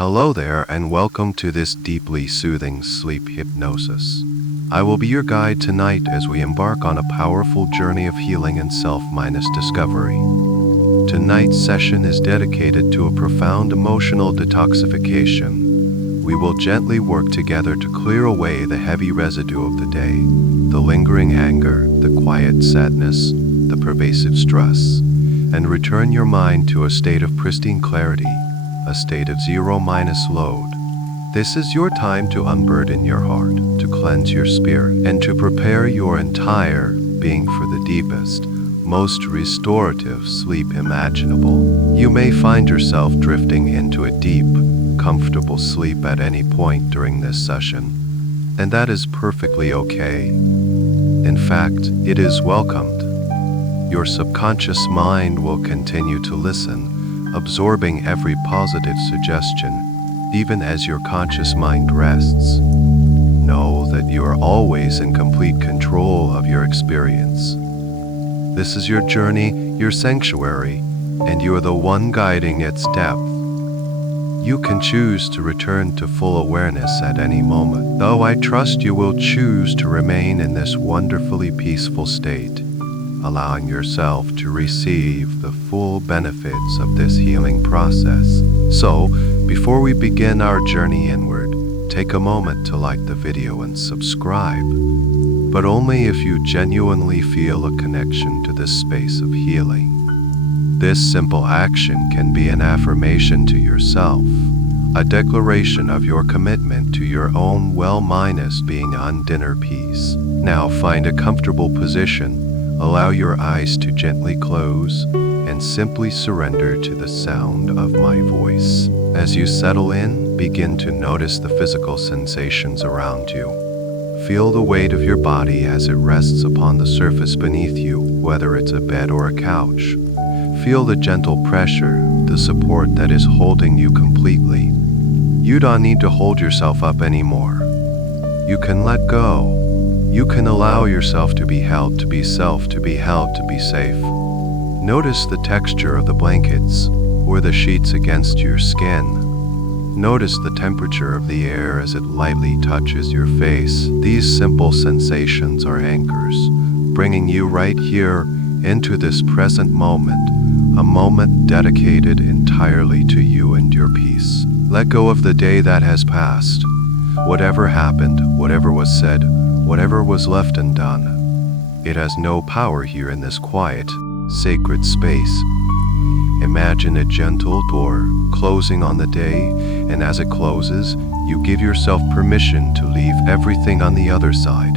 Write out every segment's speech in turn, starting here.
Hello there, and welcome to this deeply soothing sleep hypnosis. I will be your guide tonight as we embark on a powerful journey of healing and self-minus discovery. Tonight's session is dedicated to a profound emotional detoxification. We will gently work together to clear away the heavy residue of the day, the lingering anger, the quiet sadness, the pervasive stress, and return your mind to a state of pristine clarity, a state of zero-minus load. This is your time to unburden your heart, to cleanse your spirit, and to prepare your entire being for the deepest, most restorative sleep imaginable. You may find yourself drifting into a deep, comfortable sleep at any point during this session, and that is perfectly okay. In fact, it is welcomed. Your subconscious mind will continue to listen, absorbing every positive suggestion, even as your conscious mind rests. Know that you are always in complete control of your experience. This is your journey, your sanctuary, and you are the one guiding its depth. You can choose to return to full awareness at any moment, though I trust you will choose to remain in this wonderfully peaceful state, allowing yourself to receive the full benefits of this healing process. So, before we begin our journey inward, take a moment to like the video and subscribe, but only if you genuinely feel a connection to this space of healing. This simple action can be an affirmation to yourself, a declaration of your commitment to your own well-minus being on dinner peace. Now find a comfortable position. Allow your eyes to gently close and simply surrender to the sound of my voice. As you settle in, begin to notice the physical sensations around you. Feel the weight of your body as it rests upon the surface beneath you, whether it's a bed or a couch. Feel the gentle pressure, the support that is holding you completely. You don't need to hold yourself up anymore. You can let go. You can allow yourself to be held, to be self, to be held, to be safe. Notice the texture of the blankets or the sheets against your skin. Notice the temperature of the air as it lightly touches your face. These simple sensations are anchors, bringing you right here into this present moment, a moment dedicated entirely to you and your peace. Let go of the day that has passed. Whatever happened, whatever was said, whatever was left undone, it has no power here in this quiet, sacred space. Imagine a gentle door closing on the day, and as it closes, you give yourself permission to leave everything on the other side.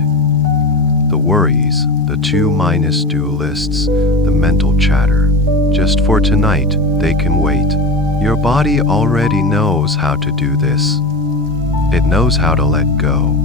The worries, the to-do lists, the mental chatter. Just for tonight, they can wait. Your body already knows how to do this. It knows how to let go.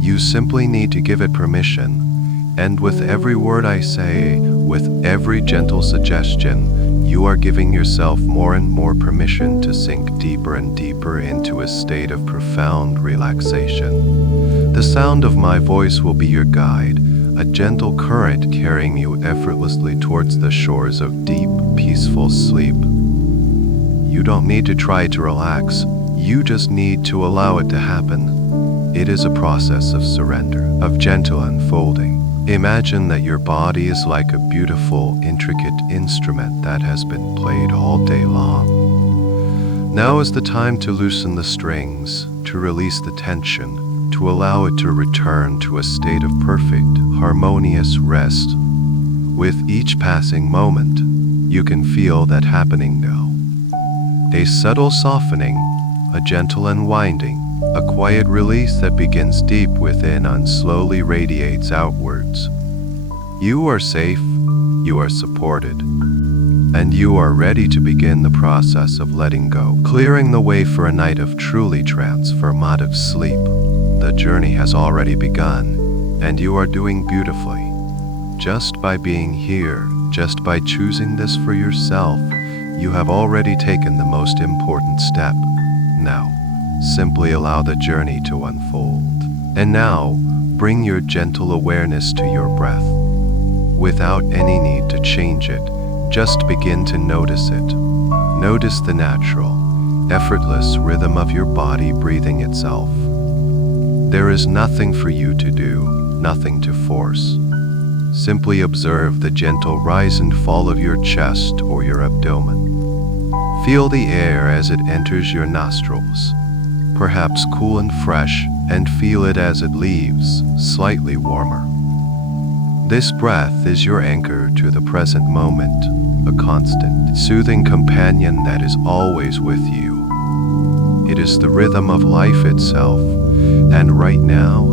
You simply need to give it permission, and with every word I say, with every gentle suggestion, you are giving yourself more and more permission to sink deeper and deeper into a state of profound relaxation. The sound of my voice will be your guide, a gentle current carrying you effortlessly towards the shores of deep, peaceful sleep. You don't need to try to relax, you just need to allow it to happen. It is a process of surrender, of gentle unfolding. Imagine that your body is like a beautiful, intricate instrument that has been played all day long. Now is the time to loosen the strings, to release the tension, to allow it to return to a state of perfect, harmonious rest. With each passing moment, you can feel that happening now. A subtle softening, a gentle unwinding, a quiet release that begins deep within and slowly radiates outwards. You are safe, you are supported, and you are ready to begin the process of letting go, clearing the way for a night of truly transformative sleep. The journey has already begun, and you are doing beautifully. Just by being here, just by choosing this for yourself, you have already taken the most important step. Now, simply allow the journey to unfold. And now, bring your gentle awareness to your breath. Without any need to change it, just begin to notice it. Notice the natural, effortless rhythm of your body breathing itself. There is nothing for you to do, nothing to force. Simply observe the gentle rise and fall of your chest or your abdomen. Feel the air as it enters your nostrils, perhaps cool and fresh, and feel it as it leaves, slightly warmer. This breath is your anchor to the present moment, a constant, soothing companion that is always with you. It is the rhythm of life itself, and right now,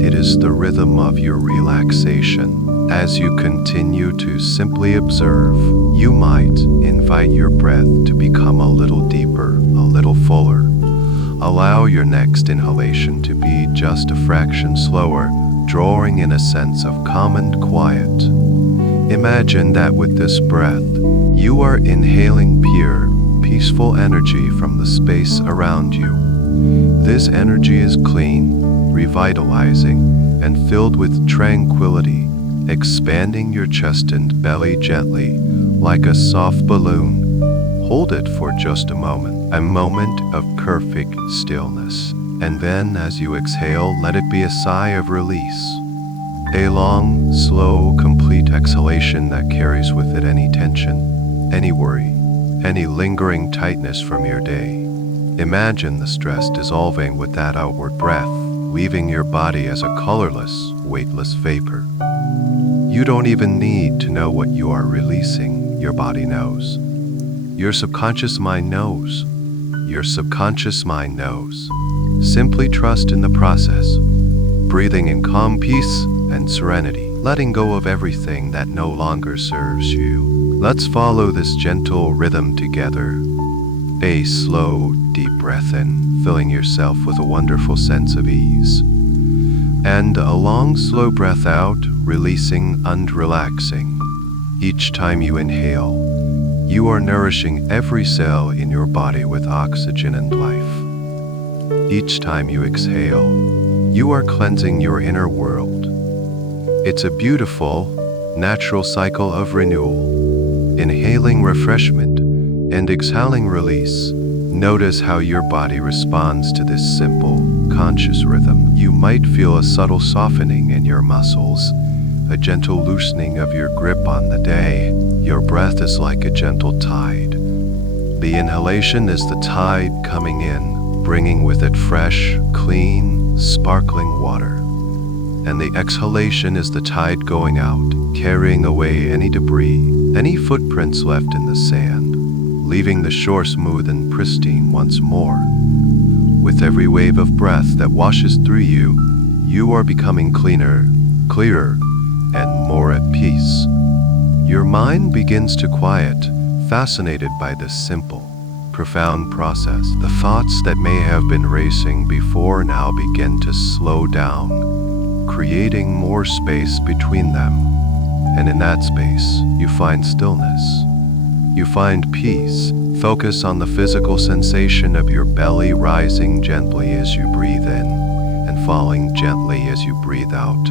it is the rhythm of your relaxation. As you continue to simply observe, you might invite your breath to become a little deeper, a little fuller. Allow your next inhalation to be just a fraction slower, drawing in a sense of calm and quiet. Imagine that with this breath, you are inhaling pure, peaceful energy from the space around you. This energy is clean, revitalizing, and filled with tranquility, expanding your chest and belly gently, like a soft balloon. Hold it for just a moment of perfect stillness. And then, as you exhale, let it be a sigh of release. A long, slow, complete exhalation that carries with it any tension, any worry, any lingering tightness from your day. Imagine the stress dissolving with that outward breath, leaving your body as a colorless, weightless vapor. You don't even need to know what you are releasing. Your body knows. Your subconscious mind knows. Your subconscious mind knows. Simply trust in the process, breathing in calm peace and serenity, letting go of everything that no longer serves you. Let's follow this gentle rhythm together. A slow, deep breath in, filling yourself with a wonderful sense of ease. And a long, slow breath out, releasing and relaxing. Each time you inhale, you are nourishing every cell in your body with oxygen and life. Each time you exhale, you are cleansing your inner world. It's a beautiful, natural cycle of renewal. Inhaling refreshment and exhaling release. Notice how your body responds to this simple, conscious rhythm. You might feel a subtle softening in your muscles, a gentle loosening of your grip on the day. Your breath is like a gentle tide. The inhalation is the tide coming in, bringing with it fresh, clean, sparkling water. And the exhalation is the tide going out, carrying away any debris, any footprints left in the sand, leaving the shore smooth and pristine once more. With every wave of breath that washes through you, you are becoming cleaner, clearer, and more at peace. Your mind begins to quiet, fascinated by this simple, profound process. The thoughts that may have been racing before now begin to slow down, creating more space between them. And in that space, you find stillness. You find peace. Focus on the physical sensation of your belly rising gently as you breathe in and falling gently as you breathe out.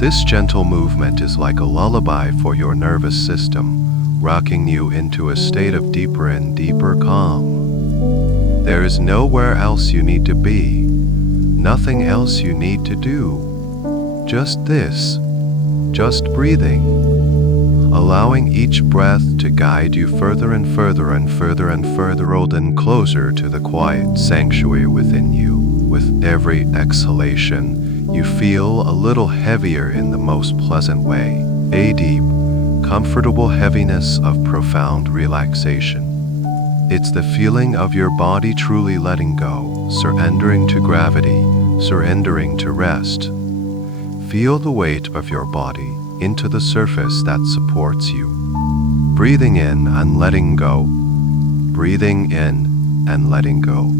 This gentle movement is like a lullaby for your nervous system, rocking you into a state of deeper and deeper calm. There is nowhere else you need to be, nothing else you need to do. Just this, just breathing, allowing each breath to guide you further and further and further and further and closer to the quiet sanctuary within you. With every exhalation, you feel a little heavier in the most pleasant way, a deep, comfortable heaviness of profound relaxation. It's the feeling of your body truly letting go, surrendering to gravity, surrendering to rest. Feel the weight of your body into the surface that supports you. Breathing in and letting go. Breathing in and letting go.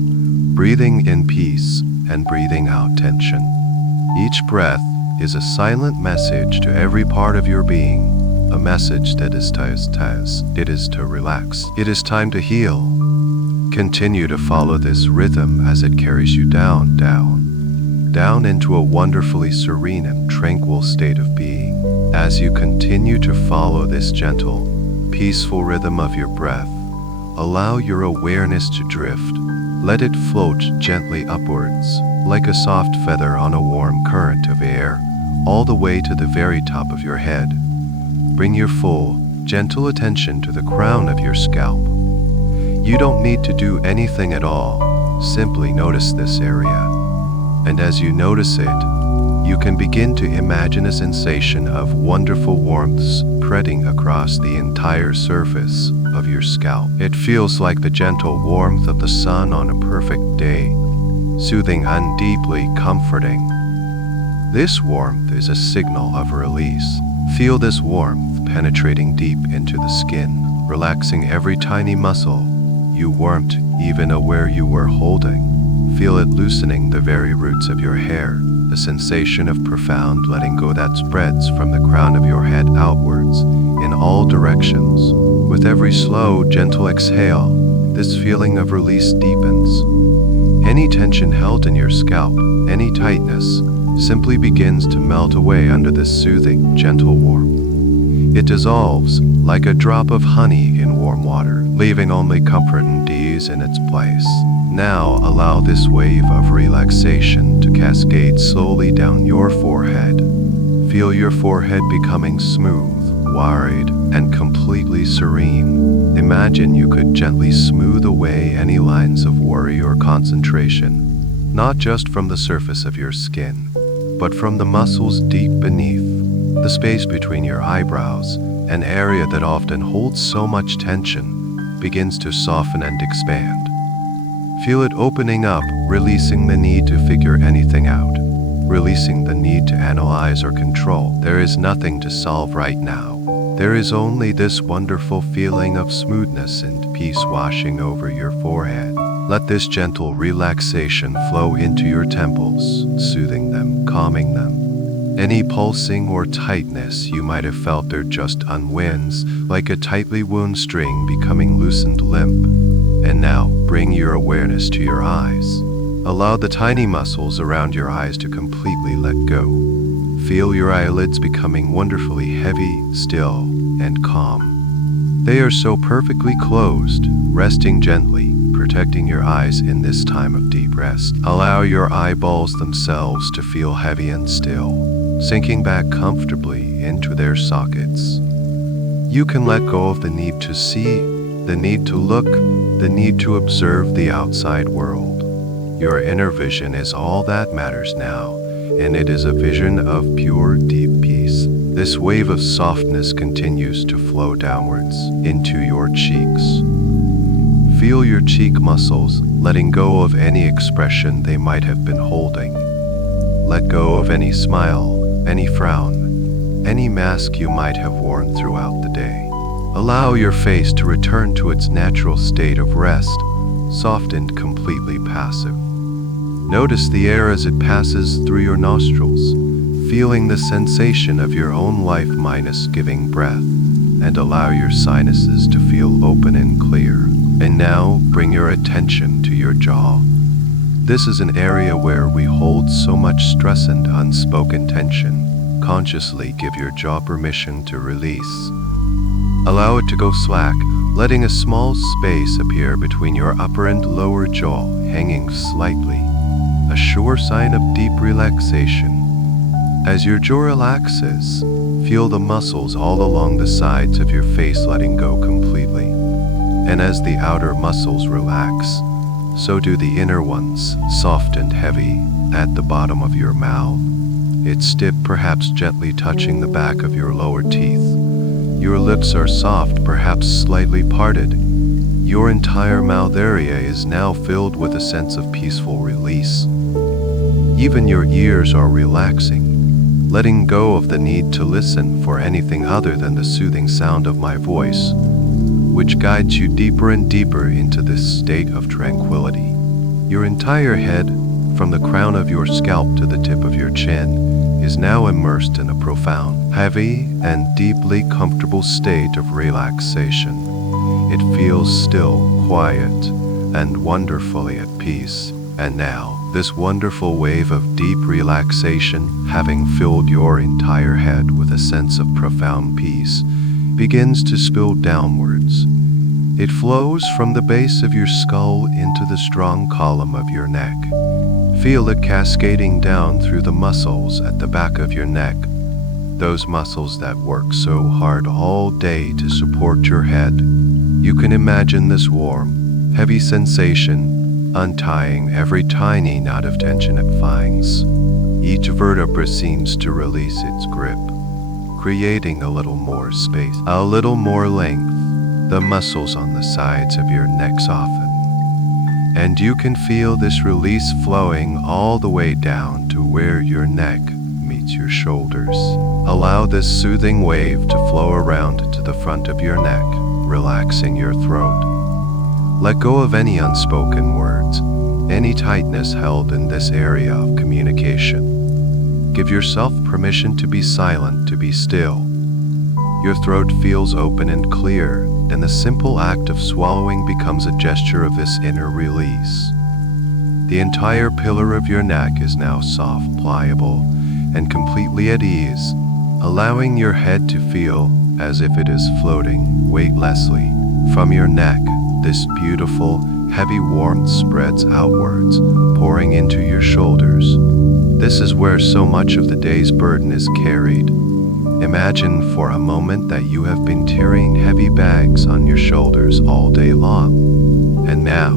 Breathing in peace and breathing out tension. Each breath is a silent message to every part of your being, a message that is it is to relax. It is time to heal. Continue to follow this rhythm as it carries you down into a wonderfully serene and tranquil state of being. As you continue to follow this gentle, peaceful rhythm of your breath, allow your awareness to drift. Let it float gently upwards, like a soft feather on a warm current of air, all the way to the very top of your head. Bring your full, gentle attention to the crown of your scalp. You don't need to do anything at all, simply notice this area. And as you notice it, you can begin to imagine a sensation of wonderful warmth spreading across the entire surface of your scalp. It feels like the gentle warmth of the sun on a perfect day, soothing and deeply comforting. This warmth is a signal of release. Feel this warmth penetrating deep into the skin, relaxing every tiny muscle you weren't even aware you were holding. Feel it loosening the very roots of your hair, the sensation of profound letting go that spreads from the crown of your head outwards in all directions. With every slow, gentle exhale, this feeling of release deepens. Any tension held in your scalp, any tightness, simply begins to melt away under this soothing, gentle warmth. It dissolves like a drop of honey in warm water, leaving only comfort and ease in its place. Now allow this wave of relaxation to cascade slowly down your forehead. Feel your forehead becoming smooth, wide, and completely serene. Imagine you could gently smooth away any lines of worry or concentration, not just from the surface of your skin, but from the muscles deep beneath, the space between your eyebrows, an area that often holds so much tension, begins to soften and expand. Feel it opening up, releasing the need to figure anything out, releasing the need to analyze or control. There is nothing to solve right now. There is only this wonderful feeling of smoothness and peace washing over your forehead. Let this gentle relaxation flow into your temples, soothing them, calming them. Any pulsing or tightness you might have felt there just unwinds, like a tightly wound string becoming loosened limp. And now, bring your awareness to your eyes. Allow the tiny muscles around your eyes to completely let go. Feel your eyelids becoming wonderfully heavy, still, and calm. They are so perfectly closed, resting gently, protecting your eyes in this time of deep rest. Allow your eyeballs themselves to feel heavy and still, sinking back comfortably into their sockets. You can let go of the need to see, the need to look, the need to observe the outside world. Your inner vision is all that matters now, and it is a vision of pure, deep peace. This wave of softness continues to flow downwards into your cheeks. Feel your cheek muscles letting go of any expression they might have been holding. Let go of any smile, any frown, any mask you might have worn throughout the day. Allow your face to return to its natural state of rest, soft and completely passive. Notice the air as it passes through your nostrils, feeling the sensation of your own life minus giving breath, and allow your sinuses to feel open and clear. And now bring your attention to your jaw. This is an area where we hold so much stress and unspoken tension. Consciously give your jaw permission to release. Allow it to go slack, letting a small space appear between your upper and lower jaw, hanging slightly, a sure sign of deep relaxation. As your jaw relaxes, feel the muscles all along the sides of your face letting go completely. And as the outer muscles relax, so do the inner ones, soft and heavy, at the bottom of your mouth. It's stiff, perhaps gently touching the back of your lower teeth. Your lips are soft, perhaps slightly parted. Your entire mouth area is now filled with a sense of peaceful release. Even your ears are relaxing, letting go of the need to listen for anything other than the soothing sound of my voice, which guides you deeper and deeper into this state of tranquility. Your entire head, from the crown of your scalp to the tip of your chin, is now immersed in a profound, heavy, and deeply comfortable state of relaxation. It feels still, quiet, and wonderfully at peace. And now, this wonderful wave of deep relaxation, having filled your entire head with a sense of profound peace, begins to spill downwards. It flows from the base of your skull into the strong column of your neck. Feel it cascading down through the muscles at the back of your neck, those muscles that work so hard all day to support your head. You can imagine this warm, heavy sensation untying every tiny knot of tension it finds. Each vertebra seems to release its grip, creating a little more space, a little more length. The muscles on the sides of your neck soften, and you can feel this release flowing all the way down to where your neck meets your shoulders. Allow this soothing wave to flow around to the front of your neck, relaxing your throat. Let go of any unspoken words, any tightness held in this area of communication. Give yourself permission to be silent, to be still. Your throat feels open and clear, and the simple act of swallowing becomes a gesture of this inner release. The entire pillar of your neck is now soft, pliable, and completely at ease, allowing your head to feel as if it is floating weightlessly. From your neck, this beautiful, heavy warmth spreads outwards, pouring into your shoulders. This is where so much of the day's burden is carried. Imagine for a moment that you have been carrying heavy bags on your shoulders all day long, and now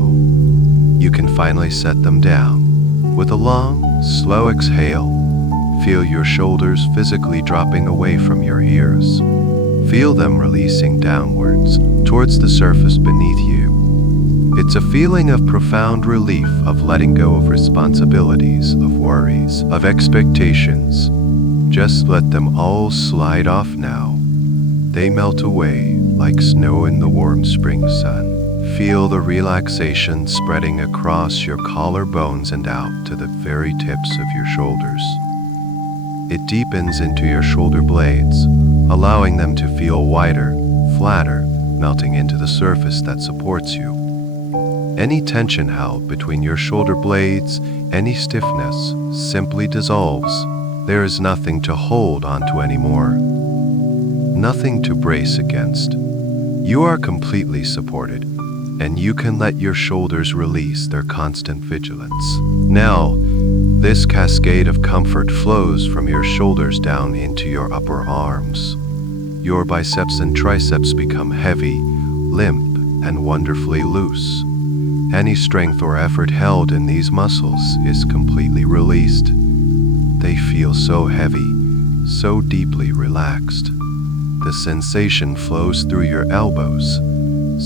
you can finally set them down. With a long, slow exhale, feel your shoulders physically dropping away from your ears. Feel them releasing downwards, towards the surface beneath you. It's a feeling of profound relief, of letting go of responsibilities, of worries, of expectations. Just let them all slide off now. They melt away like snow in the warm spring sun. Feel the relaxation spreading across your collarbones and out to the very tips of your shoulders. It deepens into your shoulder blades, allowing them to feel wider, flatter, melting into the surface that supports you. Any tension held between your shoulder blades, any stiffness, simply dissolves. There is nothing to hold onto anymore, nothing to brace against. You are completely supported, and you can let your shoulders release their constant vigilance. Now, this cascade of comfort flows from your shoulders down into your upper arms. Your biceps and triceps become heavy, limp, and wonderfully loose. Any strength or effort held in these muscles is completely released. They feel so heavy, so deeply relaxed. The sensation flows through your elbows,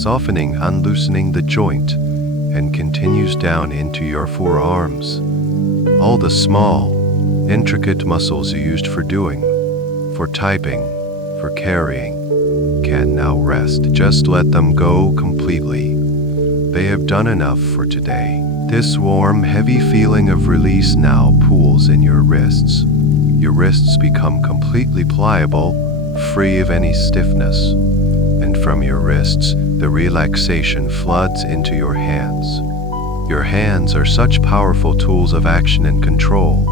softening, unloosening the joint, and continues down into your forearms. All the small, intricate muscles used for doing, for typing, for carrying, can now rest. Just let them go completely. They have done enough for today. This warm, heavy feeling of release now pools in your wrists. Your wrists become completely pliable, free of any stiffness. And from your wrists, the relaxation floods into your hands. Your hands are such powerful tools of action and control.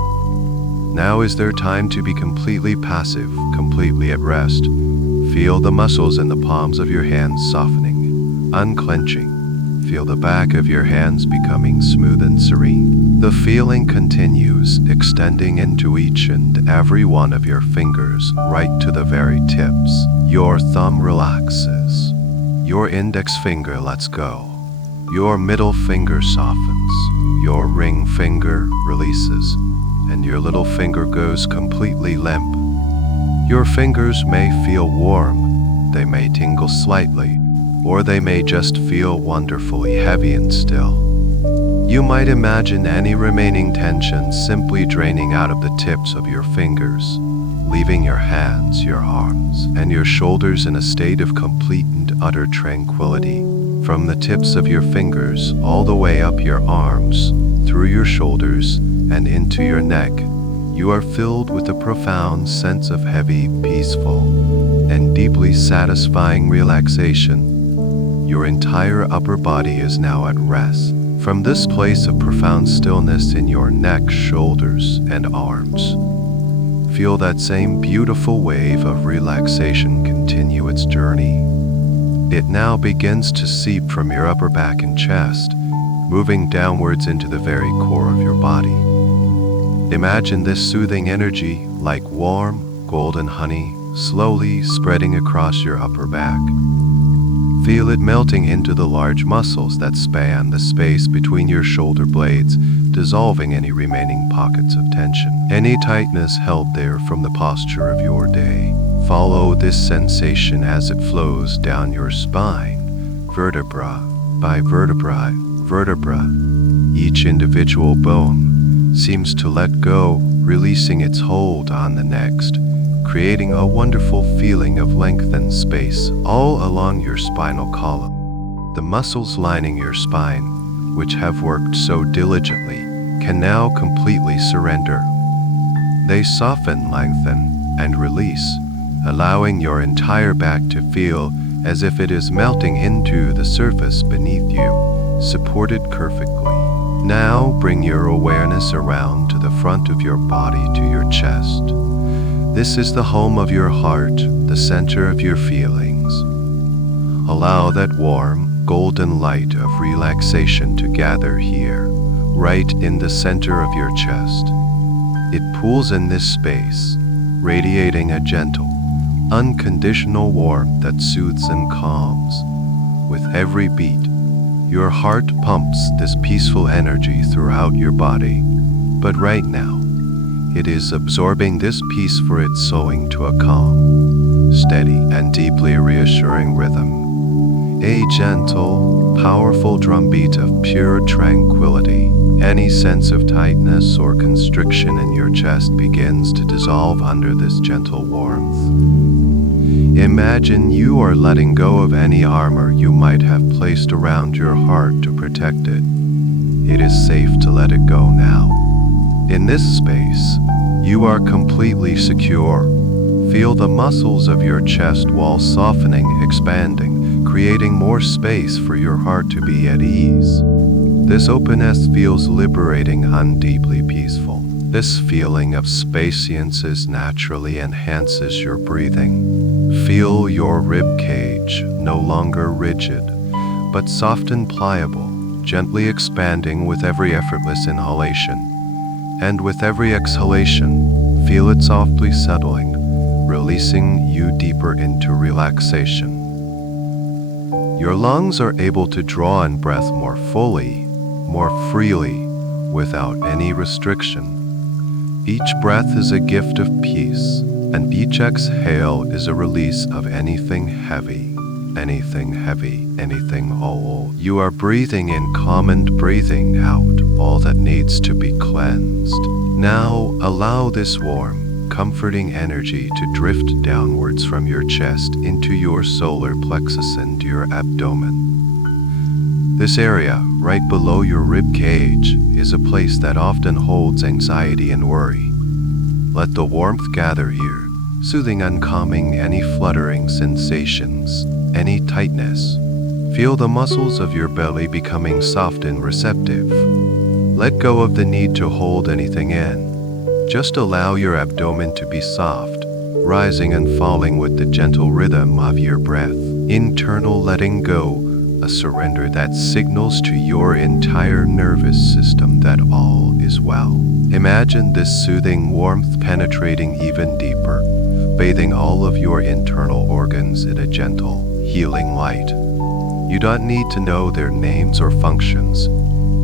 Now is their time to be completely passive, completely at rest. Feel the muscles in the palms of your hands softening, unclenching. Feel the back of your hands becoming smooth and serene. The feeling continues, extending into each and every one of your fingers, right to the very tips. Your thumb relaxes. Your index finger lets go. Your middle finger softens. Your ring finger releases, and your little finger goes completely limp. Your fingers may feel warm, they may tingle slightly, or they may just feel wonderfully heavy and still. You might imagine any remaining tension simply draining out of the tips of your fingers, leaving your hands, your arms, and your shoulders in a state of complete and utter tranquility. From the tips of your fingers all the way up your arms, through your shoulders, and into your neck, you are filled with a profound sense of heavy, peaceful, and deeply satisfying relaxation. Your entire upper body is now at rest. From this place of profound stillness in your neck, shoulders, and arms, feel that same beautiful wave of relaxation continue its journey. It now begins to seep from your upper back and chest, moving downwards into the very core of your body. Imagine this soothing energy like warm, golden honey slowly spreading across your upper back. Feel it melting into the large muscles that span the space between your shoulder blades, dissolving any remaining pockets of tension, any tightness held there from the posture of your day. Follow this sensation as it flows down your spine, vertebra by vertebra. Each individual bone seems to let go, releasing its hold on the next, creating a wonderful feeling of lengthened space all along your spinal column. The muscles lining your spine, which have worked so diligently, can now completely surrender. They soften, lengthen, and release, allowing your entire back to feel as if it is melting into the surface beneath you, supported perfectly. Now bring your awareness around to the front of your body, to your chest. This is the home of your heart, the center of your feelings. Allow that warm, golden light of relaxation to gather here, right in the center of your chest. It pools in this space, radiating a gentle, unconditional warmth that soothes and calms. With every beat, your heart pumps this peaceful energy throughout your body, but right now, it is absorbing this peace for its sowing to a calm, steady, and deeply reassuring rhythm. A gentle, powerful drumbeat of pure tranquility. Any sense of tightness or constriction in your chest begins to dissolve under this gentle warmth. Imagine you are letting go of any armor you might have placed around your heart to protect it. It is safe to let it go now. In this space, you are completely secure. Feel the muscles of your chest wall softening, expanding, creating more space for your heart to be at ease. This openness feels liberating and deeply peaceful. This feeling of spaciousness naturally enhances your breathing. Feel your rib cage, no longer rigid, but soft and pliable, gently expanding with every effortless inhalation. And with every exhalation, feel it softly settling, releasing you deeper into relaxation. Your lungs are able to draw in breath more fully, more freely, without any restriction. Each breath is a gift of peace, and each exhale is a release of anything heavy, anything old. You are breathing in calm and breathing out all that needs to be cleansed. Now allow this warm, comforting energy to drift downwards from your chest into your solar plexus and your abdomen. This area, right below your rib cage, is a place that often holds anxiety and worry. Let the warmth gather here, soothing and calming any fluttering sensations, any tightness. Feel the muscles of your belly becoming soft and receptive. Let go of the need to hold anything in. Just allow your abdomen to be soft, rising and falling with the gentle rhythm of your breath. Internal letting go, a surrender that signals to your entire nervous system that all is well. Imagine this soothing warmth penetrating even deeper, bathing all of your internal organs in a gentle, healing light. You don't need to know their names or functions.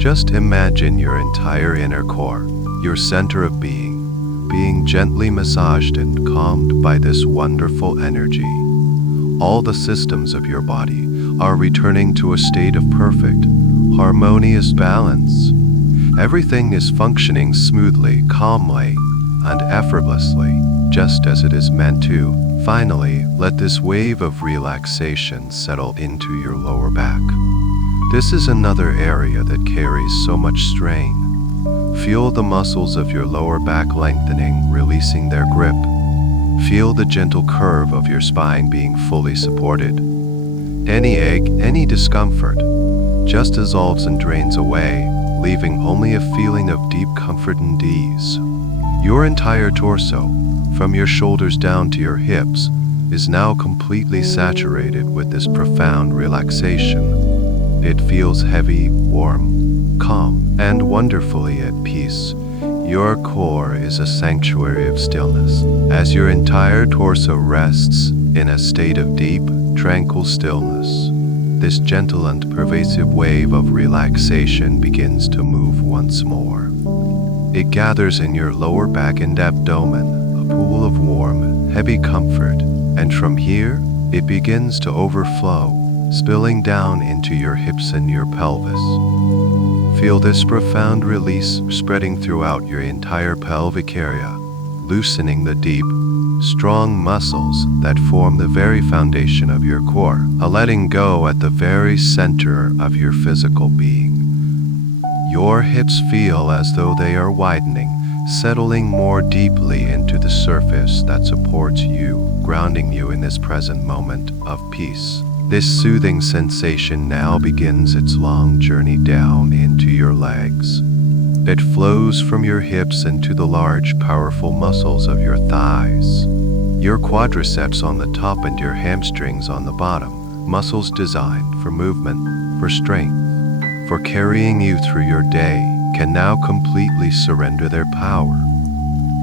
Just imagine your entire inner core, your center of being gently massaged and calmed by this wonderful energy. All the systems of your body are returning to a state of perfect, harmonious balance. Everything is functioning smoothly, calmly, and effortlessly, just as it is meant to. Finally, let this wave of relaxation settle into your lower back. This is another area that carries so much strain. Feel the muscles of your lower back lengthening, releasing their grip. Feel the gentle curve of your spine being fully supported. Any ache, any discomfort, just dissolves and drains away, leaving only a feeling of deep comfort and ease. Your entire torso, from your shoulders down to your hips, is now completely saturated with this profound relaxation. It feels heavy, warm, calm, and wonderfully at peace. Your core is a sanctuary of stillness, as your entire torso rests in a state of deep, tranquil stillness. This gentle and pervasive wave of relaxation begins to move once more. It gathers in your lower back and abdomen, a pool of warm, heavy comfort, and from here, it begins to overflow, spilling down into your hips and your pelvis. Feel this profound release spreading throughout your entire pelvic area, loosening the deep, strong muscles that form the very foundation of your core, a letting go at the very center of your physical being. Your hips feel as though they are widening, settling more deeply into the surface that supports you, grounding you in this present moment of peace. This soothing sensation now begins its long journey down into your legs. It flows from your hips into the large, powerful muscles of your thighs, your quadriceps on the top and your hamstrings on the bottom, muscles designed for movement, for strength, for carrying you through your day, can now completely surrender their power.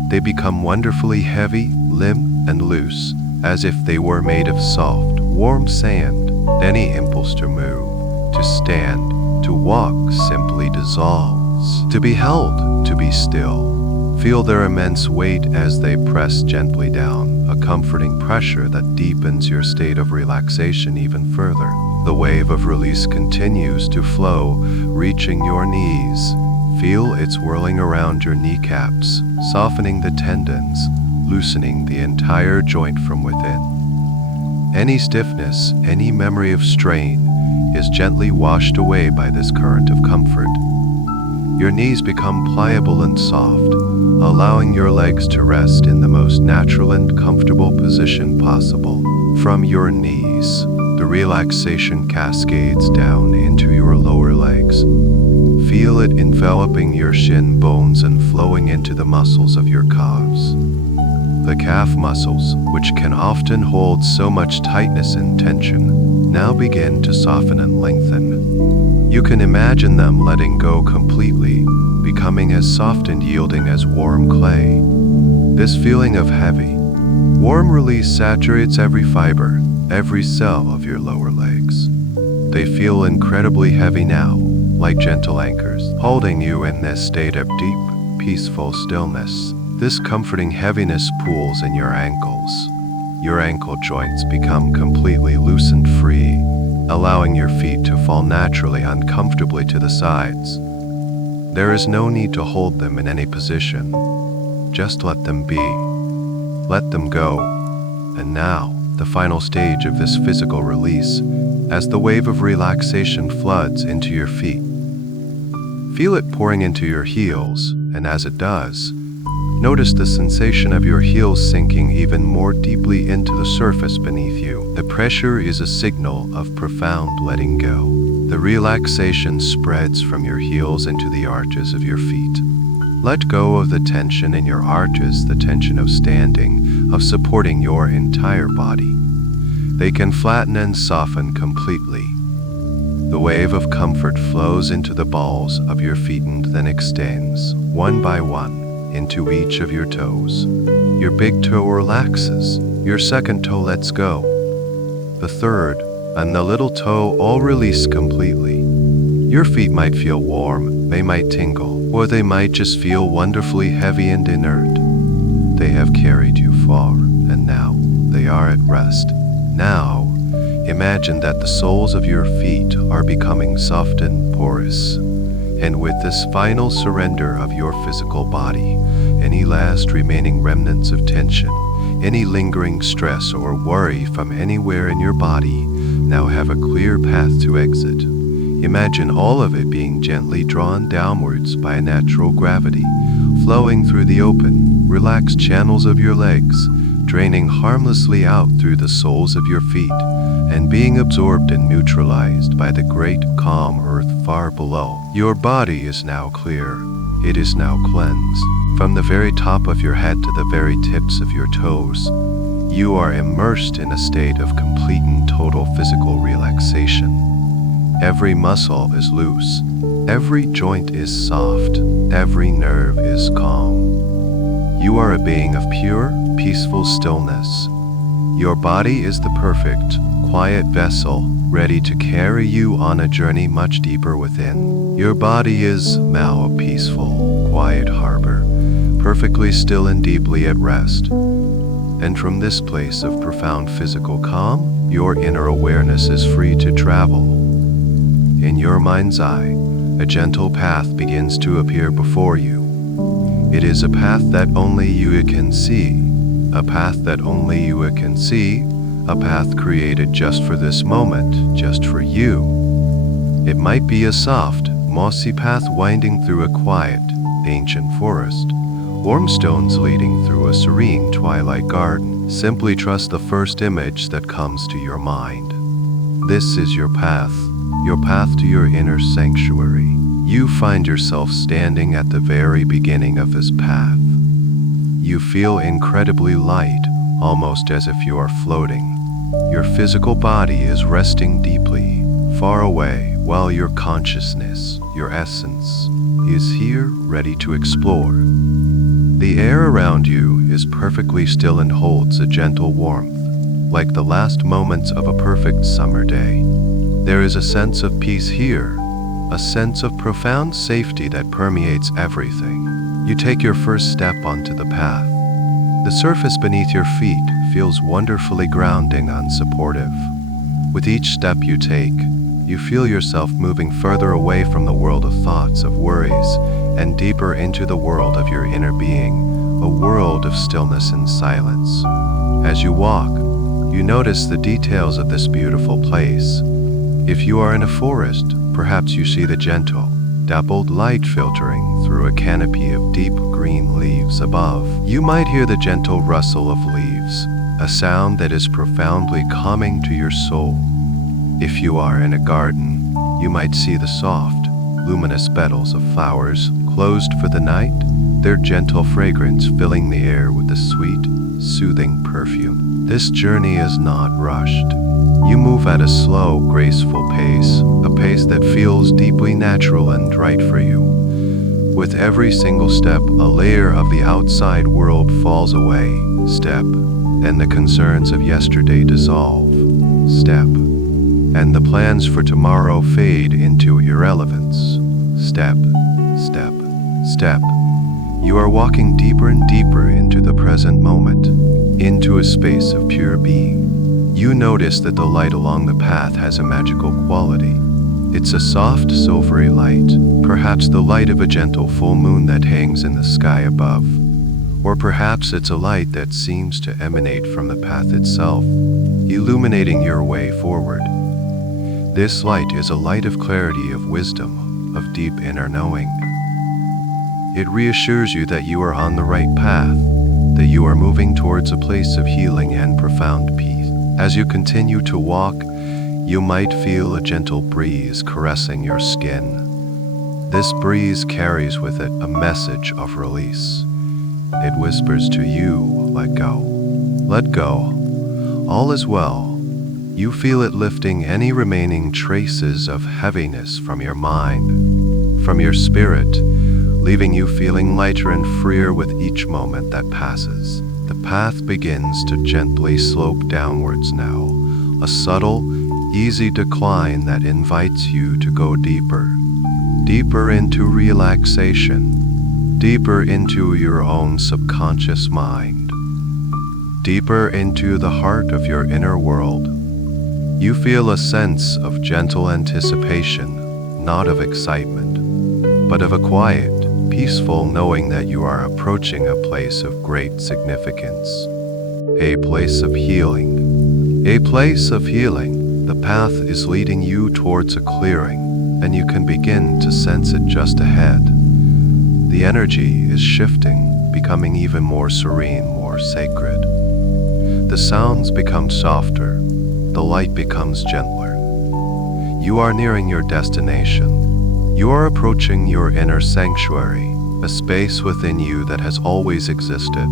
They become wonderfully heavy, limp, and loose, as if they were made of soft, warm sand. Any impulse to move, to stand, to walk simply dissolves. To be held, to be still. Feel their immense weight as they press gently down, a comforting pressure that deepens your state of relaxation even further. The wave of release continues to flow, reaching your knees. Feel it swirling around your kneecaps, softening the tendons, loosening the entire joint from within. Any stiffness, any memory of strain, is gently washed away by this current of comfort. Your knees become pliable and soft, allowing your legs to rest in the most natural and comfortable position possible. From your knees, the relaxation cascades down into your lower legs. Feel it enveloping your shin bones and flowing into the muscles of your calves. The calf muscles, which can often hold so much tightness and tension, now begin to soften and lengthen. You can imagine them letting go completely, becoming as soft and yielding as warm clay. This feeling of heavy, warm release saturates every fiber, every cell of your lower legs. They feel incredibly heavy now, like gentle anchors, holding you in this state of deep, peaceful stillness. This comforting heaviness pools in your ankles. Your ankle joints become completely loose and free, allowing your feet to fall naturally, uncomfortably to the sides. There is no need to hold them in any position. Just let them be. Let them go. And now, the final stage of this physical release, as the wave of relaxation floods into your feet. Feel it pouring into your heels, and as it does, notice the sensation of your heels sinking even more deeply into the surface beneath you. The pressure is a signal of profound letting go. The relaxation spreads from your heels into the arches of your feet. Let go of the tension in your arches, the tension of standing, of supporting your entire body. They can flatten and soften completely. The wave of comfort flows into the balls of your feet and then extends, one by one, into each of your toes. Your big toe relaxes, your second toe lets go. The third and the little toe all release completely. Your feet might feel warm, they might tingle, or they might just feel wonderfully heavy and inert. They have carried you far, and now they are at rest. Now, imagine that the soles of your feet are becoming soft and porous. And with this final surrender of your physical body, any last remaining remnants of tension, any lingering stress or worry from anywhere in your body, now have a clear path to exit. Imagine all of it being gently drawn downwards by a natural gravity, flowing through the open, relaxed channels of your legs, draining harmlessly out through the soles of your feet, and being absorbed and neutralized by the great calm earth far below. Your body is now clear. It is now cleansed. From the very top of your head to the very tips of your toes, You are immersed in a state of complete and total physical relaxation. Every muscle is loose, every joint is soft, every nerve is calm. You are a being of pure, peaceful stillness. Your body is the perfect, quiet vessel, ready to carry you on a journey much deeper within. Your body is now a peaceful, quiet harbor, perfectly still and deeply at rest. And from this place of profound physical calm, your inner awareness is free to travel. In your mind's eye, a gentle path begins to appear before you. It is a path that only you can see, a path that only you can see, a path created just for this moment, just for you. It might be a soft, mossy path winding through a quiet, ancient forest, warm stones leading through a serene twilight garden. Simply trust the first image that comes to your mind. This is your path to your inner sanctuary. You find yourself standing at the very beginning of this path. You feel incredibly light, almost as if you are floating. Your physical body is resting deeply, far away, while your consciousness, your essence, is here, ready to explore. The air around you is perfectly still and holds a gentle warmth, like the last moments of a perfect summer day. There is a sense of peace here, a sense of profound safety that permeates everything. You take your first step onto the path. The surface beneath your feet feels wonderfully grounding and supportive. With each step you take, you feel yourself moving further away from the world of thoughts, of worries, and deeper into the world of your inner being, a world of stillness and silence. As you walk, you notice the details of this beautiful place. If you are in a forest, perhaps you see the gentle, dappled light filtering through a canopy of deep green leaves above. You might hear the gentle rustle of leaves, a sound that is profoundly calming to your soul. If you are in a garden, you might see the soft, luminous petals of flowers closed for the night, their gentle fragrance filling the air with a sweet, soothing perfume. This journey is not rushed. You move at a slow, graceful pace, a pace that feels deeply natural and right for you. With every single step, a layer of the outside world falls away, step, and the concerns of yesterday dissolve, step, and the plans for tomorrow fade into irrelevance, step, step, step. You are walking deeper and deeper into the present moment, into a space of pure being. You notice that the light along the path has a magical quality. It's a soft, silvery light, perhaps the light of a gentle full moon that hangs in the sky above. Or perhaps it's a light that seems to emanate from the path itself, illuminating your way forward. This light is a light of clarity, of wisdom, of deep inner knowing. It reassures you that you are on the right path, that you are moving towards a place of healing and profound peace. As you continue to walk, you might feel a gentle breeze caressing your skin. This breeze carries with it a message of release. It whispers to you, let go. Let go. All is well. You feel it lifting any remaining traces of heaviness from your mind, from your spirit, leaving you feeling lighter and freer with each moment that passes. The path begins to gently slope downwards now, a subtle, easy decline that invites you to go deeper, deeper into relaxation, deeper into your own subconscious mind, deeper into the heart of your inner world. You feel a sense of gentle anticipation, not of excitement, but of a quiet, peaceful knowing that you are approaching a place of great significance, a place of healing, a place of healing. The path is leading you towards a clearing, and you can begin to sense it just ahead. The energy is shifting, becoming even more serene, more sacred. The sounds become softer, the light becomes gentler. You are nearing your destination. You are approaching your inner sanctuary, a space within you that has always existed,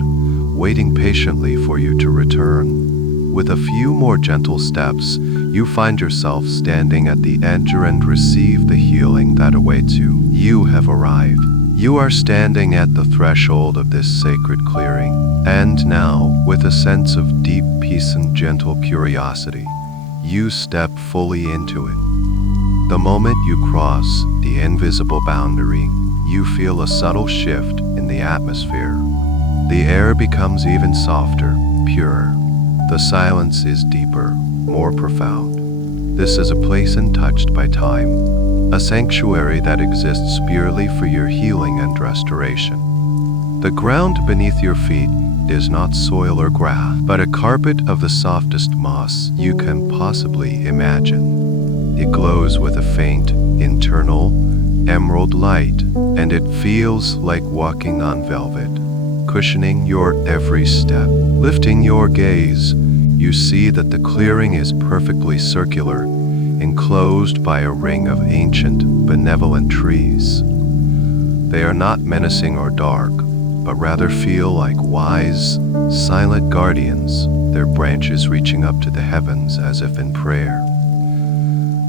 waiting patiently for you to return. With a few more gentle steps, you find yourself standing at the edge and receive the healing that awaits you. You have arrived. You are standing at the threshold of this sacred clearing, and now, with a sense of deep peace and gentle curiosity, you step fully into it. The moment you cross the invisible boundary, you feel a subtle shift in the atmosphere. The air becomes even softer, purer. The silence is deeper, more profound. This is a place untouched by time, a sanctuary that exists purely for your healing and restoration. The ground beneath your feet is not soil or grass, but a carpet of the softest moss you can possibly imagine. It glows with a faint, internal, emerald light, and it feels like walking on velvet, cushioning your every step. Lifting your gaze, you see that the clearing is perfectly circular, enclosed by a ring of ancient, benevolent trees. They are not menacing or dark, but rather feel like wise, silent guardians, their branches reaching up to the heavens as if in prayer.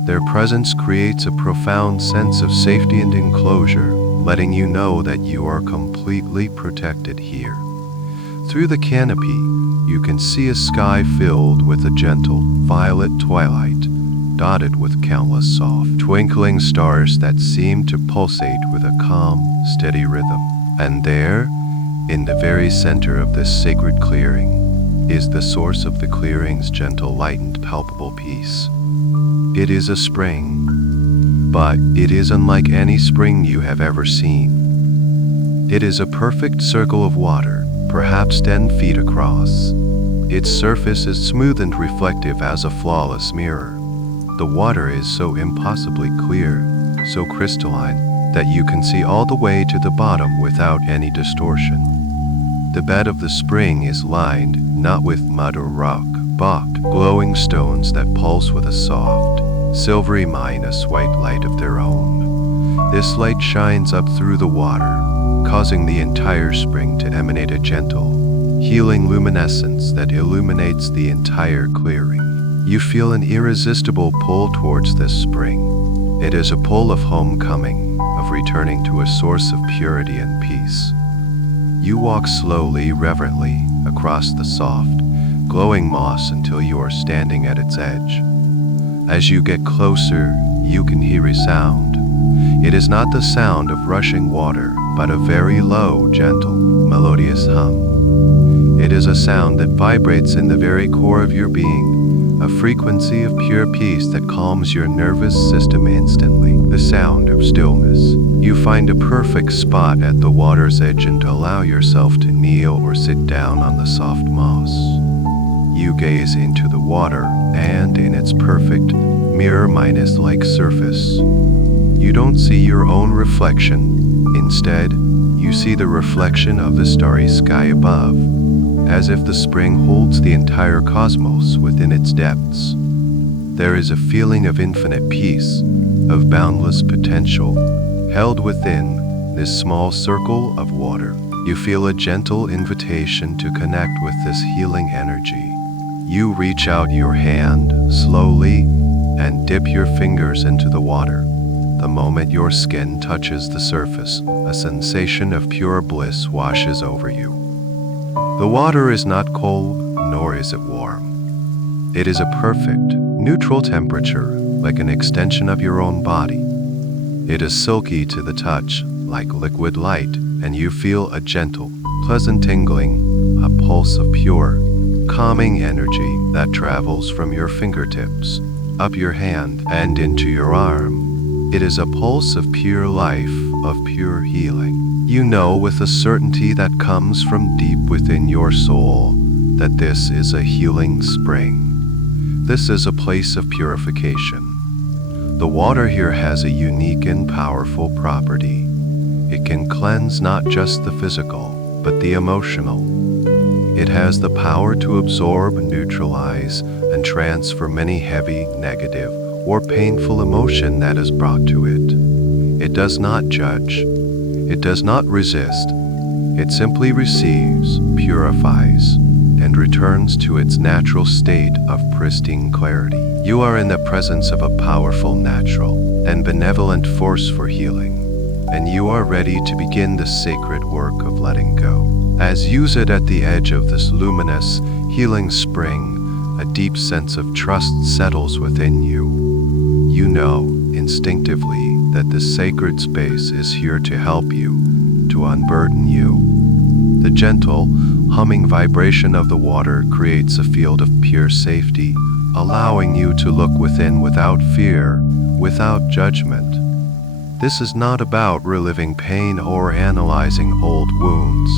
Their presence creates a profound sense of safety and enclosure, letting you know that you are completely protected here. Through the canopy, you can see a sky filled with a gentle, violet twilight, dotted with countless soft, twinkling stars that seem to pulsate with a calm, steady rhythm. And there, in the very center of this sacred clearing, is the source of the clearing's gentle light and palpable peace. It is a spring, but it is unlike any spring you have ever seen. It is a perfect circle of water, perhaps 10 feet across. Its surface is smooth and reflective as a flawless mirror. The water is so impossibly clear, so crystalline, that you can see all the way to the bottom without any distortion. The bed of the spring is lined not with mud or rock, but glowing stones that pulse with a soft, silvery minus white light of their own. This light shines up through the water, causing the entire spring to emanate a gentle, healing luminescence that illuminates the entire clearing. You feel an irresistible pull towards this spring. It is a pull of homecoming, of returning to a source of purity and peace. You walk slowly, reverently, across the soft, glowing moss until you are standing at its edge. As you get closer, you can hear a sound. It is not the sound of rushing water, but a very low, gentle, melodious hum. It is a sound that vibrates in the very core of your being, a frequency of pure peace that calms your nervous system instantly. The sound of stillness. You find a perfect spot at the water's edge and allow yourself to kneel or sit down on the soft moss. You gaze into the water, and in its perfect, mirror-like surface, you don't see your own reflection. Instead, you see the reflection of the starry sky above, as if the spring holds the entire cosmos within its depths. There is a feeling of infinite peace, of boundless potential, held within this small circle of water. You feel a gentle invitation to connect with this healing energy. You reach out your hand, slowly, and dip your fingers into the water. The moment your skin touches the surface, a sensation of pure bliss washes over you. The water is not cold, nor is it warm. It is a perfect, neutral temperature, like an extension of your own body. It is silky to the touch, like liquid light, and you feel a gentle, pleasant tingling, a pulse of pure, calming energy that travels from your fingertips, up your hand, and into your arm. It is a pulse of pure life, of pure healing. You know with a certainty that comes from deep within your soul that this is a healing spring. This is a place of purification. The water here has a unique and powerful property. It can cleanse not just the physical, but the emotional. It has the power to absorb, neutralize, and transfer any heavy, negative, or painful emotion that is brought to it. It does not judge. It does not resist. It simply receives, purifies, and returns to its natural state of pristine clarity. You are in the presence of a powerful, natural, and benevolent force for healing, and you are ready to begin the sacred work of letting go. As you sit at the edge of this luminous, healing spring, a deep sense of trust settles within you. You know, instinctively, that this sacred space is here to help you, to unburden you. The gentle, humming vibration of the water creates a field of pure safety, allowing you to look within without fear, without judgment. This is not about reliving pain or analyzing old wounds.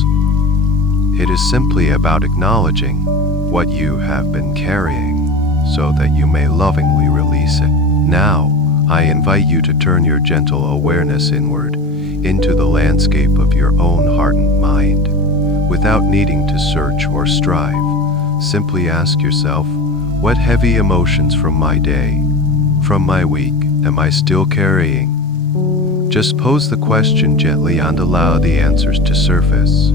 It is simply about acknowledging what you have been carrying, so that you may lovingly release it. Now, I invite you to turn your gentle awareness inward, into the landscape of your own heart and mind. Without needing to search or strive, simply ask yourself, what heavy emotions from my day, from my week, am I still carrying? Just pose the question gently and allow the answers to surface.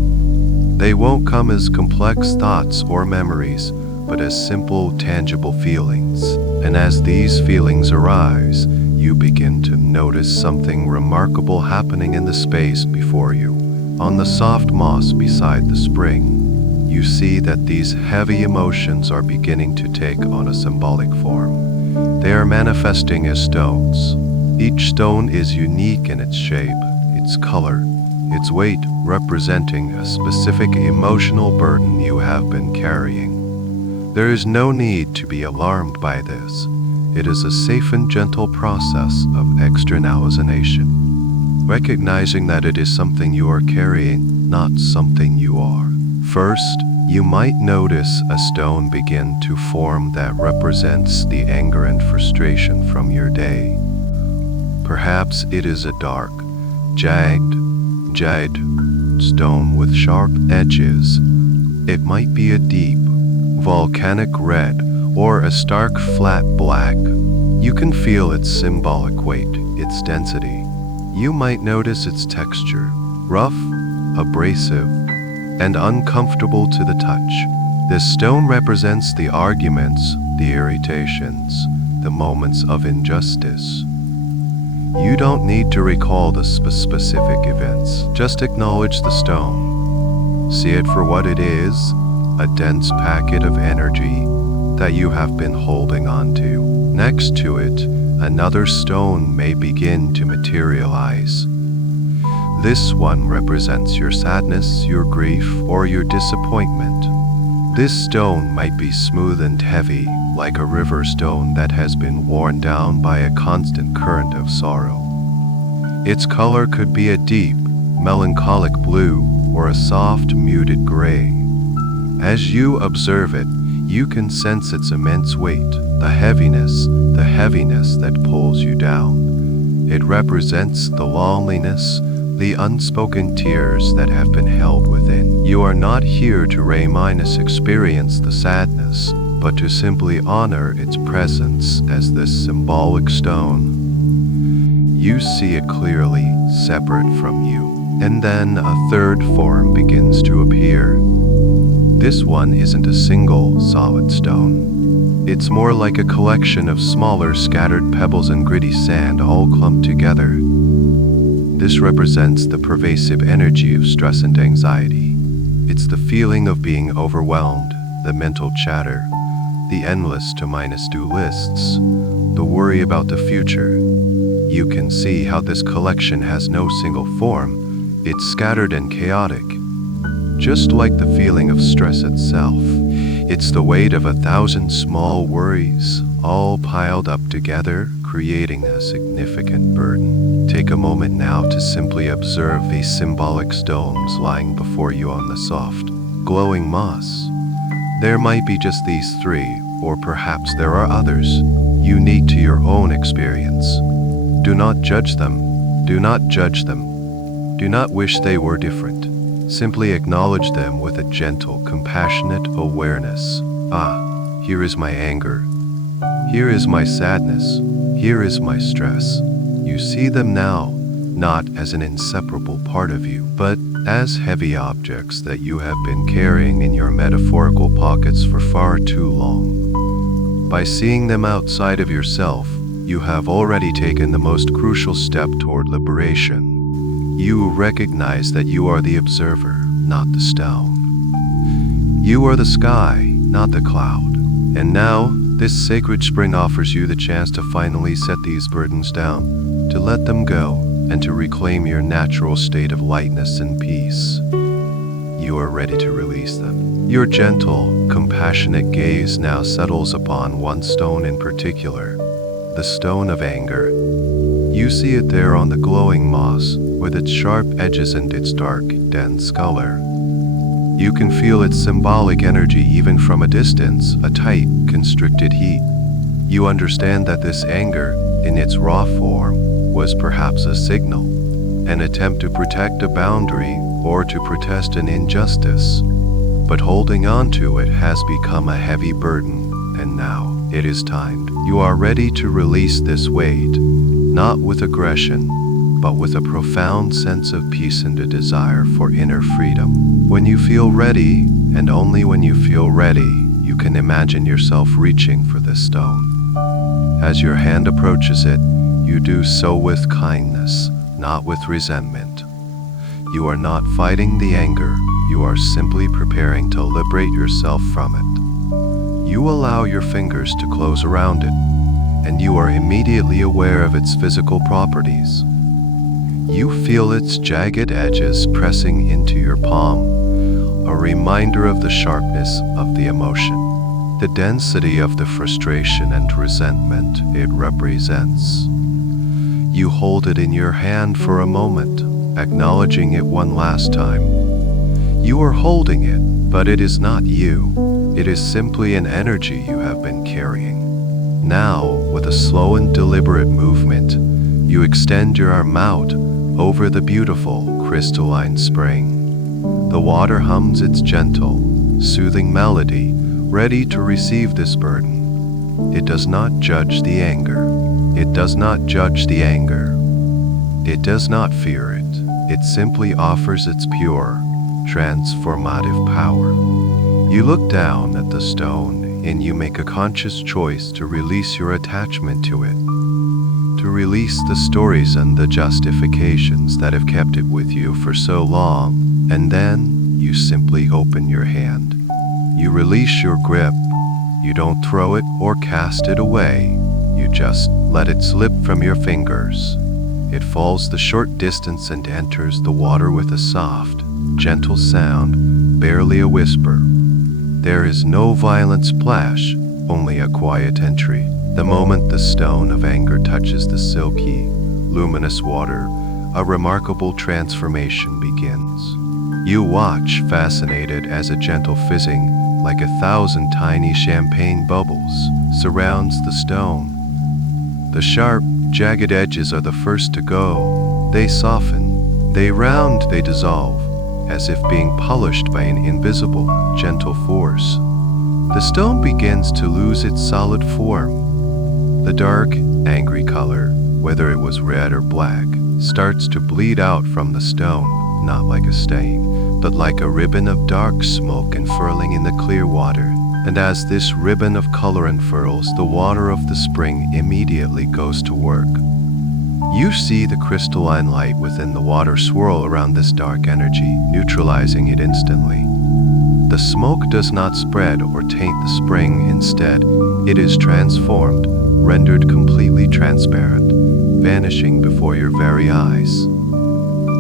They won't come as complex thoughts or memories, but as simple, tangible feelings. And as these feelings arise, you begin to notice something remarkable happening in the space before you. On the soft moss beside the spring, you see that these heavy emotions are beginning to take on a symbolic form. They are manifesting as stones. Each stone is unique in its shape, its color, its weight, representing a specific emotional burden you have been carrying. There is no need to be alarmed by this. It is a safe and gentle process of externalization. Recognizing that it is something you are carrying, not something you are. First, you might notice a stone begin to form that represents the anger and frustration from your day. Perhaps it is a dark, jagged stone with sharp edges. It might be a deep, volcanic red or a stark flat black. You can feel its symbolic weight, its density. You might notice its texture, rough, abrasive, and uncomfortable to the touch. This stone represents the arguments, the irritations, the moments of injustice. You don't need to recall the specific events. Just acknowledge the stone. See it for what it is, a dense packet of energy that you have been holding on to. Next to it, another stone may begin to materialize. This one represents your sadness, your grief, or your disappointment. This stone might be smooth and heavy, like a river stone that has been worn down by a constant current of sorrow. Its color could be a deep, melancholic blue or a soft, muted gray. As you observe it, you can sense its immense weight, the heaviness that pulls you down. It represents the loneliness, the unspoken tears that have been held within. You are not here to experience the sadness, but to simply honor its presence as this symbolic stone. You see it clearly, separate from you. And then a third form begins to appear. This one isn't a single, solid stone. It's more like a collection of smaller, scattered pebbles and gritty sand all clumped together. This represents the pervasive energy of stress and anxiety. It's the feeling of being overwhelmed, the mental chatter, the endless to-do lists, the worry about the future. You can see how this collection has no single form. It's scattered and chaotic. Just like the feeling of stress itself, it's the weight of 1,000 small worries, all piled up together, creating a significant burden. Take a moment now to simply observe these symbolic stones lying before you on the soft, glowing moss. There might be just these three, or perhaps there are others, unique to your own experience. Do not judge them. Do not judge them. Do not wish they were different. Simply acknowledge them with a gentle, compassionate awareness. Ah, here is my anger. Here is my sadness. Here is my stress. You see them now, not as an inseparable part of you, but as heavy objects that you have been carrying in your metaphorical pockets for far too long. By seeing them outside of yourself, you have already taken the most crucial step toward liberation. You recognize that you are the observer, not the stone. You are the sky, not the cloud. And now, this sacred spring offers you the chance to finally set these burdens down, to let them go, and to reclaim your natural state of lightness and peace. You are ready to release them. Your gentle, compassionate gaze now settles upon one stone in particular, the stone of anger. You see it there on the glowing moss, with its sharp edges and its dark, dense color. You can feel its symbolic energy even from a distance, a tight, constricted heat. You understand that this anger, in its raw form, was perhaps a signal, an attempt to protect a boundary or to protest an injustice. But holding on to it has become a heavy burden, and now it is time. You are ready to release this weight, not with aggression, but with a profound sense of peace and a desire for inner freedom. When you feel ready, and only when you feel ready, you can imagine yourself reaching for this stone. As your hand approaches it, you do so with kindness, not with resentment. You are not fighting the anger, you are simply preparing to liberate yourself from it. You allow your fingers to close around it, and you are immediately aware of its physical properties. You feel its jagged edges pressing into your palm, a reminder of the sharpness of the emotion, the density of the frustration and resentment it represents. You hold it in your hand for a moment, acknowledging it one last time. You are holding it, but it is not you. It is simply an energy you have been carrying. Now, with a slow and deliberate movement, you extend your arm out over the beautiful, crystalline spring. The water hums its gentle, soothing melody, ready to receive this burden. It does not judge the anger. It does not judge the anger. It does not fear it. It simply offers its pure, transformative power. You look down at the stone and you make a conscious choice to release your attachment to it, to release the stories and the justifications that have kept it with you for so long, and then you simply open your hand. You release your grip. You don't throw it or cast it away. You just let it slip from your fingers. It falls the short distance and enters the water with a soft, gentle sound, barely a whisper. There is no violent splash, only a quiet entry. The moment the stone of anger touches the silky, luminous water, a remarkable transformation begins. You watch, fascinated, as a gentle fizzing, like 1,000 tiny champagne bubbles, surrounds the stone. The sharp, jagged edges are the first to go. They soften, they round, they dissolve, as if being polished by an invisible, gentle force. The stone begins to lose its solid form. The dark, angry color, whether it was red or black, starts to bleed out from the stone, not like a stain, but like a ribbon of dark smoke unfurling in the clear water. And as this ribbon of color unfurls, the water of the spring immediately goes to work. You see the crystalline light within the water swirl around this dark energy, neutralizing it instantly. The smoke does not spread or taint the spring. Instead, it is transformed, rendered completely transparent, vanishing before your very eyes.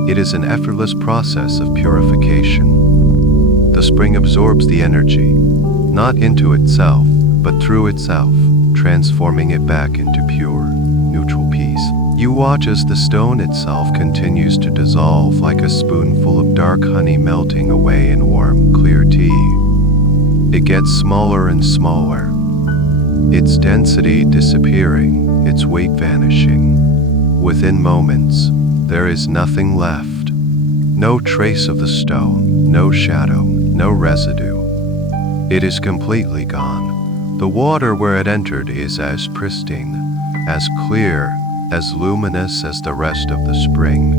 It is an effortless process of purification. The spring absorbs the energy, not into itself, but through itself, transforming it back into pure, neutral peace. You watch as the stone itself continues to dissolve like a spoonful of dark honey melting away in warm, clear tea. It gets smaller and smaller, its density disappearing, its weight vanishing. Within moments, there is nothing left. No trace of the stone, no shadow, no residue. It is completely gone. The water where it entered is as pristine, as clear, as luminous as the rest of the spring.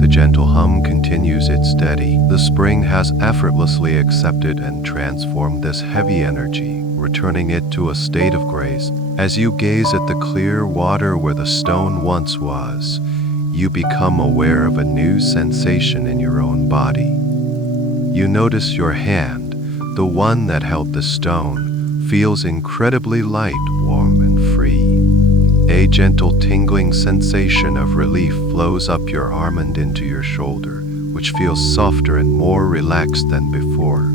The gentle hum continues its steady. The spring has effortlessly accepted and transformed this heavy energy, returning it to a state of grace. As you gaze at the clear water where the stone once was, you become aware of a new sensation in your own body. You notice your hand, the one that held the stone, feels incredibly light, warm, and free. A gentle tingling sensation of relief flows up your arm and into your shoulder, which feels softer and more relaxed than before.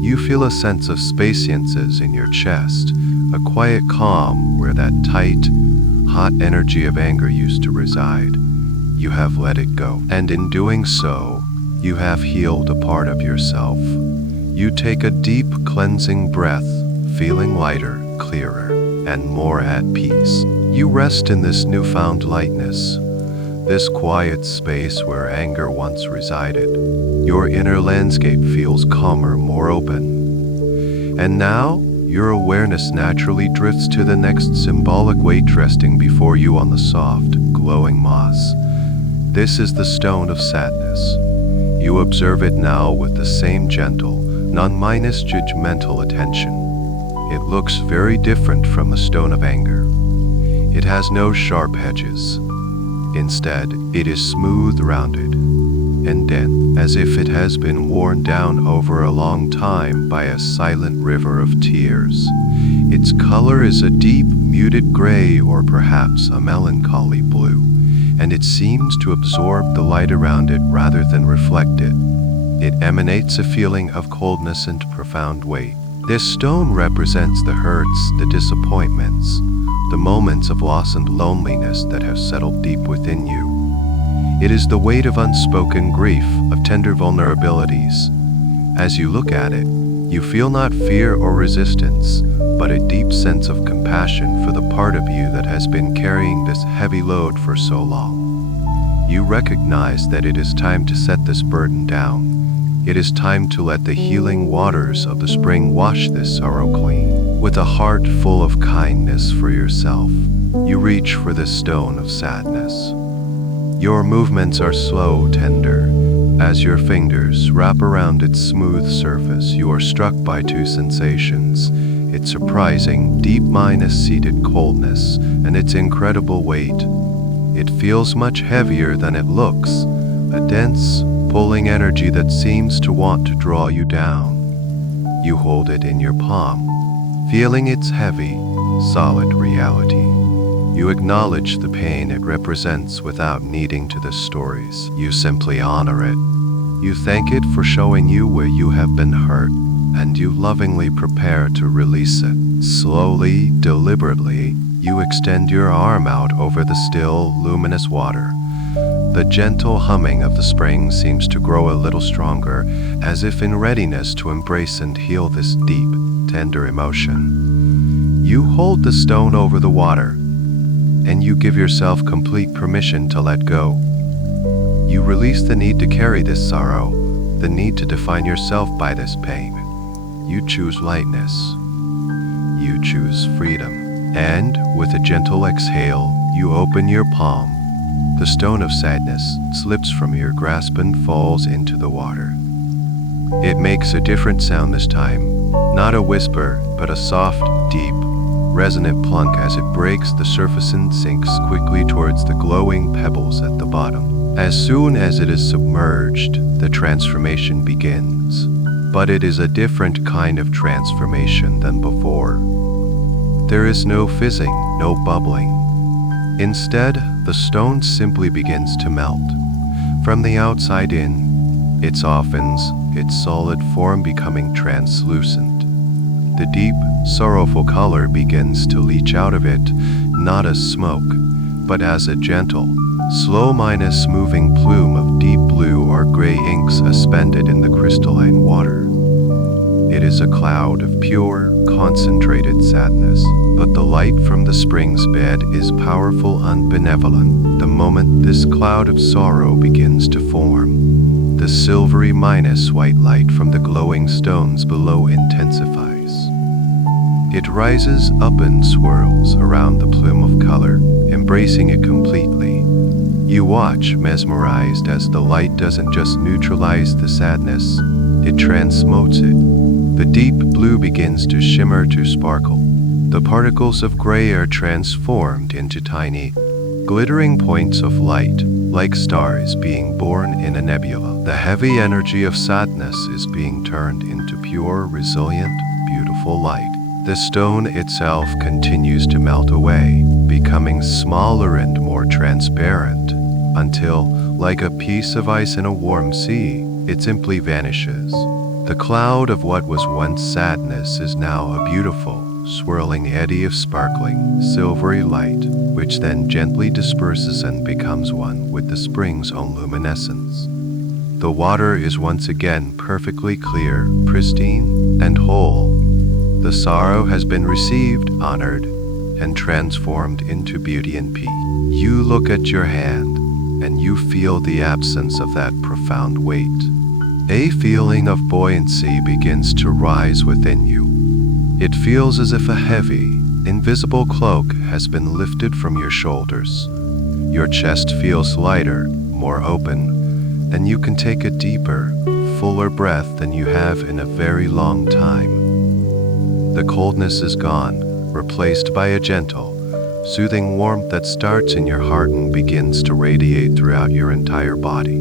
You feel a sense of spaciousness in your chest, a quiet calm where that tight, hot energy of anger used to reside. You have let it go, and in doing so, you have healed a part of yourself. You take a deep, cleansing breath, feeling lighter, clearer, and more at peace. You rest in this newfound lightness, this quiet space where anger once resided. Your inner landscape feels calmer, more open. And now, your awareness naturally drifts to the next symbolic weight resting before you on the soft, glowing moss. This is the stone of sadness. You observe it now with the same gentle, non-judgmental attention. It looks very different from the stone of anger. It has no sharp edges. Instead, it is smooth, rounded, and dense, as if it has been worn down over a long time by a silent river of tears. Its color is a deep, muted gray or perhaps a melancholy blue, and it seems to absorb the light around it rather than reflect it. It emanates a feeling of coldness and profound weight. This stone represents the hurts, the disappointments, the moments of loss and loneliness that have settled deep within you. It is the weight of unspoken grief, of tender vulnerabilities. As you look at it, you feel not fear or resistance, but a deep sense of compassion for the part of you that has been carrying this heavy load for so long. You recognize that it is time to set this burden down. It is time to let the healing waters of the spring wash this sorrow clean. With a heart full of kindness for yourself, you reach for this stone of sadness. Your movements are slow, tender. As your fingers wrap around its smooth surface, you are struck by two sensations: its surprising, deep-seated coldness and its incredible weight. It feels much heavier than it looks, a dense, pulling energy that seems to want to draw you down. You hold it in your palm, feeling its heavy, solid reality. You acknowledge the pain it represents without needing to the stories. You simply honor it. You thank it for showing you where you have been hurt, and you lovingly prepare to release it. Slowly, deliberately, you extend your arm out over the still, luminous water. The gentle humming of the spring seems to grow a little stronger, as if in readiness to embrace and heal this deep, tender emotion. You hold the stone over the water, and you give yourself complete permission to let go. You release the need to carry this sorrow, the need to define yourself by this pain. You choose lightness. You choose freedom. And, with a gentle exhale, you open your palm. The stone of sadness slips from your grasp and falls into the water. It makes a different sound this time, not a whisper, but a soft, deep, resonant plunk as it breaks the surface and sinks quickly towards the glowing pebbles at the bottom. As soon as it is submerged, the transformation begins. But it is a different kind of transformation than before. There is no fizzing, no bubbling. Instead, the stone simply begins to melt. From the outside in, it softens, its solid form becoming translucent. The deep, sorrowful color begins to leach out of it, not as smoke, but as a gentle, slow-moving plume of deep blue or gray ink suspended in the crystalline water. It is a cloud of pure, concentrated sadness, but the light from the spring's bed is powerful and benevolent. The moment this cloud of sorrow begins to form, the silvery-white light from the glowing stones below intensifies. It rises up and swirls around the plume of color, embracing it completely. You watch, mesmerized, as the light doesn't just neutralize the sadness, it transmutes it. The deep blue begins to shimmer, to sparkle. The particles of gray are transformed into tiny, glittering points of light, like stars being born in a nebula. The heavy energy of sadness is being turned into pure, resilient, beautiful light. The stone itself continues to melt away, becoming smaller and more transparent, until, like a piece of ice in a warm sea, it simply vanishes. The cloud of what was once sadness is now a beautiful, swirling eddy of sparkling, silvery light, which then gently disperses and becomes one with the spring's own luminescence. The water is once again perfectly clear, pristine, and whole. The sorrow has been received, honored, and transformed into beauty and peace. You look at your hand, and you feel the absence of that profound weight. A feeling of buoyancy begins to rise within you. It feels as if a heavy, invisible cloak has been lifted from your shoulders. Your chest feels lighter, more open, and you can take a deeper, fuller breath than you have in a very long time. The coldness is gone, replaced by a gentle, soothing warmth that starts in your heart and begins to radiate throughout your entire body.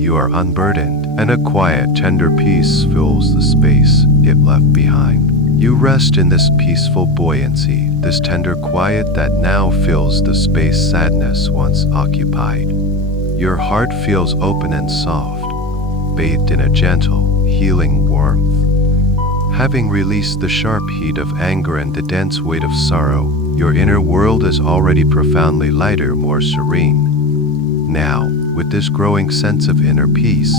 You are unburdened, and a quiet, tender peace fills the space it left behind. You rest in this peaceful buoyancy, this tender quiet that now fills the space sadness once occupied. Your heart feels open and soft, bathed in a gentle, healing warmth. Having released the sharp heat of anger and the dense weight of sorrow, your inner world is already profoundly lighter, more serene. Now, with this growing sense of inner peace,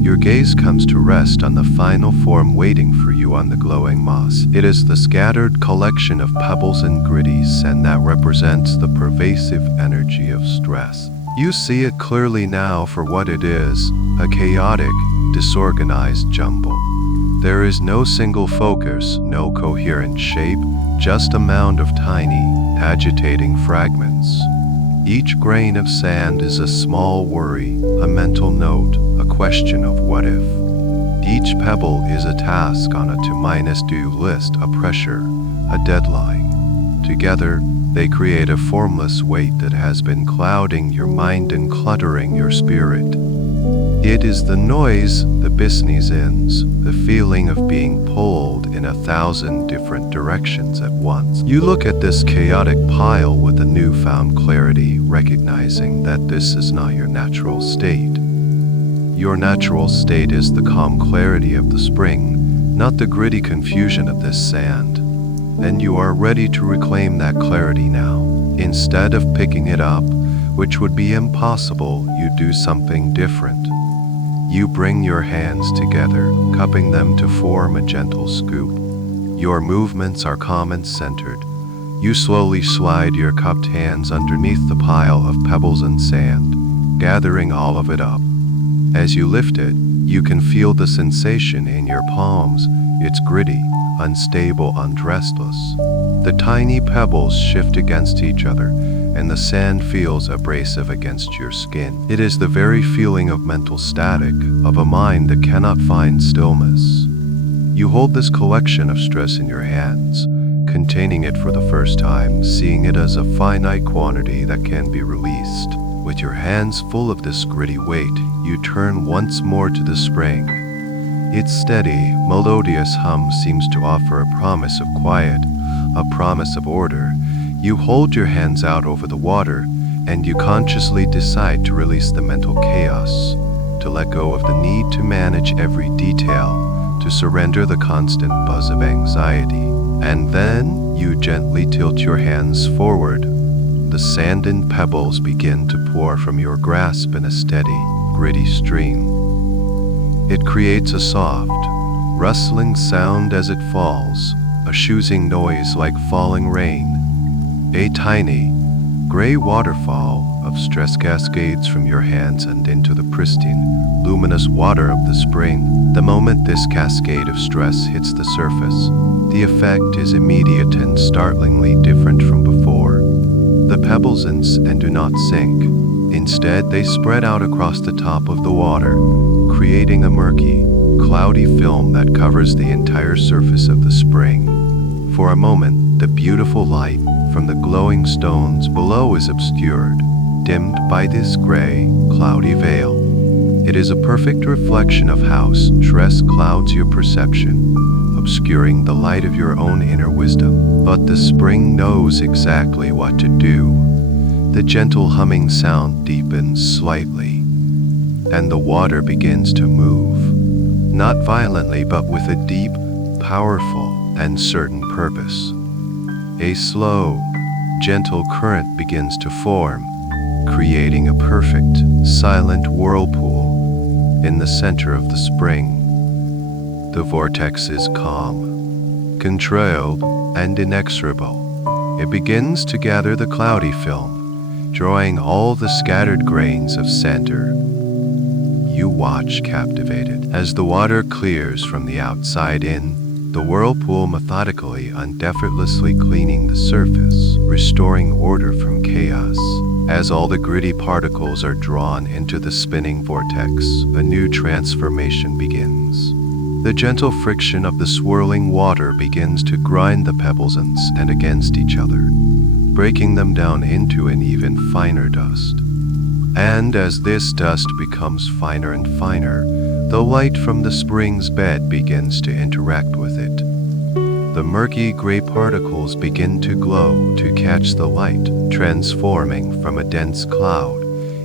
your gaze comes to rest on the final form waiting for you on the glowing moss. It is the scattered collection of pebbles and gritty sand that represents the pervasive energy of stress. You see it clearly now for what it is, a chaotic, disorganized jumble. There is no single focus, no coherent shape, just a mound of tiny, agitating fragments. Each grain of sand is a small worry, a mental note, a question of what if. Each pebble is a task on a to-do list, a pressure, a deadline. Together, they create a formless weight that has been clouding your mind and cluttering your spirit. It is the noise, the business ends, the feeling of being pulled in 1,000 different directions at once. You look at this chaotic pile with a newfound clarity, recognizing that this is not your natural state. Your natural state is the calm clarity of the spring, not the gritty confusion of this sand. And you are ready to reclaim that clarity now. Instead of picking it up, which would be impossible, you do something different. You bring your hands together, cupping them to form a gentle scoop. Your movements are calm and centered. You slowly slide your cupped hands underneath the pile of pebbles and sand, gathering all of it up. As you lift it, you can feel the sensation in your palms. It's gritty, unstable, and restless. The tiny pebbles shift against each other, and the sand feels abrasive against your skin. It is the very feeling of mental static, of a mind that cannot find stillness. You hold this collection of stress in your hands, containing it for the first time, seeing it as a finite quantity that can be released. With your hands full of this gritty weight, you turn once more to the spring. Its steady, melodious hum seems to offer a promise of quiet, a promise of order. You hold your hands out over the water, and you consciously decide to release the mental chaos, to let go of the need to manage every detail, to surrender the constant buzz of anxiety. And then, you gently tilt your hands forward. The sand and pebbles begin to pour from your grasp in a steady, gritty stream. It creates a soft, rustling sound as it falls, a soothing noise like falling rain. A tiny, gray waterfall, of stress cascades from your hands and into the pristine, luminous water of the spring. The moment this cascade of stress hits the surface, the effect is immediate and startlingly different from before. The pebbles and do not sink. Instead, they spread out across the top of the water, creating a murky, cloudy film that covers the entire surface of the spring. For a moment, the beautiful light from the glowing stones below is obscured, dimmed by this gray, cloudy veil. It is a perfect reflection of how stress clouds your perception, obscuring the light of your own inner wisdom. But the spring knows exactly what to do. The gentle humming sound deepens slightly, and the water begins to move, not violently but with a deep, powerful, and certain purpose. A slow, gentle current begins to form, creating a perfect, silent whirlpool in the center of the spring. The vortex is calm, controlled, and inexorable. It begins to gather the cloudy film, drawing all the scattered grains of center. You watch captivated as the water clears from the outside in, the whirlpool methodically and effortlessly cleaning the surface, restoring order from chaos. As all the gritty particles are drawn into the spinning vortex, a new transformation begins. The gentle friction of the swirling water begins to grind the pebbles and against each other, breaking them down into an even finer dust. And as this dust becomes finer and finer, the light from the spring's bed begins to interact with it. The murky gray particles begin to glow to catch the light, transforming from a dense cloud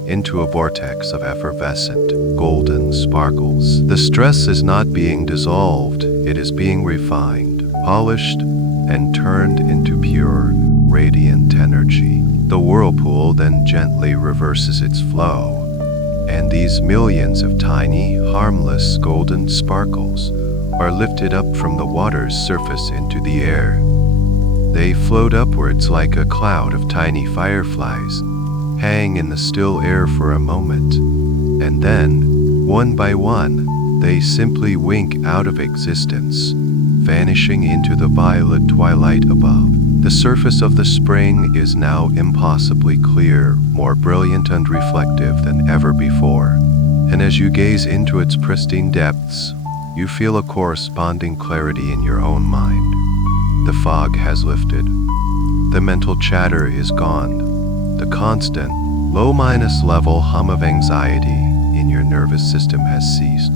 into a vortex of effervescent, golden sparkles. The stress is not being dissolved, it is being refined, polished, and turned into pure, radiant energy. The whirlpool then gently reverses its flow, and these millions of tiny, harmless golden sparkles are lifted up from the water's surface into the air. They float upwards like a cloud of tiny fireflies, hang in the still air for a moment, and then, one by one, they simply wink out of existence, vanishing into the violet twilight above. The surface of the spring is now impossibly clear, more brilliant and reflective than ever before, and as you gaze into its pristine depths, you feel a corresponding clarity in your own mind. The fog has lifted. The mental chatter is gone. The constant, low-level hum of anxiety in your nervous system has ceased.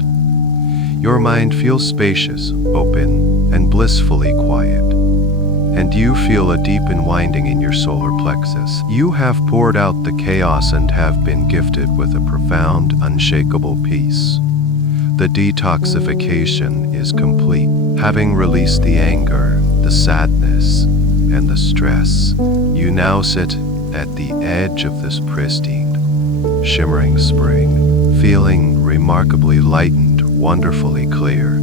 Your mind feels spacious, open, and blissfully quiet. And you feel a deep unwinding in your solar plexus. You have poured out the chaos and have been gifted with a profound, unshakable peace. The detoxification is complete. Having released the anger, the sadness, and the stress, you now sit at the edge of this pristine, shimmering spring, feeling remarkably lightened, wonderfully clear.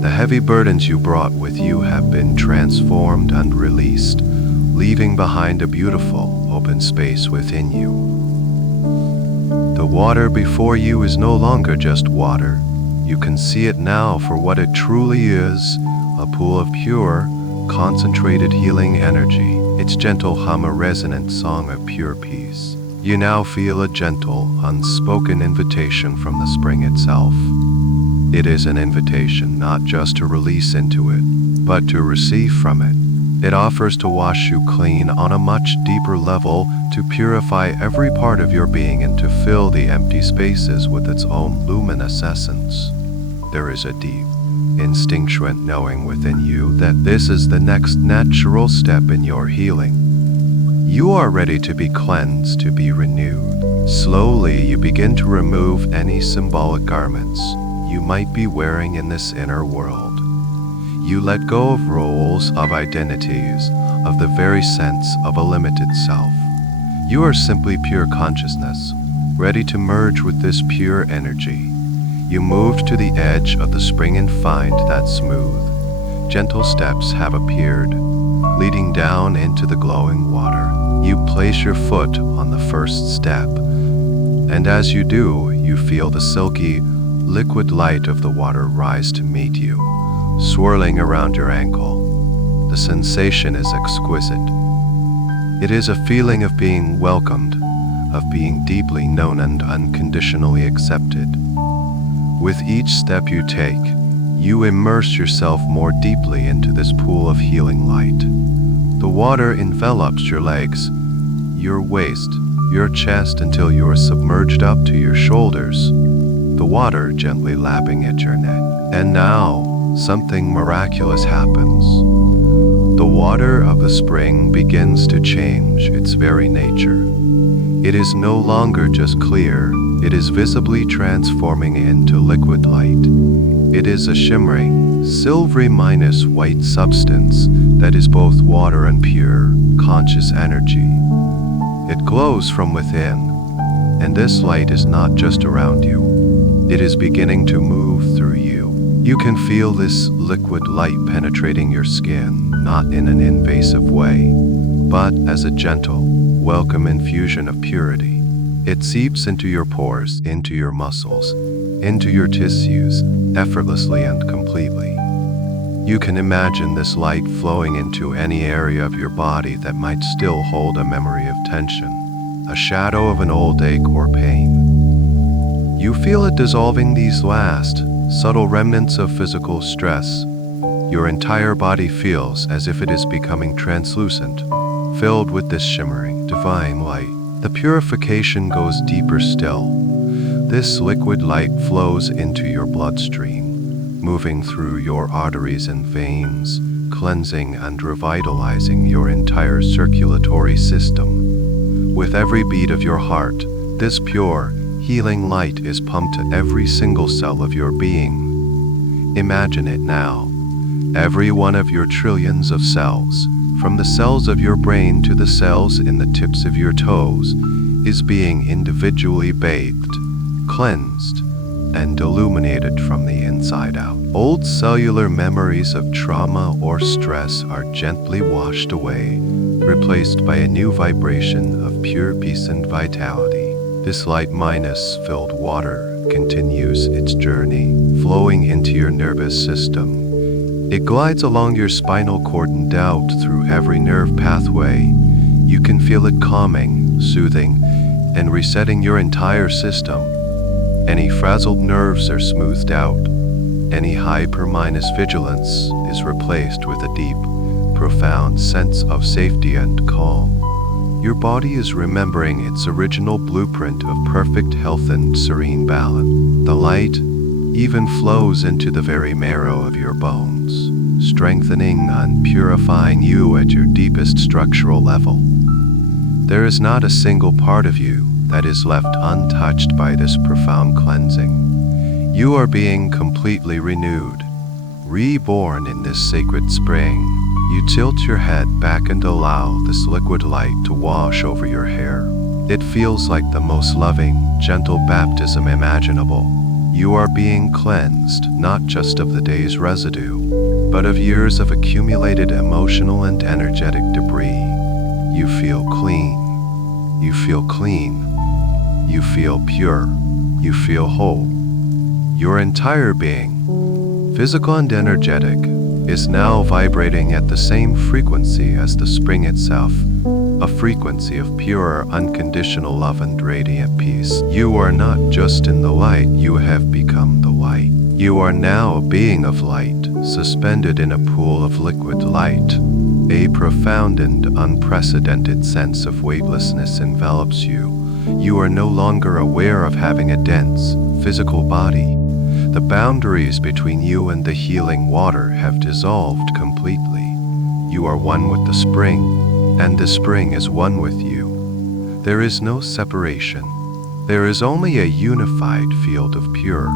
The heavy burdens you brought with you have been transformed and released, leaving behind a beautiful, open space within you. The water before you is no longer just water. You can see it now for what it truly is, a pool of pure, concentrated healing energy. Its gentle hum a resonant song of pure peace. You now feel a gentle, unspoken invitation from the spring itself. It is an invitation not just to release into it, but to receive from it. It offers to wash you clean on a much deeper level, to purify every part of your being and to fill the empty spaces with its own luminous essence. There is a deep, instinctual knowing within you that this is the next natural step in your healing. You are ready to be cleansed, to be renewed. Slowly, you begin to remove any symbolic garments you might be wearing in this inner world. You let go of roles, of identities, of the very sense of a limited self. You are simply pure consciousness, ready to merge with this pure energy. You move to the edge of the spring and find that smooth, gentle steps have appeared, leading down into the glowing water. You place your foot on the first step, and as you do, you feel the silky, liquid light of the water rise to meet you, swirling around your ankle. The sensation is exquisite. It is a feeling of being welcomed, of being deeply known and unconditionally accepted. With each step you take, you immerse yourself more deeply into this pool of healing light. The water envelops your legs, your waist, your chest until you are submerged up to your shoulders, the water gently lapping at your neck. And now, something miraculous happens. The water of the spring begins to change its very nature. It is no longer just clear, it is visibly transforming into liquid light. It is a shimmering, silvery minus white substance that is both water and pure, conscious energy. It glows from within, and this light is not just around you. It is beginning to move through you. You can feel this liquid light penetrating your skin, not in an invasive way, but as a gentle, welcome infusion of purity. It seeps into your pores, into your muscles, into your tissues, effortlessly and completely. You can imagine this light flowing into any area of your body that might still hold a memory of tension, a shadow of an old ache or pain. You feel it dissolving these last, subtle remnants of physical stress. Your entire body feels as if it is becoming translucent, filled with this shimmering, divine light. The purification goes deeper still. This liquid light flows into your bloodstream, moving through your arteries and veins, cleansing and revitalizing your entire circulatory system. With every beat of your heart, this pure, healing light is pumped to every single cell of your being. Imagine it now. Every one of your trillions of cells, from the cells of your brain to the cells in the tips of your toes, is being individually bathed, cleansed, and illuminated from the inside out. Old cellular memories of trauma or stress are gently washed away, replaced by a new vibration of pure peace and vitality. This light-filled water continues its journey, flowing into your nervous system. It glides along your spinal cord and out through every nerve pathway. You can feel it calming, soothing, and resetting your entire system. Any frazzled nerves are smoothed out. Any hyper-vigilance is replaced with a deep, profound sense of safety and calm. Your body is remembering its original blueprint of perfect health and serene balance. The light even flows into the very marrow of your bones, strengthening and purifying you at your deepest structural level. There is not a single part of you that is left untouched by this profound cleansing. You are being completely renewed, reborn in this sacred spring. You tilt your head back and allow this liquid light to wash over your hair. It feels like the most loving, gentle baptism imaginable. You are being cleansed, not just of the day's residue, but of years of accumulated emotional and energetic debris. You feel clean. You feel clean. You feel pure. You feel whole. Your entire being, physical and energetic, is now vibrating at the same frequency as the spring itself, a frequency of pure, unconditional love and radiant peace. You are not just in the light, you have become the light. You are now a being of light, suspended in a pool of liquid light. A profound and unprecedented sense of weightlessness envelops you. You are no longer aware of having a dense, physical body. The boundaries between you and the healing water have dissolved completely. You are one with the spring, and the spring is one with you. There is no separation. There is only a unified field of pure,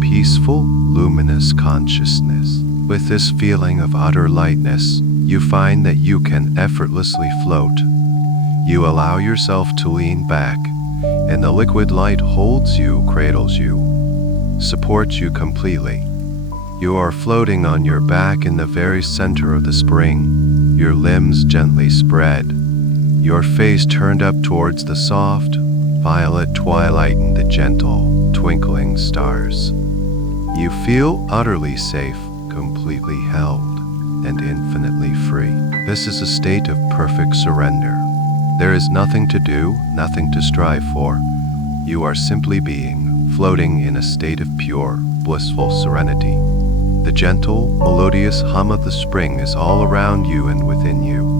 peaceful, luminous consciousness. With this feeling of utter lightness, you find that you can effortlessly float. You allow yourself to lean back, and the liquid light holds you, cradles you, supports you completely. You are floating on your back in the very center of the spring, your limbs gently spread. your face turned up towards the soft, violet twilight and the gentle, twinkling stars. You feel utterly safe, completely held, and infinitely free. This is a state of perfect surrender. There is nothing to do, nothing to strive for. You are simply being, floating in a state of pure, blissful serenity. The gentle, melodious hum of the spring is all around you and within you.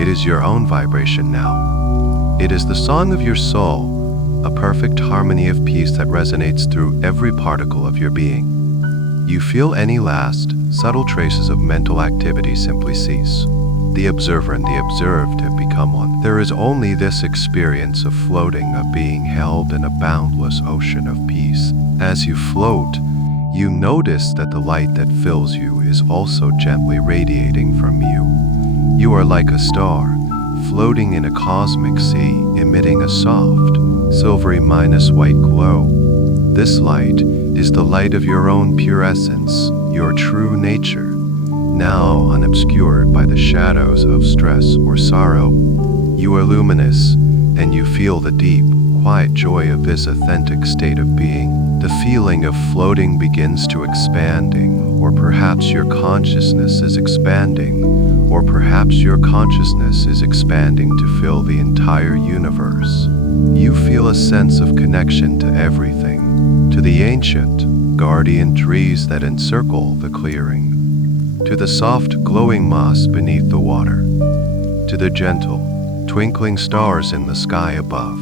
It is your own vibration now. It is the song of your soul, a perfect harmony of peace that resonates through every particle of your being. You feel any last, subtle traces of mental activity simply cease. The observer and the observed have become one. There is only this experience of floating, of being held in a boundless ocean of peace. As you float, you notice that the light that fills you is also gently radiating from you. You are like a star, floating in a cosmic sea, emitting a soft, silvery minus white glow. This light is the light of your own pure essence, your true nature, now unobscured by the shadows of stress or sorrow. You are luminous, and you feel the deep, quiet joy of this authentic state of being. The feeling of floating begins to expanding, or perhaps your consciousness is expanding, or perhaps your consciousness is expanding to fill the entire universe. You feel a sense of connection to everything, to the ancient, guardian trees that encircle the clearing, to the soft, glowing moss beneath the water, to the gentle, twinkling stars in the sky above.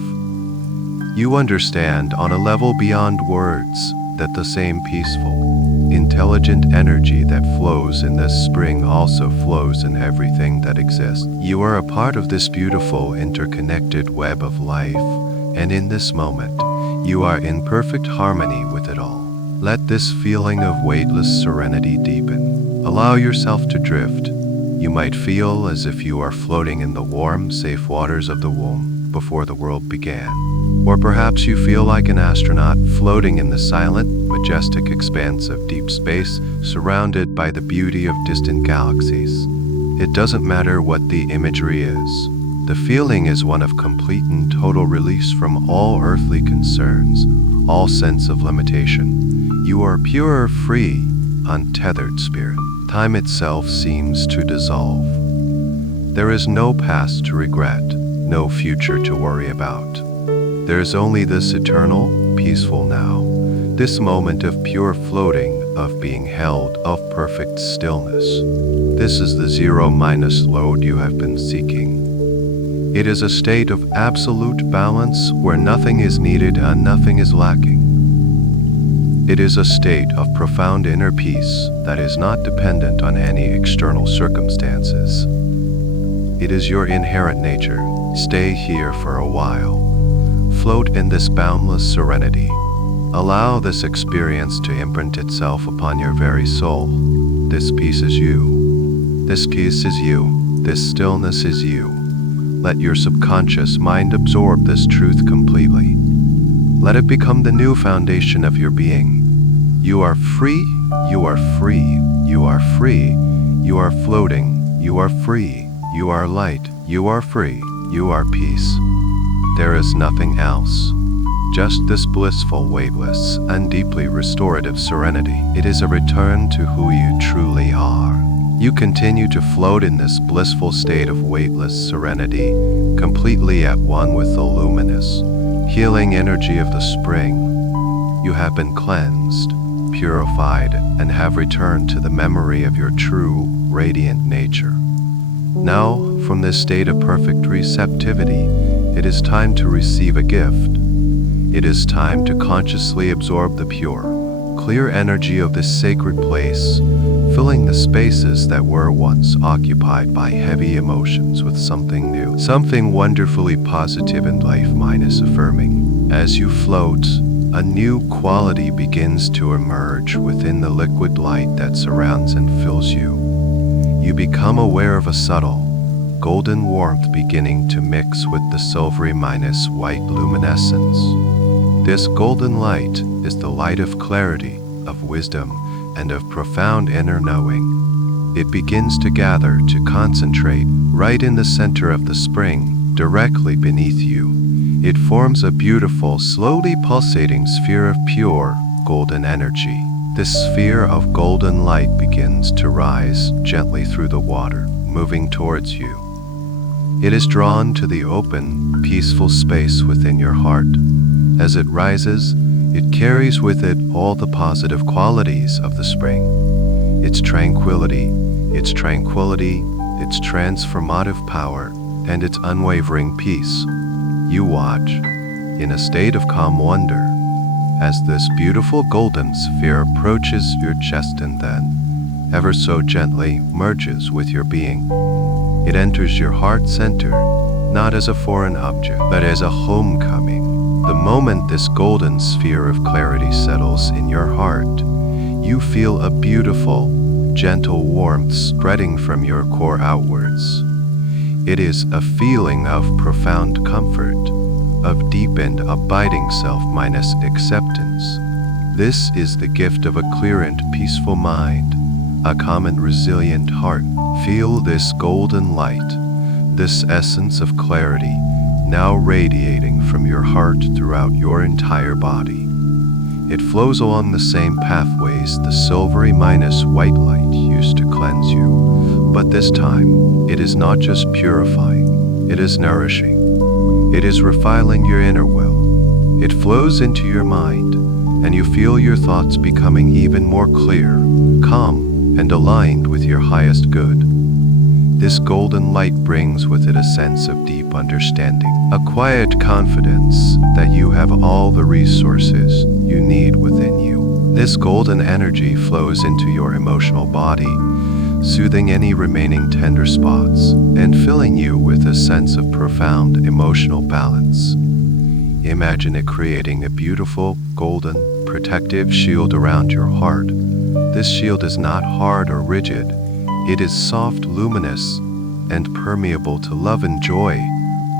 You understand on a level beyond words that the same peaceful, intelligent energy that flows in this spring also flows in everything that exists. You are a part of this beautiful, interconnected web of life, and in this moment, you are in perfect harmony with it all. Let this feeling of weightless serenity deepen. Allow yourself to drift. You might feel as if you are floating in the warm, safe waters of the womb before the world began. Or perhaps you feel like an astronaut floating in the silent, majestic expanse of deep space, surrounded by the beauty of distant galaxies. It doesn't matter what the imagery is. The feeling is one of complete and total release from all earthly concerns, all sense of limitation. You are pure, free, untethered spirit. Time itself seems to dissolve. There is no past to regret, no future to worry about. There is only this eternal, peaceful now, this moment of pure floating, of being held, of perfect stillness. This is the zero-minus load you have been seeking. It is a state of absolute balance where nothing is needed and nothing is lacking. It is a state of profound inner peace that is not dependent on any external circumstances. It is your inherent nature. Stay here for a while. Float in this boundless serenity. Allow this experience to imprint itself upon your very soul. This peace is you. This peace is you. This stillness is you. Let your subconscious mind absorb this truth completely. Let it become the new foundation of your being. You are free, you are free, you are free, you are floating, you are free, you are light, you are free, you are peace. There is nothing else. Just this blissful, weightless, and deeply restorative serenity. It is a return to who you truly are. You continue to float in this blissful state of weightless serenity, completely at one with the luminous, healing energy of the spring. You have been cleansed, purified, and have returned to the memory of your true, radiant nature. Now, from this state of perfect receptivity, it is time to receive a gift. It is time to consciously absorb the pure, clear energy of this sacred place, filling the spaces that were once occupied by heavy emotions with something new, something wonderfully positive and life-minus affirming. As you float, a new quality begins to emerge within the liquid light that surrounds and fills you. You become aware of a subtle, golden warmth beginning to mix with the silvery minus white luminescence. This golden light is the light of clarity, of wisdom, and of profound inner knowing. It begins to gather, to concentrate, right in the center of the spring, directly beneath you. It forms a beautiful, slowly pulsating sphere of pure, golden energy. This sphere of golden light begins to rise gently through the water, moving towards you. It is drawn to the open, peaceful space within your heart. As it rises, it carries with it all the positive qualities of the spring. Its tranquility, its transformative power, and its unwavering peace. You watch, in a state of calm wonder, as this beautiful golden sphere approaches your chest and then, ever so gently, merges with your being. It enters your heart center, not as a foreign object, but as a homecoming. The moment this golden sphere of clarity settles in your heart, you feel a beautiful, gentle warmth spreading from your core outwards. It is a feeling of profound comfort, of deep and abiding self-acceptance. This is the gift of a clear and peaceful mind, a calm and resilient heart. Feel this golden light, this essence of clarity, now radiating from your heart throughout your entire body. It flows along the same pathways the silvery minus white light used to cleanse you, but this time, it is not just purifying, it is nourishing. It is refiling your inner will. It flows into your mind, and you feel your thoughts becoming even more clear, calm, and aligned with your highest good. This golden light brings with it a sense of deep understanding, a quiet confidence that you have all the resources you need within you. This golden energy flows into your emotional body, soothing any remaining tender spots and filling you with a sense of profound emotional balance. Imagine it creating a beautiful, golden, protective shield around your heart. This shield is not hard or rigid. It is soft, luminous, and permeable to love and joy,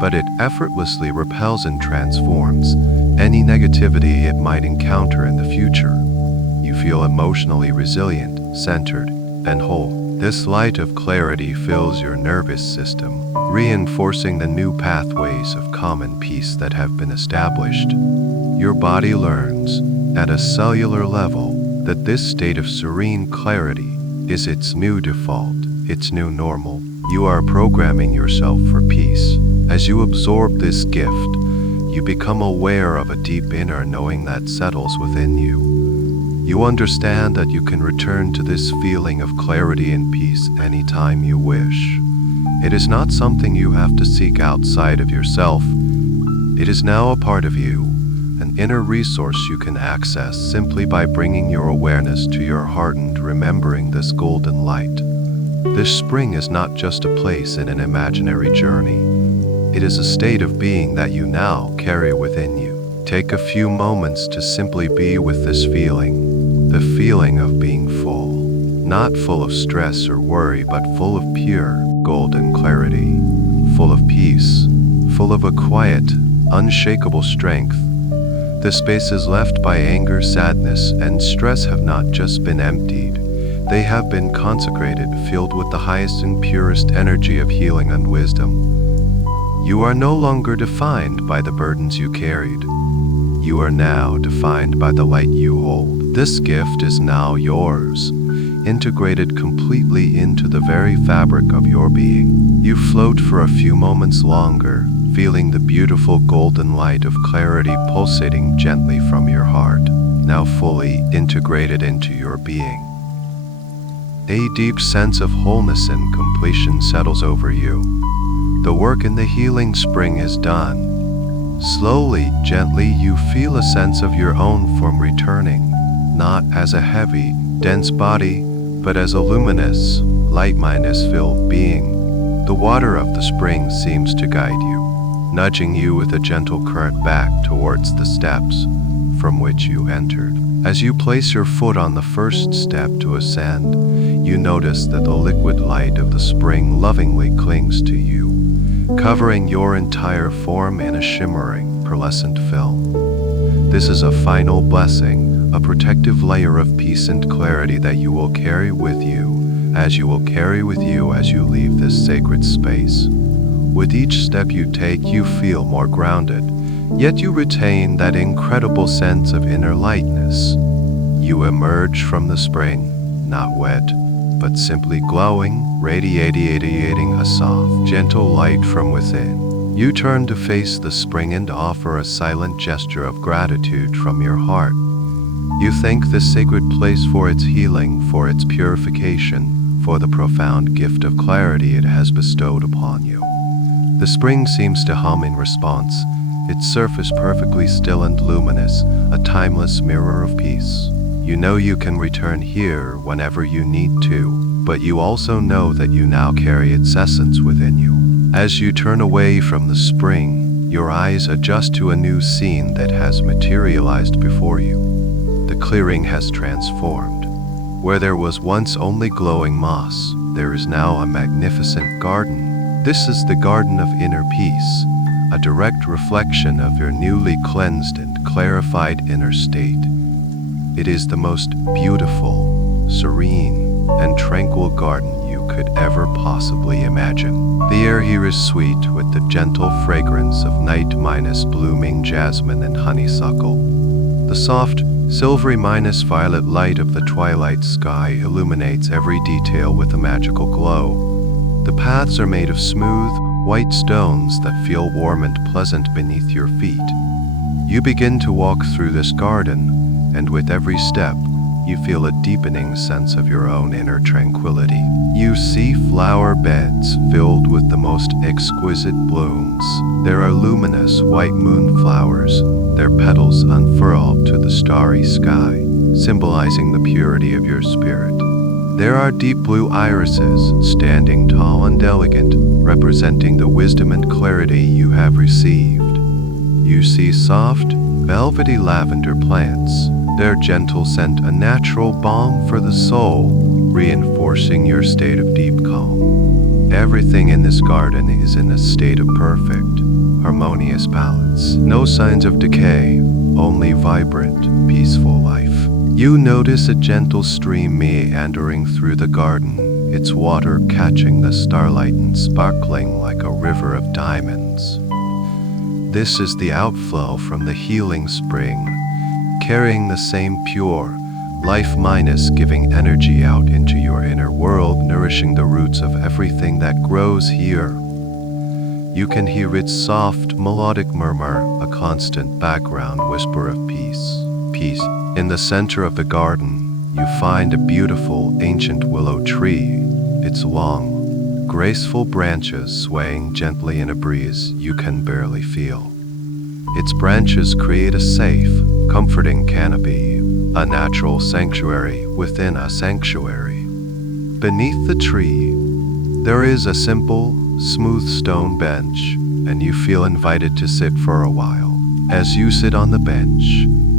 but it effortlessly repels and transforms any negativity it might encounter in the future. You feel emotionally resilient, centered, and whole. This light of clarity fills your nervous system, reinforcing the new pathways of calm and peace that have been established. Your body learns, at a cellular level, that this state of serene clarity is its new default, its new normal. You are programming yourself for peace. As you absorb this gift, you become aware of a deep inner knowing that settles within you. You understand that you can return to this feeling of clarity and peace anytime you wish. It is not something you have to seek outside of yourself. It is now a part of you, an inner resource you can access simply by bringing your awareness to your heart and remembering this golden light. This spring is not just a place in an imaginary journey. It is a state of being that you now carry within you. Take a few moments to simply be with this feeling, the feeling of being full. Not full of stress or worry, but full of pure, golden clarity, full of peace, full of a quiet, unshakable strength. The spaces left by anger, sadness, and stress have not just been emptied. They have been consecrated, filled with the highest and purest energy of healing and wisdom. You are no longer defined by the burdens you carried. You are now defined by the light you hold. This gift is now yours, integrated completely into the very fabric of your being. You float for a few moments longer, feeling the beautiful golden light of clarity pulsating gently from your heart, now fully integrated into your being. A deep sense of wholeness and completion settles over you. The work in the healing spring is done. Slowly, gently, you feel a sense of your own form returning, not as a heavy, dense body, but as a luminous, light-filled being. The water of the spring seems to guide you, nudging you with a gentle current back towards the steps from which you entered. As you place your foot on the first step to ascend, you notice that the liquid light of the spring lovingly clings to you, covering your entire form in a shimmering, pearlescent film. This is a final blessing, a protective layer of peace and clarity that you will carry with you as you leave this sacred space. With each step you take, you feel more grounded, yet you retain that incredible sense of inner lightness. You emerge from the spring, not wet, but simply glowing, radiating a soft, gentle light from within. You turn to face the spring and offer a silent gesture of gratitude from your heart. You thank this sacred place for its healing, for its purification, for the profound gift of clarity it has bestowed upon you. The spring seems to hum in response, its surface perfectly still and luminous, a timeless mirror of peace. You know you can return here whenever you need to, but you also know that you now carry its essence within you. As you turn away from the spring, your eyes adjust to a new scene that has materialized before you. The clearing has transformed. Where there was once only glowing moss, there is now a magnificent garden. This is the garden of inner peace, a direct reflection of your newly cleansed and clarified inner state. It is the most beautiful, serene, and tranquil garden you could ever possibly imagine. The air here is sweet with the gentle fragrance of night minus blooming jasmine and honeysuckle. The soft, silvery minus violet light of the twilight sky illuminates every detail with a magical glow. The paths are made of smooth, white stones that feel warm and pleasant beneath your feet. You begin to walk through this garden, and with every step, you feel a deepening sense of your own inner tranquility. You see flower beds filled with the most exquisite blooms. There are luminous white moonflowers, their petals unfurled to the starry sky, symbolizing the purity of your spirit. There are deep blue irises, standing tall and elegant, representing the wisdom and clarity you have received. You see soft, velvety lavender plants, their gentle scent a natural balm for the soul, reinforcing your state of deep calm. Everything in this garden is in a state of perfect, harmonious balance. No signs of decay, only vibrant, peaceful life. You notice a gentle stream meandering through the garden, its water catching the starlight and sparkling like a river of diamonds. This is the outflow from the healing spring, carrying the same pure, life minus giving energy out into your inner world, nourishing the roots of everything that grows here. You can hear its soft, melodic murmur, a constant background whisper of peace. Peace. In the center of the garden, you find a beautiful, ancient willow tree, its long, graceful branches swaying gently in a breeze you can barely feel. Its branches create a safe, comforting canopy, a natural sanctuary within a sanctuary. Beneath the tree, there is a simple, smooth stone bench, and you feel invited to sit for a while. As you sit on the bench,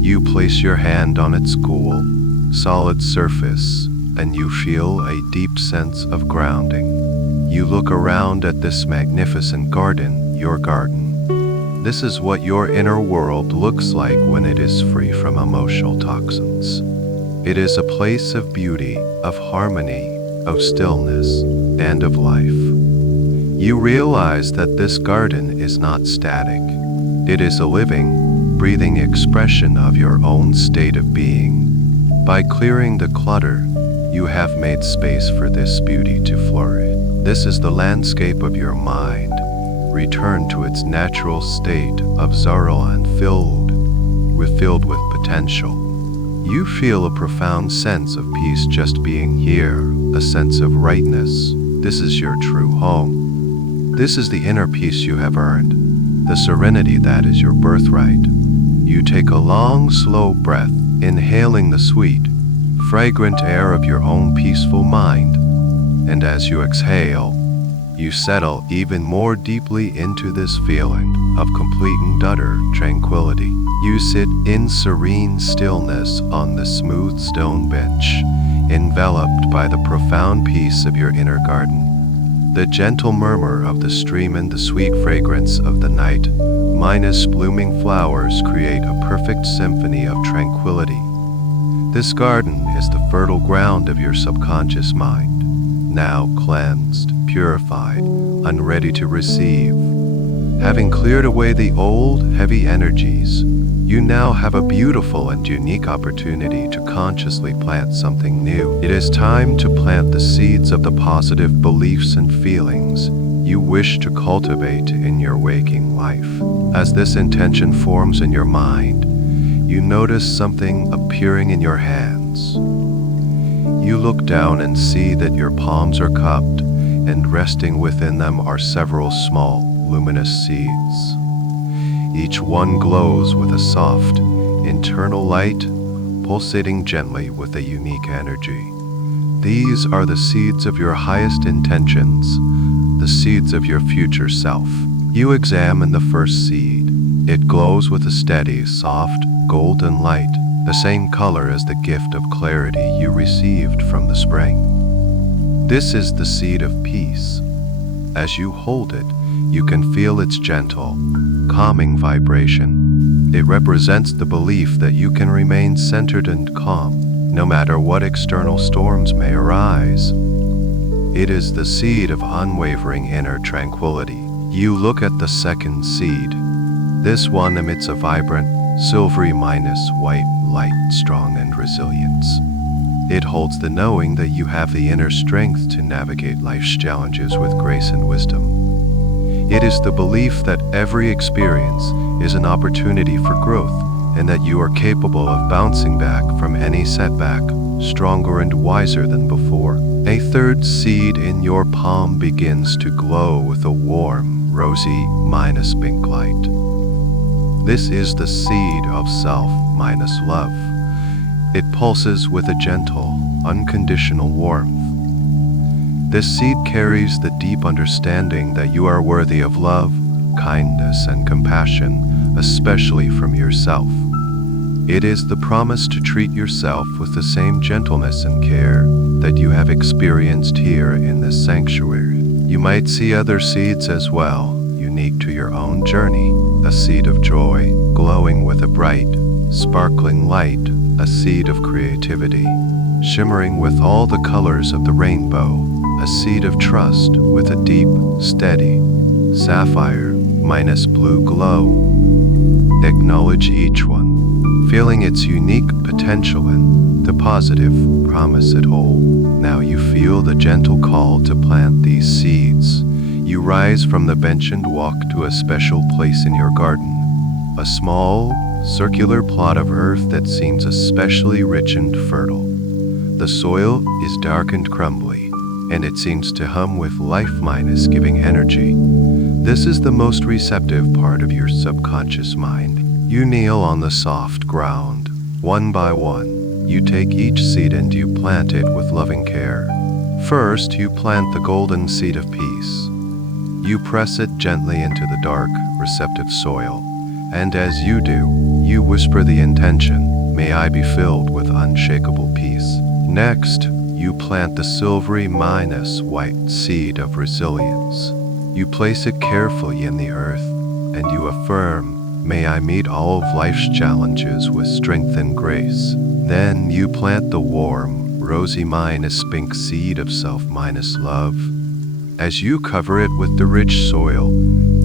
you place your hand on its cool, solid surface, and you feel a deep sense of grounding. You look around at this magnificent garden, your garden. This is what your inner world looks like when it is free from emotional toxins. It is a place of beauty, of harmony, of stillness, and of life. You realize that this garden is not static. It is a living, breathing expression of your own state of being. By clearing the clutter, you have made space for this beauty to flourish. This is the landscape of your mind, returned to its natural state of sorrow and filled with potential. You feel a profound sense of peace just being here, a sense of rightness. This is your true home. This is the inner peace you have earned, the serenity that is your birthright. You take a long, slow breath, inhaling the sweet, fragrant air of your own peaceful mind, and as you exhale, you settle even more deeply into this feeling of complete and utter tranquility. You sit in serene stillness on the smooth stone bench, enveloped by the profound peace of your inner garden. The gentle murmur of the stream and the sweet fragrance of the night, minus blooming flowers, create a perfect symphony of tranquility. This garden is the fertile ground of your subconscious mind, now cleansed, purified, unready to receive. Having cleared away the old, heavy energies, you now have a beautiful and unique opportunity to consciously plant something new. It is time to plant the seeds of the positive beliefs and feelings you wish to cultivate in your waking life. As this intention forms in your mind, you notice something appearing in your hands. You look down and see that your palms are cupped, and resting within them are several small, luminous seeds. Each one glows with a soft, internal light, pulsating gently with a unique energy. These are the seeds of your highest intentions, the seeds of your future self. You examine the first seed. It glows with a steady, soft, golden light, the same color as the gift of clarity you received from the spring. This is the seed of peace. As you hold it, you can feel its gentle, calming vibration. It represents the belief that you can remain centered and calm, no matter what external storms may arise. It is the seed of unwavering inner tranquility. You look at the second seed. This one emits a vibrant, silvery minus white light, strong and resilience. It holds the knowing that you have the inner strength to navigate life's challenges with grace and wisdom. It is the belief that every experience is an opportunity for growth, and that you are capable of bouncing back from any setback, stronger and wiser than before. A third seed in your palm begins to glow with a warm, rosy minus pink light. This is the seed of self minus love. It pulses with a gentle, unconditional warmth. This seed carries the deep understanding that you are worthy of love, kindness, and compassion, especially from yourself. It is the promise to treat yourself with the same gentleness and care that you have experienced here in this sanctuary. You might see other seeds as well, unique to your own journey. A seed of joy, glowing with a bright, sparkling light, a seed of creativity, shimmering with all the colors of the rainbow, a seed of trust with a deep, steady, sapphire minus blue glow. Acknowledge each one, feeling its unique potential and the positive promise it holds. Now you feel the gentle call to plant these seeds. You rise from the bench and walk to a special place in your garden, a small, circular plot of earth that seems especially rich and fertile. The soil is dark and crumbly, and it seems to hum with life minus giving energy. This is the most receptive part of your subconscious mind. You kneel on the soft ground. One by one, you take each seed and you plant it with loving care. First, you plant the golden seed of peace. You press it gently into the dark, receptive soil, and as you do, you whisper the intention, "May I be filled with unshakable peace." Next, you plant the silvery minus white seed of resilience. You place it carefully in the earth, and you affirm, "May I meet all of life's challenges with strength and grace." Then you plant the warm, rosy minus pink seed of self minus love. As you cover it with the rich soil,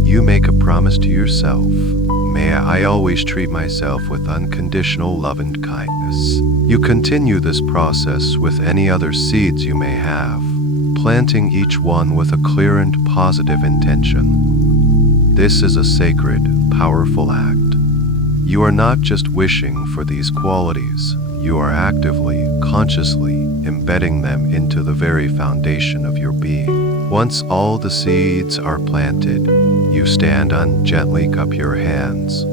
you make a promise to yourself, "May I always treat myself with unconditional love and kindness." You continue this process with any other seeds you may have, planting each one with a clear and positive intention. This is a sacred, powerful act. You are not just wishing for these qualities, you are actively, consciously embedding them into the very foundation of your being. Once all the seeds are planted, you stand and gently cup your hands.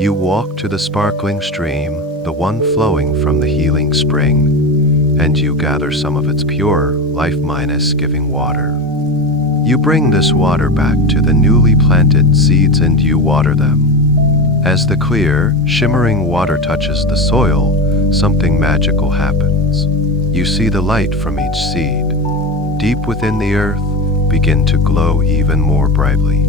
You walk to the sparkling stream, the one flowing from the healing spring, and you gather some of its pure, life minus giving water. You bring this water back to the newly planted seeds and you water them. As the clear, shimmering water touches the soil, something magical happens. You see the light from each seed, deep within the earth, begin to glow even more brightly.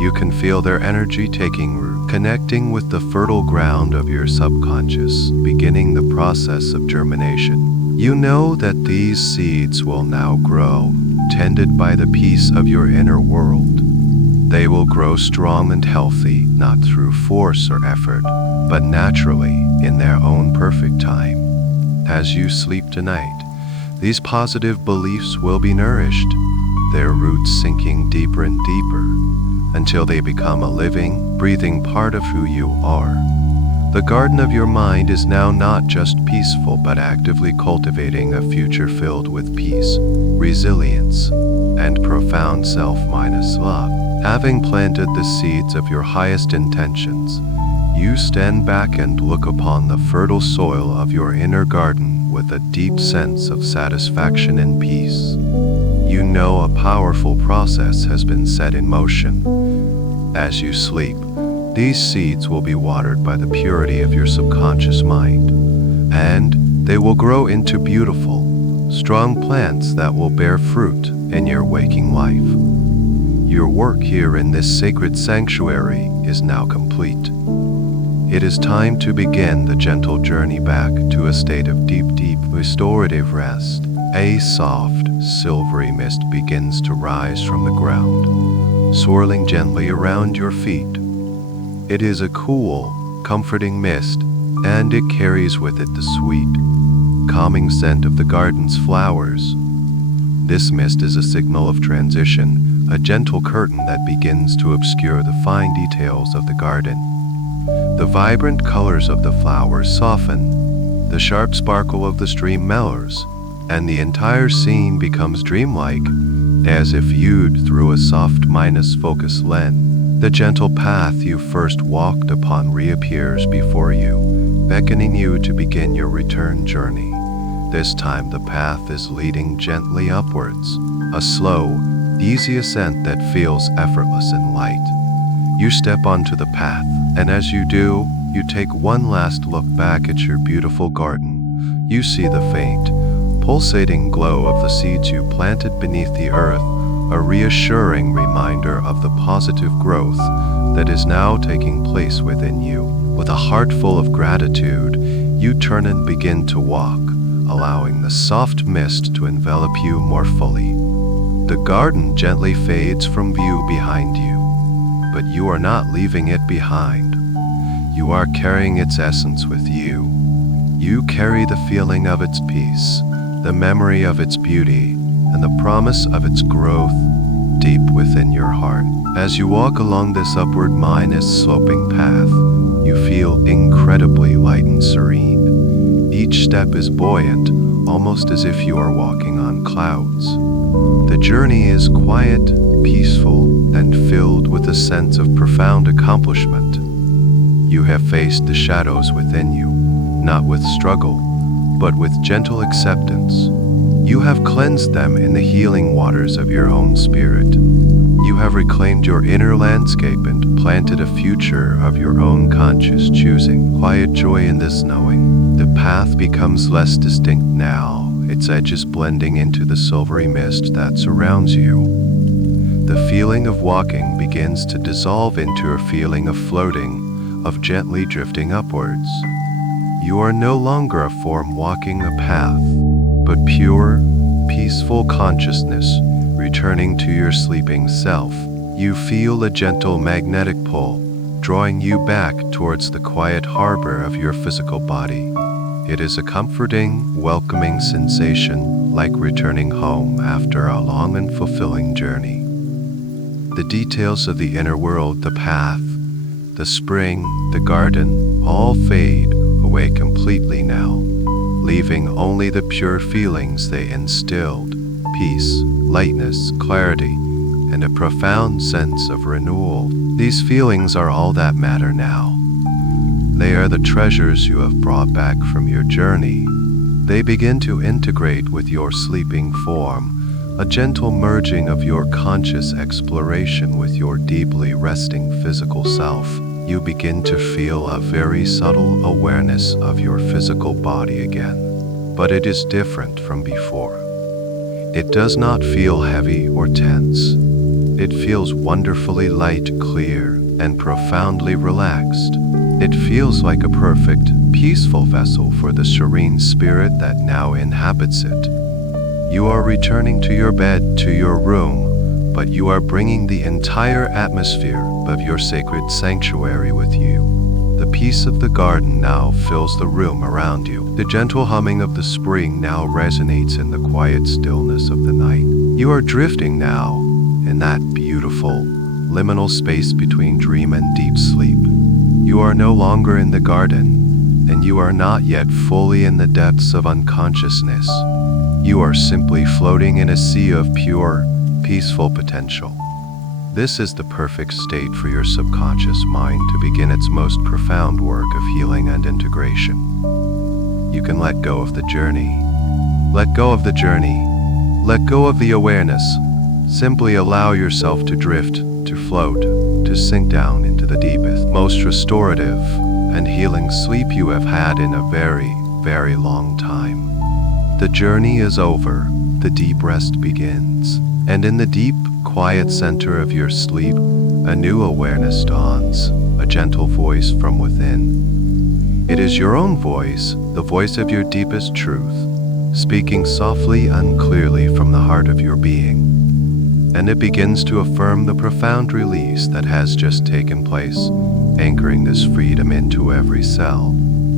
You can feel their energy taking root, connecting with the fertile ground of your subconscious, beginning the process of germination. You know that these seeds will now grow, tended by the peace of your inner world. They will grow strong and healthy, not through force or effort, but naturally in their own perfect time. As you sleep tonight, these positive beliefs will be nourished, their roots sinking deeper and deeper, until they become a living, breathing part of who you are. The garden of your mind is now not just peaceful but actively cultivating a future filled with peace, resilience, and profound self-love. Having planted the seeds of your highest intentions, you stand back and look upon the fertile soil of your inner garden with a deep sense of satisfaction and peace. You know a powerful process has been set in motion. As you sleep, these seeds will be watered by the purity of your subconscious mind, and they will grow into beautiful, strong plants that will bear fruit in your waking life. Your work here in this sacred sanctuary is now complete. It is time to begin the gentle journey back to a state of deep, restorative rest. A soft, silvery mist begins to rise from the ground, swirling gently around your feet. It is a cool, comforting mist, and it carries with it the sweet, calming scent of the garden's flowers. This mist is a signal of transition, a gentle curtain that begins to obscure the fine details of the garden. The vibrant colors of the flowers soften, the sharp sparkle of the stream mellows, and the entire scene becomes dreamlike, as if viewed through a soft focus lens. The gentle path you first walked upon reappears before you, beckoning you to begin your return journey. This time the path is leading gently upwards, a slow, easy ascent that feels effortless and light. You step onto the path, and as you do, you take one last look back at your beautiful garden. You see the faint, pulsating glow of the seeds you planted beneath the earth, a reassuring reminder of the positive growth that is now taking place within you. With a heart full of gratitude, you turn and begin to walk, allowing the soft mist to envelop you more fully. The garden gently fades from view behind you, but you are not leaving it behind. You are carrying its essence with you. You carry the feeling of its peace, the memory of its beauty, and the promise of its growth deep within your heart. As you walk along this upward sloping path, you feel incredibly light and serene. Each step is buoyant, almost as if you are walking on clouds. The journey is quiet, peaceful, and filled with a sense of profound accomplishment. You have faced the shadows within you, not with struggle, but with gentle acceptance. You have cleansed them in the healing waters of your own spirit. You have reclaimed your inner landscape and planted a future of your own conscious choosing. Quiet joy in this knowing. The path becomes less distinct now, its edges blending into the silvery mist that surrounds you. The feeling of walking begins to dissolve into a feeling of floating, of gently drifting upwards. You are no longer a form walking a path, but pure, peaceful consciousness returning to your sleeping self. You feel a gentle magnetic pull, drawing you back towards the quiet harbor of your physical body. It is a comforting, welcoming sensation, like returning home after a long and fulfilling journey. The details of the inner world, the path, the spring, the garden, all fade away completely now, leaving only the pure feelings they instilled: peace, lightness, clarity, and a profound sense of renewal. These feelings are all that matter now. They are the treasures you have brought back from your journey. They begin to integrate with your sleeping form, a gentle merging of your conscious exploration with your deeply resting physical self. You begin to feel a very subtle awareness of your physical body again, but it is different from before. It does not feel heavy or tense. It feels wonderfully light, clear, and profoundly relaxed. It feels like a perfect, peaceful vessel for the serene spirit that now inhabits it. You are returning to your bed, to your room, but you are bringing the entire atmosphere of your sacred sanctuary with you. The peace of the garden now fills the room around you. The gentle humming of the spring now resonates in the quiet stillness of the night. You are drifting now in that beautiful, liminal space between dream and deep sleep. You are no longer in the garden, and you are not yet fully in the depths of unconsciousness. You are simply floating in a sea of pure, peaceful potential. This is the perfect state for your subconscious mind to begin its most profound work of healing and integration. You can let go of the journey. Let go of the journey. Let go of the awareness. Simply allow yourself to drift, to float, to sink down into the deepest, most restorative and healing sleep you have had in a very, very long time. The journey is over. The deep rest begins. And in the deep, quiet center of your sleep, a new awareness dawns, a gentle voice from within. It is your own voice, the voice of your deepest truth, speaking softly and clearly from the heart of your being. And it begins to affirm the profound release that has just taken place, anchoring this freedom into every cell,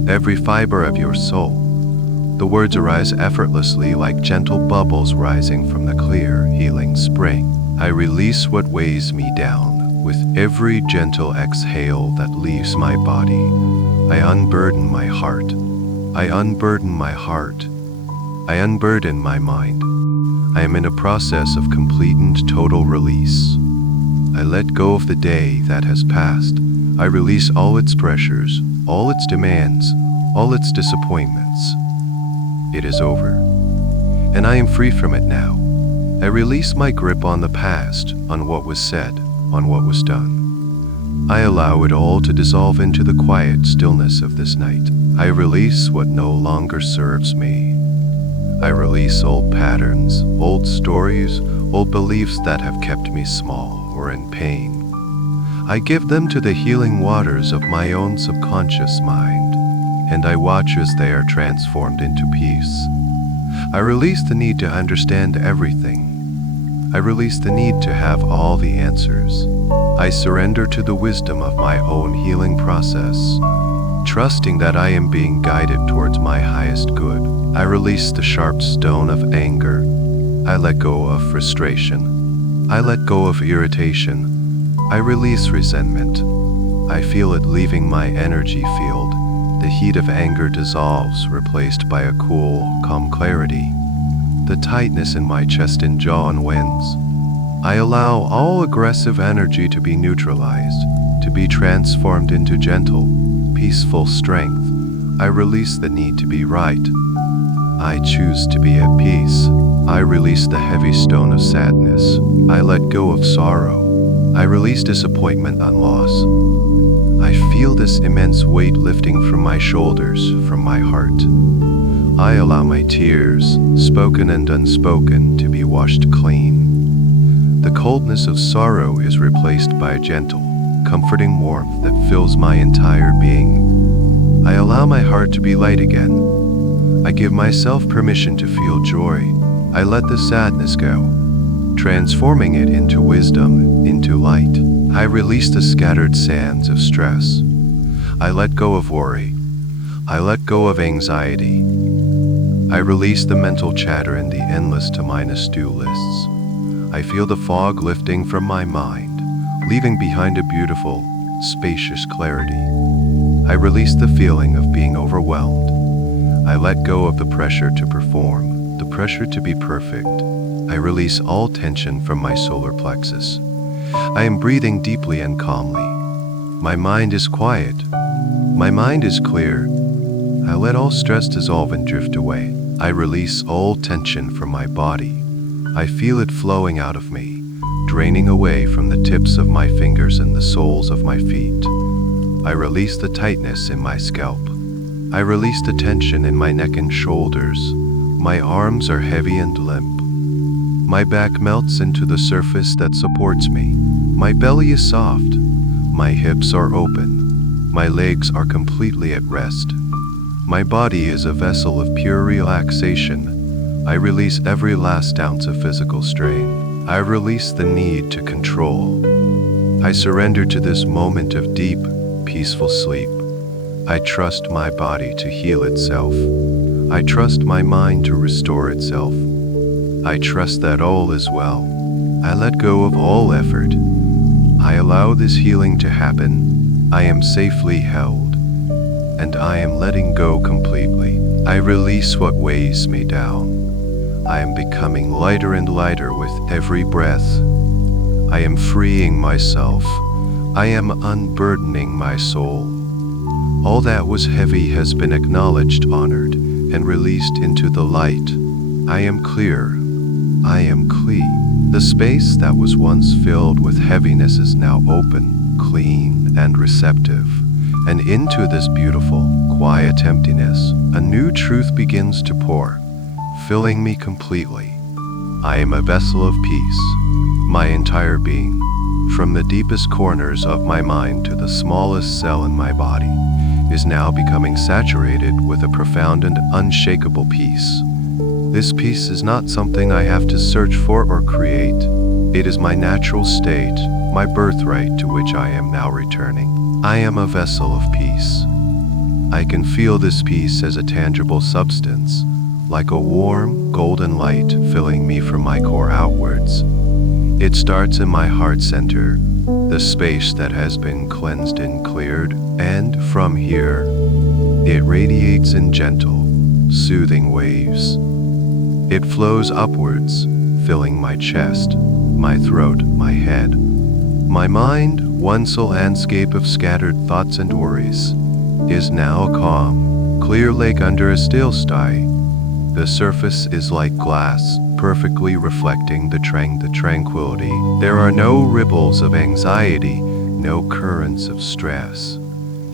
every fiber of your soul. The words arise effortlessly like gentle bubbles rising from the clear, healing spring. I release what weighs me down. With every gentle exhale that leaves my body, I unburden my heart. I unburden my heart. I unburden my mind. I am in a process of complete and total release. I let go of the day that has passed. I release all its pressures, all its demands, all its disappointments. It is over, and I am free from it now. I release my grip on the past, on what was said, on what was done. I allow it all to dissolve into the quiet stillness of this night. I release what no longer serves me. I release old patterns, old stories, old beliefs that have kept me small or in pain. I give them to the healing waters of my own subconscious mind, and I watch as they are transformed into peace. I release the need to understand everything. I release the need to have all the answers. I surrender to the wisdom of my own healing process, trusting that I am being guided towards my highest good. I release the sharp stone of anger. I let go of frustration. I let go of irritation. I release resentment. I feel it leaving my energy field. The heat of anger dissolves, replaced by a cool, calm clarity. The tightness in my chest and jaw unwinds. I allow all aggressive energy to be neutralized, to be transformed into gentle, peaceful strength. I release the need to be right. I choose to be at peace. I release the heavy stone of sadness. I let go of sorrow. I release disappointment and loss. I feel this immense weight lifting from my shoulders, from my heart. I allow my tears, spoken and unspoken, to be washed clean. The coldness of sorrow is replaced by a gentle, comforting warmth that fills my entire being. I allow my heart to be light again. I give myself permission to feel joy. I let the sadness go, transforming it into wisdom, into light. I release the scattered sands of stress. I let go of worry. I let go of anxiety. I release the mental chatter and the endless to-do lists. I feel the fog lifting from my mind, leaving behind a beautiful, spacious clarity. I release the feeling of being overwhelmed. I let go of the pressure to perform, the pressure to be perfect. I release all tension from my solar plexus. I am breathing deeply and calmly. My mind is quiet. My mind is clear. I let all stress dissolve and drift away. I release all tension from my body. I feel it flowing out of me, draining away from the tips of my fingers and the soles of my feet. I release the tightness in my scalp. I release the tension in my neck and shoulders. My arms are heavy and limp. My back melts into the surface that supports me. My belly is soft. My hips are open. My legs are completely at rest. My body is a vessel of pure relaxation. I release every last ounce of physical strain. I release the need to control. I surrender to this moment of deep, peaceful sleep. I trust my body to heal itself. I trust my mind to restore itself. I trust that all is well. I let go of all effort. I allow this healing to happen. I am safely held, and I am letting go completely. I release what weighs me down. I am becoming lighter and lighter with every breath. I am freeing myself. I am unburdening my soul. All that was heavy has been acknowledged, honored, and released into the light. I am clear. I am clean. The space that was once filled with heaviness is now open, clean, and receptive. And into this beautiful, quiet emptiness, a new truth begins to pour, filling me completely. I am a vessel of peace. My entire being, from the deepest corners of my mind to the smallest cell in my body, is now becoming saturated with a profound and unshakable peace. This peace is not something I have to search for or create. It is my natural state, my birthright to which I am now returning. I am a vessel of peace. I can feel this peace as a tangible substance, like a warm, golden light filling me from my core outwards. It starts in my heart center, the space that has been cleansed and cleared, and from here, it radiates in gentle, soothing waves. It flows upwards, filling my chest, my throat, my head. My mind, once a landscape of scattered thoughts and worries, is now a calm, clear lake under a still sky. The surface is like glass, perfectly reflecting the tranquility. There are no ripples of anxiety, no currents of stress,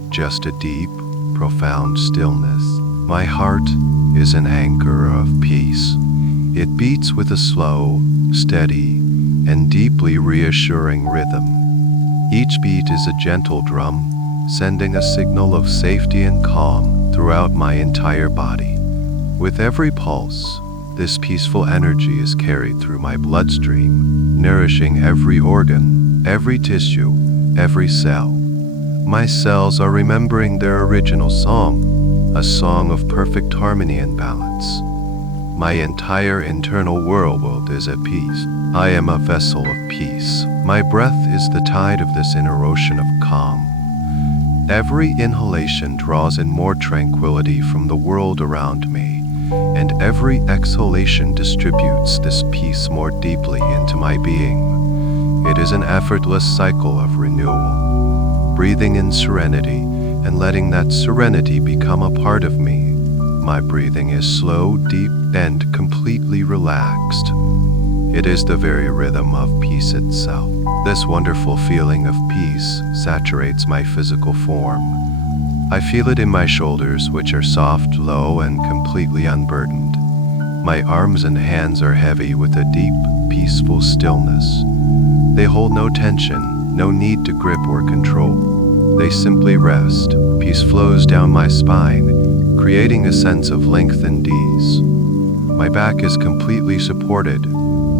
just a deep, profound stillness. My heart is an anchor of peace. It beats with a slow, steady, and deeply reassuring rhythm. Each beat is a gentle drum, sending a signal of safety and calm throughout my entire body. With every pulse, this peaceful energy is carried through my bloodstream, nourishing every organ, every tissue, every cell. My cells are remembering their original song, a song of perfect harmony and balance. My entire internal world is at peace. I am a vessel of peace. My breath is the tide of this inner ocean of calm. Every inhalation draws in more tranquility from the world around me, and every exhalation distributes this peace more deeply into my being. It is an effortless cycle of renewal, breathing in serenity and letting that serenity become a part of me. My breathing is slow, deep, and completely relaxed. It is the very rhythm of peace itself. This wonderful feeling of peace saturates my physical form. I feel it in my shoulders, which are soft, low, and completely unburdened. My arms and hands are heavy with a deep, peaceful stillness. They hold no tension, no need to grip or control. They simply rest. Peace flows down my spine, creating a sense of length and ease. My back is completely supported,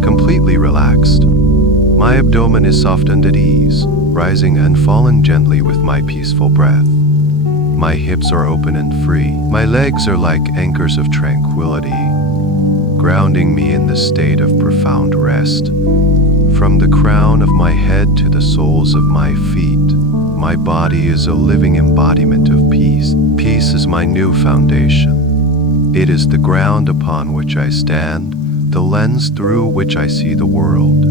completely relaxed. My abdomen is softened at ease, rising and falling gently with my peaceful breath. My hips are open and free. My legs are like anchors of tranquility, grounding me in the state of profound rest. From the crown of my head to the soles of my feet, my body is a living embodiment of peace. Peace is my new foundation. It is the ground upon which I stand, the lens through which I see the world.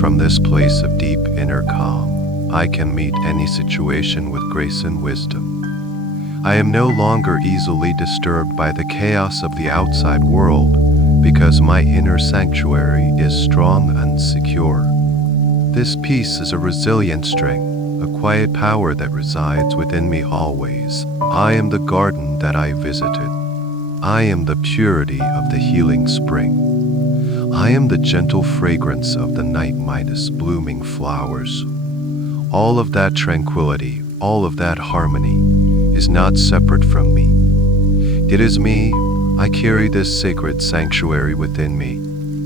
From this place of deep inner calm, I can meet any situation with grace and wisdom. I am no longer easily disturbed by the chaos of the outside world, because my inner sanctuary is strong and secure. This peace is a resilient strength, a quiet power that resides within me always. I am the garden that I visited. I am the purity of the healing spring. I am the gentle fragrance of the night minus blooming flowers. All of that tranquility, all of that harmony is not separate from me. It is me. I carry this sacred sanctuary within me,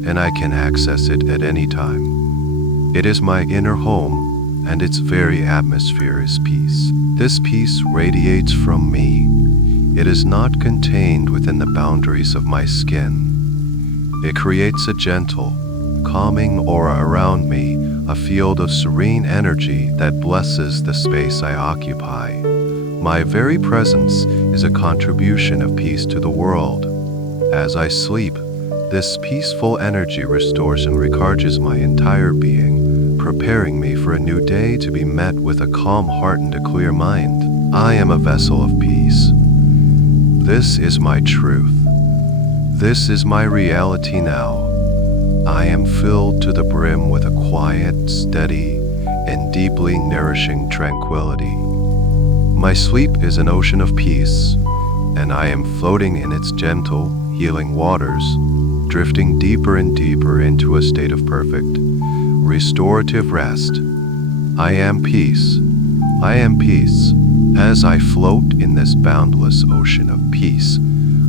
and I can access it at any time. It is my inner home, and its very atmosphere is peace. This peace radiates from me. It is not contained within the boundaries of my skin. It creates a gentle, calming aura around me, a field of serene energy that blesses the space I occupy. My very presence is a contribution of peace to the world. As I sleep, this peaceful energy restores and recharges my entire being, preparing me for a new day to be met with a calm heart and a clear mind. I am a vessel of peace. This is my truth. This is my reality now. I am filled to the brim with a quiet, steady, and deeply nourishing tranquility. My sleep is an ocean of peace, and I am floating in its gentle, healing waters, drifting deeper and deeper into a state of perfect, restorative rest. I am peace. I am peace. As I float in this boundless ocean of peace,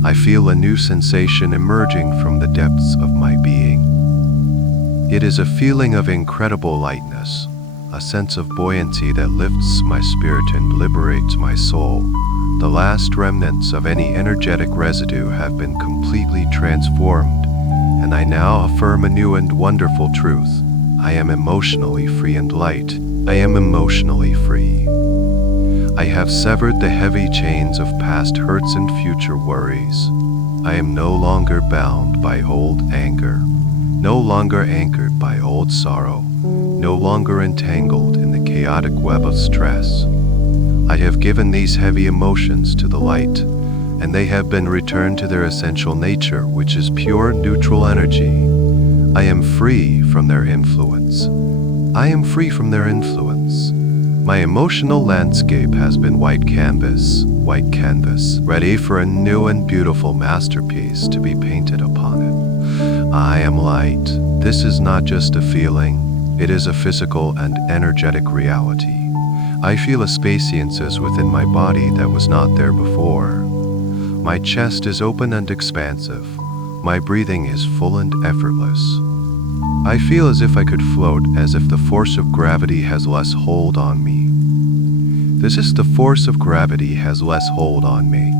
I feel a new sensation emerging from the depths of my being. It is a feeling of incredible lightness, a sense of buoyancy that lifts my spirit and liberates my soul. The last remnants of any energetic residue have been completely transformed, and I now affirm a new and wonderful truth. I am emotionally free and light. I am emotionally free. I have severed the heavy chains of past hurts and future worries. I am no longer bound by old anger, no longer anchored by old sorrow, no longer entangled in the chaotic web of stress. I have given these heavy emotions to the light, and they have been returned to their essential nature, which is pure, neutral energy. I am free from their influence. I am free from their influence. My emotional landscape has been white canvas, ready for a new and beautiful masterpiece to be painted upon it. I am light. This is not just a feeling. It is a physical and energetic reality. I feel a spaciousness within my body that was not there before. My chest is open and expansive. My breathing is full and effortless. I feel as if I could float, as if the force of gravity has less hold on me. This is the force of gravity has less hold on me.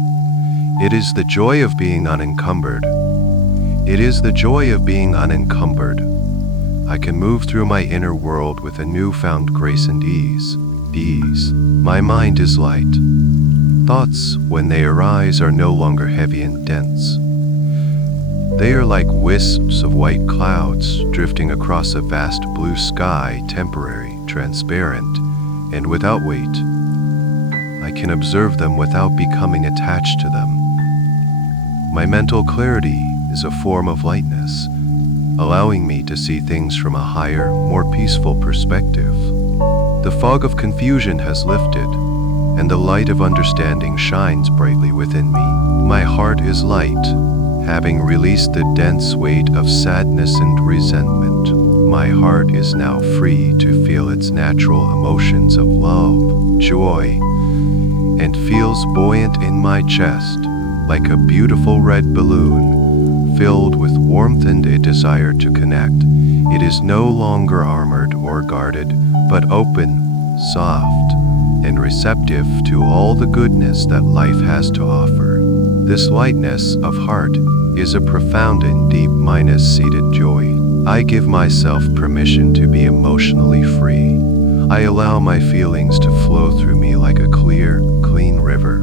It is the joy of being unencumbered. It is the joy of being unencumbered. I can move through my inner world with a newfound grace and ease. My mind is light. Thoughts, when they arise, are no longer heavy and dense. They are like wisps of white clouds drifting across a vast blue sky, temporary, transparent, and without weight. I can observe them without becoming attached to them. My mental clarity is a form of lightness, allowing me to see things from a higher, more peaceful perspective. The fog of confusion has lifted, and the light of understanding shines brightly within me. My heart is light, having released the dense weight of sadness and resentment. My heart is now free to feel its natural emotions of love, joy, and feels buoyant in my chest, like a beautiful red balloon, filled with warmth and a desire to connect. It is no longer armored or guarded, but open, soft, and receptive to all the goodness that life has to offer. This lightness of heart is a profound and deep seated joy. I give myself permission to be emotionally free. I allow my feelings to flow through me like a clear, clean river.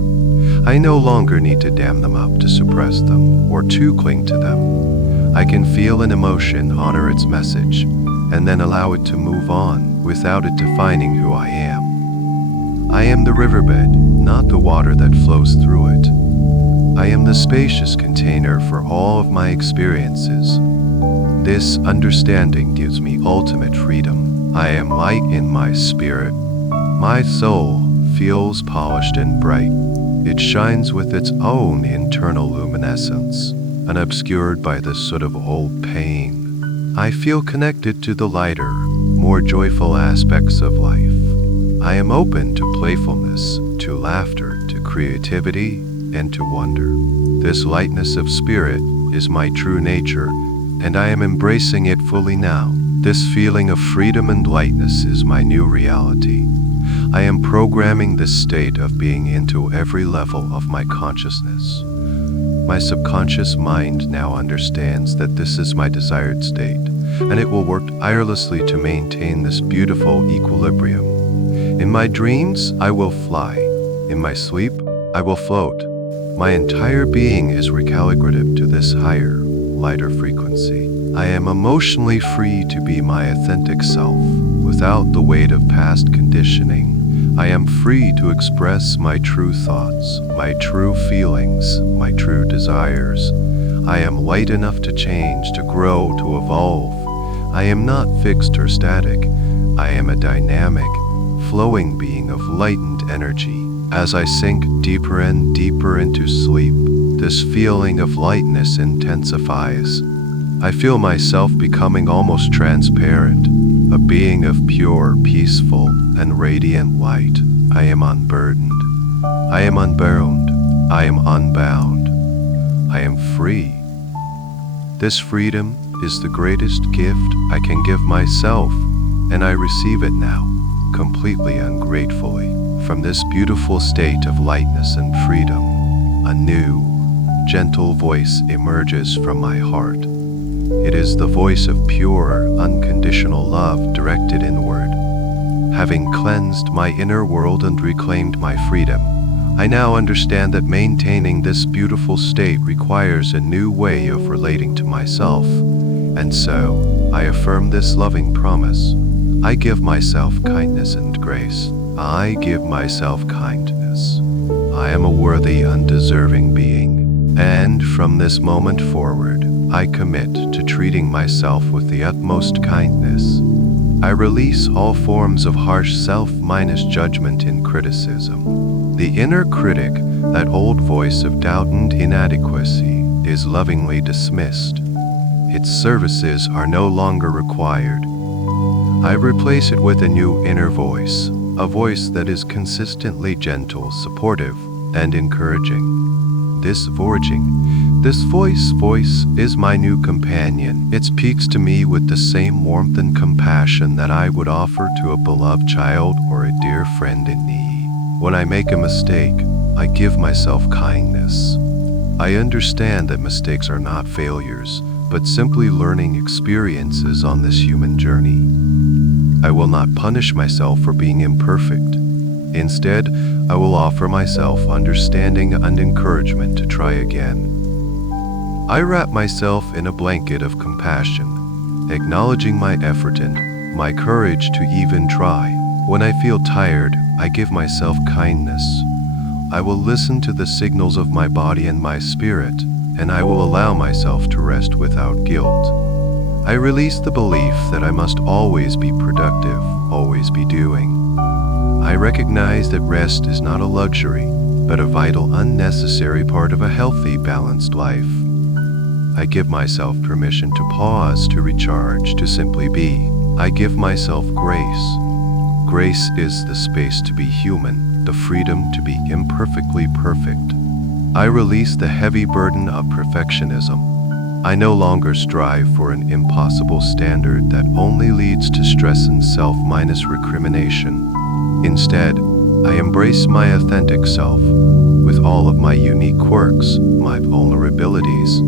I no longer need to dam them up to suppress them or to cling to them. I can feel an emotion, honor its message, and then allow it to move on without it defining who I am. I am the riverbed, not the water that flows through it. I am the spacious container for all of my experiences. This understanding gives me ultimate freedom. I am light in my spirit. My soul feels polished and bright. It shines with its own internal luminescence, unobscured by the soot of old pain. I feel connected to the lighter, more joyful aspects of life. I am open to playfulness, to laughter, to creativity, and to wonder. This lightness of spirit is my true nature, and I am embracing it fully now. This feeling of freedom and lightness is my new reality. I am programming this state of being into every level of my consciousness. My subconscious mind now understands that this is my desired state, and it will work tirelessly to maintain this beautiful equilibrium. In my dreams, I will fly. In my sleep, I will float. My entire being is recalibrative to this higher, lighter frequency. I am emotionally free to be my authentic self, without the weight of past conditioning. I am free to express my true thoughts, my true feelings, my true desires. I am light enough to change, to grow, to evolve. I am not fixed or static. I am a dynamic, flowing being of lightened energy. As I sink deeper and deeper into sleep, this feeling of lightness intensifies. I feel myself becoming almost transparent, a being of pure, peaceful, and radiant light. I am unburdened. I am unbound. I am unbound. I am free. This freedom is the greatest gift I can give myself, and I receive it now, completely ungratefully. From this beautiful state of lightness and freedom, a new, gentle voice emerges from my heart. It is the voice of pure, unconditional love directed inward. Having cleansed my inner world and reclaimed my freedom, I now understand that maintaining this beautiful state requires a new way of relating to myself, and so I affirm this loving promise. I give myself kindness and grace. I give myself kindness. I am a worthy, undeserving being, and from this moment forward, I commit to treating myself with the utmost kindness. I release all forms of harsh self-minus judgment and criticism. The inner critic, that old voice of doubt and inadequacy, is lovingly dismissed. Its services are no longer required. I replace it with a new inner voice, a voice that is consistently gentle, supportive, and encouraging. This voice is my new companion. It speaks to me with the same warmth and compassion that I would offer to a beloved child or a dear friend in need. When I make a mistake, I give myself kindness. I understand that mistakes are not failures, but simply learning experiences on this human journey. I will not punish myself for being imperfect. Instead, I will offer myself understanding and encouragement to try again. I wrap myself in a blanket of compassion, acknowledging my effort and my courage to even try. When I feel tired, I give myself kindness. I will listen to the signals of my body and my spirit, and I will allow myself to rest without guilt. I release the belief that I must always be productive, always be doing. I recognize that rest is not a luxury, but a vital, unnecessary part of a healthy, balanced life. I give myself permission to pause, to recharge, to simply be. I give myself grace. Grace is the space to be human, the freedom to be imperfectly perfect. I release the heavy burden of perfectionism. I no longer strive for an impossible standard that only leads to stress and self-minus recrimination. Instead, I embrace my authentic self with all of my unique quirks, my vulnerabilities,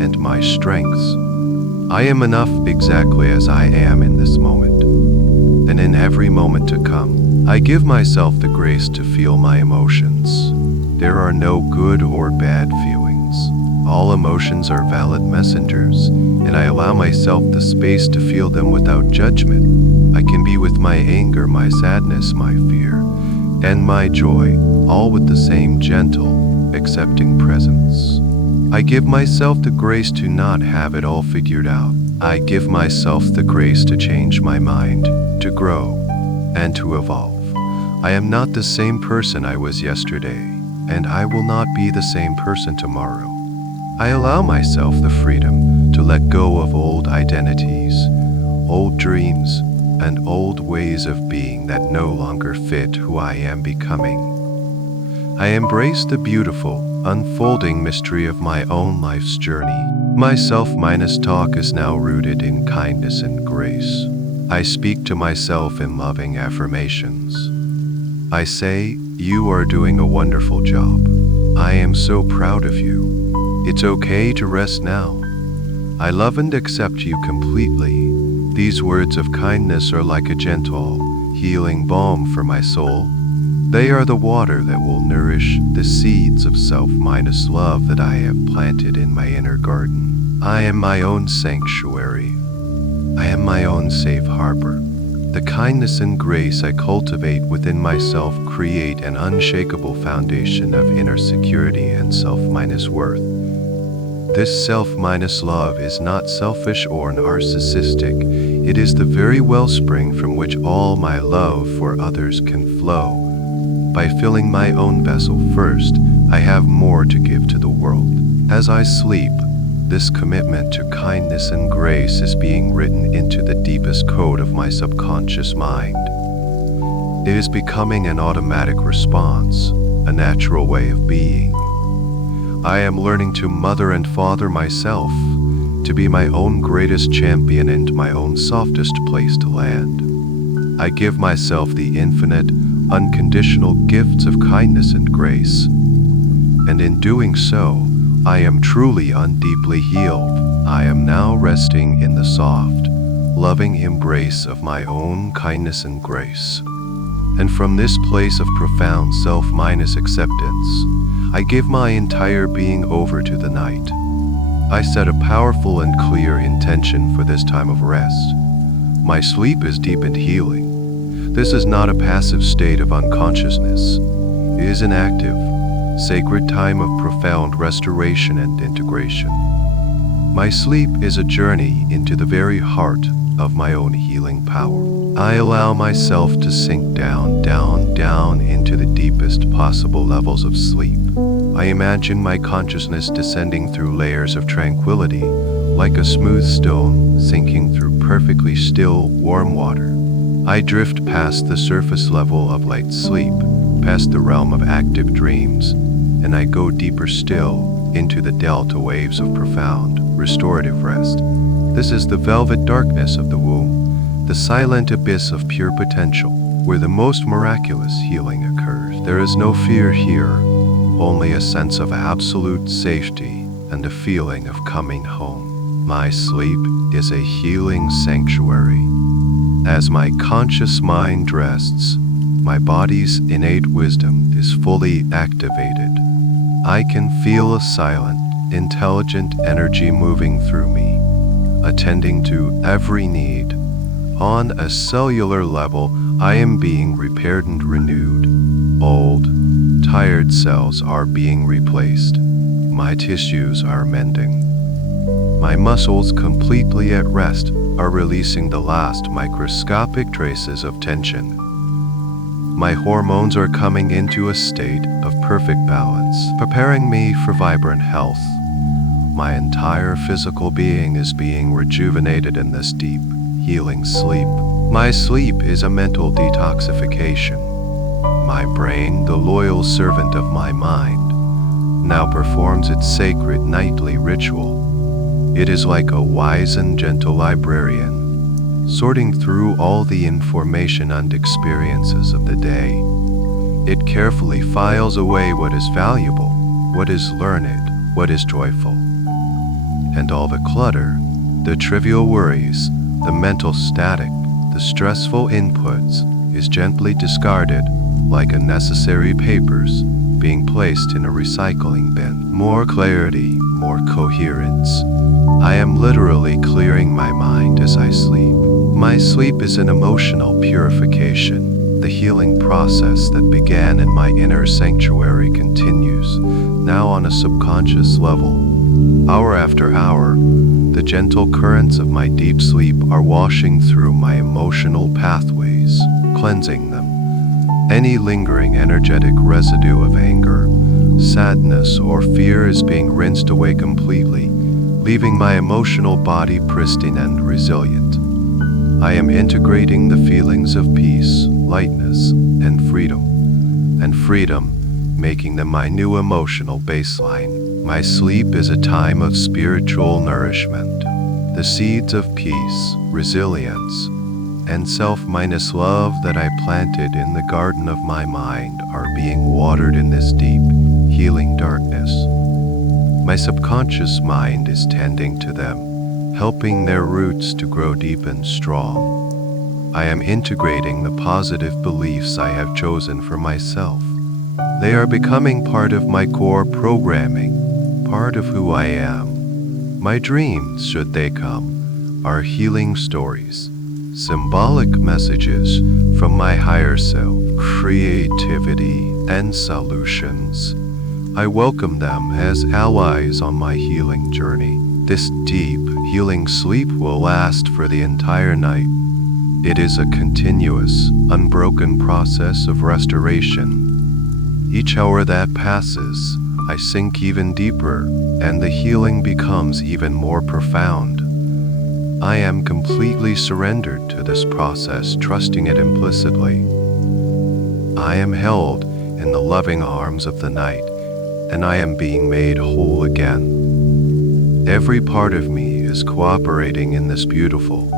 and my strengths. I am enough exactly as I am in this moment. And in every moment to come, I give myself the grace to feel my emotions. There are no good or bad feelings. All emotions are valid messengers, and I allow myself the space to feel them without judgment. I can be with my anger, my sadness, my fear, and my joy, all with the same gentle, accepting presence. I give myself the grace to not have it all figured out. I give myself the grace to change my mind, to grow, and to evolve. I am not the same person I was yesterday, and I will not be the same person tomorrow. I allow myself the freedom to let go of old identities, old dreams, and old ways of being that no longer fit who I am becoming. I embrace the beautiful, unfolding mystery of my own life's journey. My self-talk is now rooted in kindness and grace. I speak to myself in loving affirmations. I say, "You are doing a wonderful job. I am so proud of you. It's okay to rest now. I love and accept you completely." These words of kindness are like a gentle, healing balm for my soul. They are the water that will nourish the seeds of self-love that I have planted in my inner garden. I am my own sanctuary. I am my own safe harbor. The kindness and grace I cultivate within myself create an unshakable foundation of inner security and self-worth. This self-love is not selfish or narcissistic. It is the very wellspring from which all my love for others can flow. By filling my own vessel first, I have more to give to the world. As I sleep, this commitment to kindness and grace is being written into the deepest code of my subconscious mind. It is becoming an automatic response, a natural way of being. I am learning to mother and father myself, to be my own greatest champion and my own softest place to land. I give myself the infinite, unconditional gifts of kindness and grace. And in doing so, I am truly deeply healed. I am now resting in the soft, loving embrace of my own kindness and grace. And from this place of profound self-acceptance, I give my entire being over to the night. I set a powerful and clear intention for this time of rest. My sleep is deep and healing. This is not a passive state of unconsciousness. It is an active, sacred time of profound restoration and integration. My sleep is a journey into the very heart of my own healing power. I allow myself to sink down into the deepest possible levels of sleep. I imagine my consciousness descending through layers of tranquility, like a smooth stone sinking through perfectly still, warm water. I drift past the surface level of light sleep, past the realm of active dreams, and I go deeper still into the delta waves of profound, restorative rest. This is the velvet darkness of the womb, the silent abyss of pure potential, where the most miraculous healing occurs. There is no fear here, only a sense of absolute safety and a feeling of coming home. My sleep is a healing sanctuary. As my conscious mind rests, my body's innate wisdom is fully activated. I can feel a silent, intelligent energy moving through me, attending to every need. On a cellular level, I am being repaired and renewed. Old, tired cells are being replaced. My tissues are mending. My muscles, completely at rest, are releasing the last microscopic traces of tension. My hormones are coming into a state of perfect balance, preparing me for vibrant health. My entire physical being is being rejuvenated in this deep, healing sleep. My sleep is a mental detoxification. My brain, the loyal servant of my mind, now performs its sacred nightly ritual. It is like a wise and gentle librarian, sorting through all the information and experiences of the day. It carefully files away what is valuable, what is learned, what is joyful. And all the clutter, the trivial worries, the mental static, the stressful inputs, is gently discarded like unnecessary papers being placed in a recycling bin. More clarity, more coherence. I am literally clearing my mind as I sleep. My sleep is an emotional purification. The healing process that began in my inner sanctuary continues, now on a subconscious level. Hour after hour, the gentle currents of my deep sleep are washing through my emotional pathways, cleansing them. Any lingering energetic residue of anger, sadness, or fear is being rinsed away completely, leaving my emotional body pristine and resilient. I am integrating the feelings of peace, lightness, and freedom making them my new emotional baseline. My sleep is a time of spiritual nourishment. The seeds of peace, resilience, and self-love that I planted in the garden of my mind are being watered in this deep, healing darkness. My subconscious mind is tending to them, helping their roots to grow deep and strong. I am integrating the positive beliefs I have chosen for myself. They are becoming part of my core programming, part of who I am. My dreams, should they come, are healing stories, symbolic messages from my higher self, creativity and solutions. I welcome them as allies on my healing journey. This deep, healing sleep will last for the entire night. It is a continuous, unbroken process of restoration. Each hour that passes, I sink even deeper, and the healing becomes even more profound. I am completely surrendered to this process, trusting it implicitly. I am held in the loving arms of the night, and I am being made whole again. Every part of me is cooperating in this beautiful,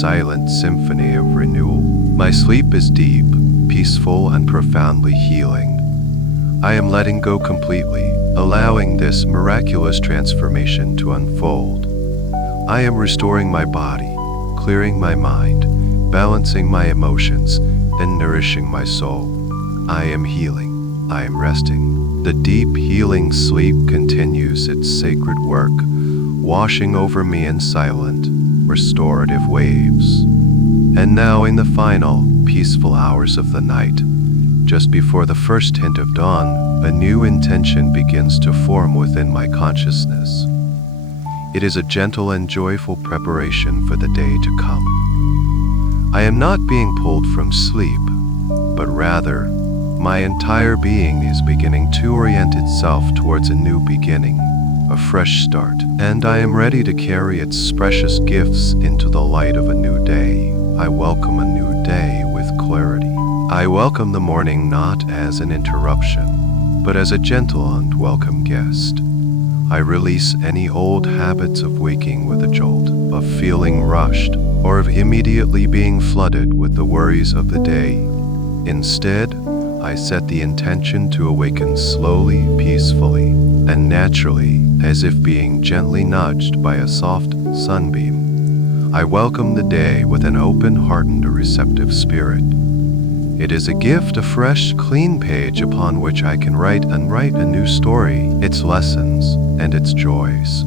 silent symphony of renewal. My sleep is deep, peaceful, and profoundly healing. I am letting go completely, allowing this miraculous transformation to unfold. I am restoring my body, clearing my mind, balancing my emotions, and nourishing my soul. I am healing. I am resting. The deep healing sleep continues its sacred work, washing over me in silent, restorative waves. And now in the final, peaceful hours of the night, just before the first hint of dawn, a new intention begins to form within my consciousness. It is a gentle and joyful preparation for the day to come. I am not being pulled from sleep, but rather, my entire being is beginning to orient itself towards a new beginning, a fresh start, and I am ready to carry its precious gifts into the light of a new day. I welcome a new day with clarity. I welcome the morning not as an interruption, but as a gentle and welcome guest. I release any old habits of waking with a jolt, of feeling rushed, or of immediately being flooded with the worries of the day. Instead, I set the intention to awaken slowly, peacefully, and naturally, as if being gently nudged by a soft sunbeam. I welcome the day with an open heart and a receptive spirit. It is a gift, a fresh, clean page upon which I can write a new story, its lessons, and its joys.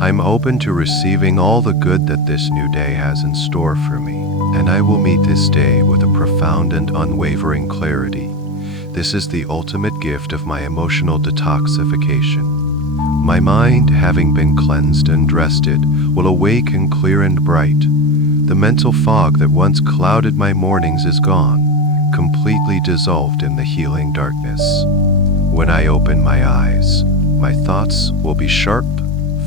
I'm open to receiving all the good that this new day has in store for me, and I will meet this day with a profound and unwavering clarity. This is the ultimate gift of my emotional detoxification. My mind, having been cleansed and rested, will awake and clear and bright. The mental fog that once clouded my mornings is gone, completely dissolved in the healing darkness. When I open my eyes, my thoughts will be sharp,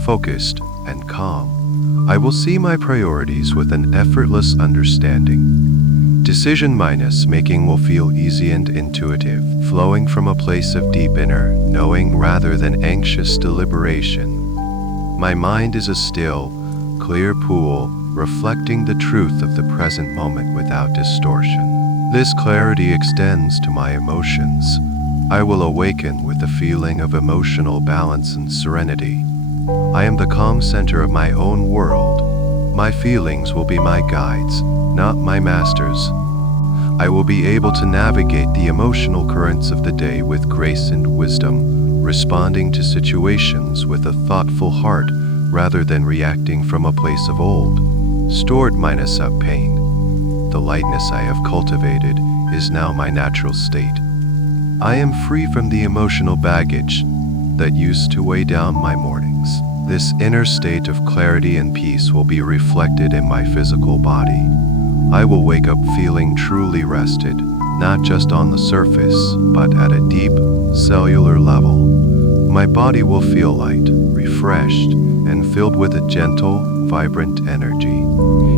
focused, and calm. I will see my priorities with an effortless understanding. Decision-making will feel easy and intuitive, flowing from a place of deep inner knowing rather than anxious deliberation. My mind is a still, clear pool, reflecting the truth of the present moment without distortion. This clarity extends to my emotions. I will awaken with a feeling of emotional balance and serenity. I am the calm center of my own world. My feelings will be my guides, not my masters. I will be able to navigate the emotional currents of the day with grace and wisdom, responding to situations with a thoughtful heart rather than reacting from a place of old, stored pain. The lightness I have cultivated is now my natural state. I am free from the emotional baggage that used to weigh down my mornings. This inner state of clarity and peace will be reflected in my physical body. I will wake up feeling truly rested, not just on the surface, but at a deep, cellular level. My body will feel light, refreshed, and filled with a gentle, vibrant energy.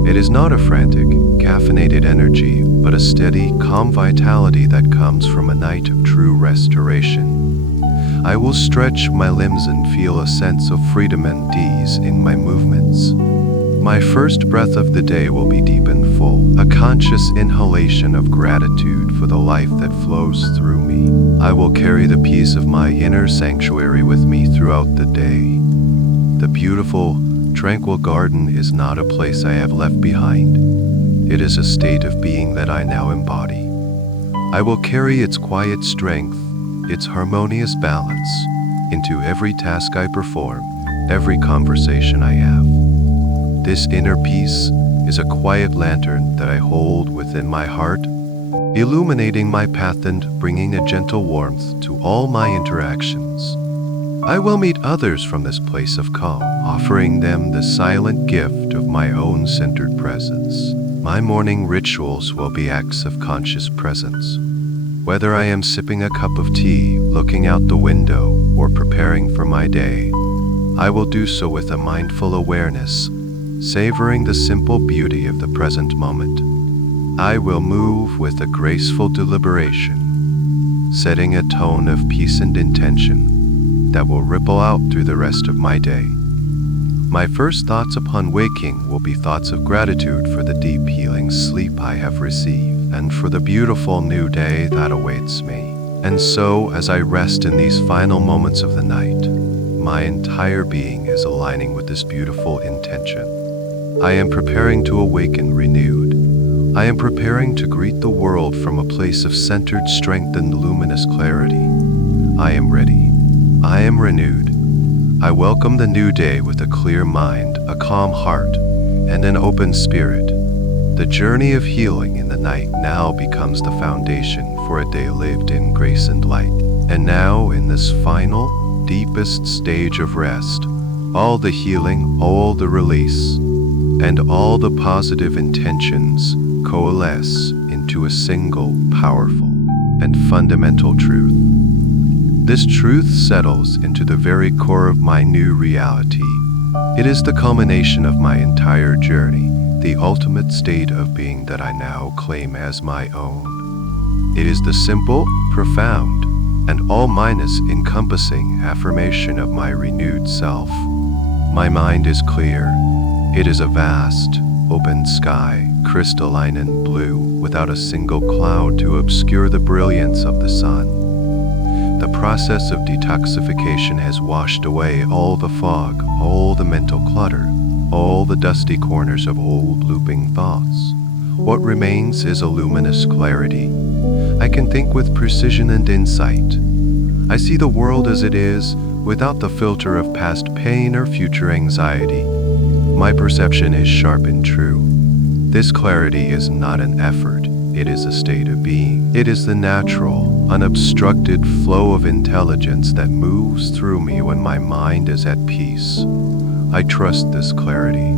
It is not a frantic, caffeinated energy, but a steady, calm vitality that comes from a night of truth. true restoration. I will stretch my limbs and feel a sense of freedom and ease in my movements. My first breath of the day will be deep and full, a conscious inhalation of gratitude for the life that flows through me. I will carry the peace of my inner sanctuary with me throughout the day. The beautiful, tranquil garden is not a place I have left behind. It is a state of being that I now embody. I will carry its quiet strength, its harmonious balance, into every task I perform, every conversation I have. This inner peace is a quiet lantern that I hold within my heart, illuminating my path and bringing a gentle warmth to all my interactions. I will meet others from this place of calm, offering them the silent gift of my own centered presence. My morning rituals will be acts of conscious presence. Whether I am sipping a cup of tea, looking out the window, or preparing for my day, I will do so with a mindful awareness, savoring the simple beauty of the present moment. I will move with a graceful deliberation, setting a tone of peace and intention that will ripple out through the rest of my day. My first thoughts upon waking will be thoughts of gratitude for the deep healing sleep I have received and for the beautiful new day that awaits me. And so, as I rest in these final moments of the night, my entire being is aligning with this beautiful intention. I am preparing to awaken renewed. I am preparing to greet the world from a place of centered strength and luminous clarity. I am ready. I am renewed. I welcome the new day with a clear mind, a calm heart, and an open spirit. The journey of healing in the night now becomes the foundation for a day lived in grace and light. And now, in this final, deepest stage of rest, all the healing, all the release, and all the positive intentions coalesce into a single, powerful, and fundamental truth. This truth settles into the very core of my new reality. It is the culmination of my entire journey, the ultimate state of being that I now claim as my own. It is the simple, profound, and all-encompassing affirmation of my renewed self. My mind is clear. It is a vast, open sky, crystalline and blue, without a single cloud to obscure the brilliance of the sun. The process of detoxification has washed away all the fog, all the mental clutter, all the dusty corners of old looping thoughts. What remains is a luminous clarity. I can think with precision and insight. I see the world as it is, without the filter of past pain or future anxiety. My perception is sharp and true. This clarity is not an effort. It is a state of being. It is the natural, unobstructed flow of intelligence that moves through me when my mind is at peace. I trust this clarity.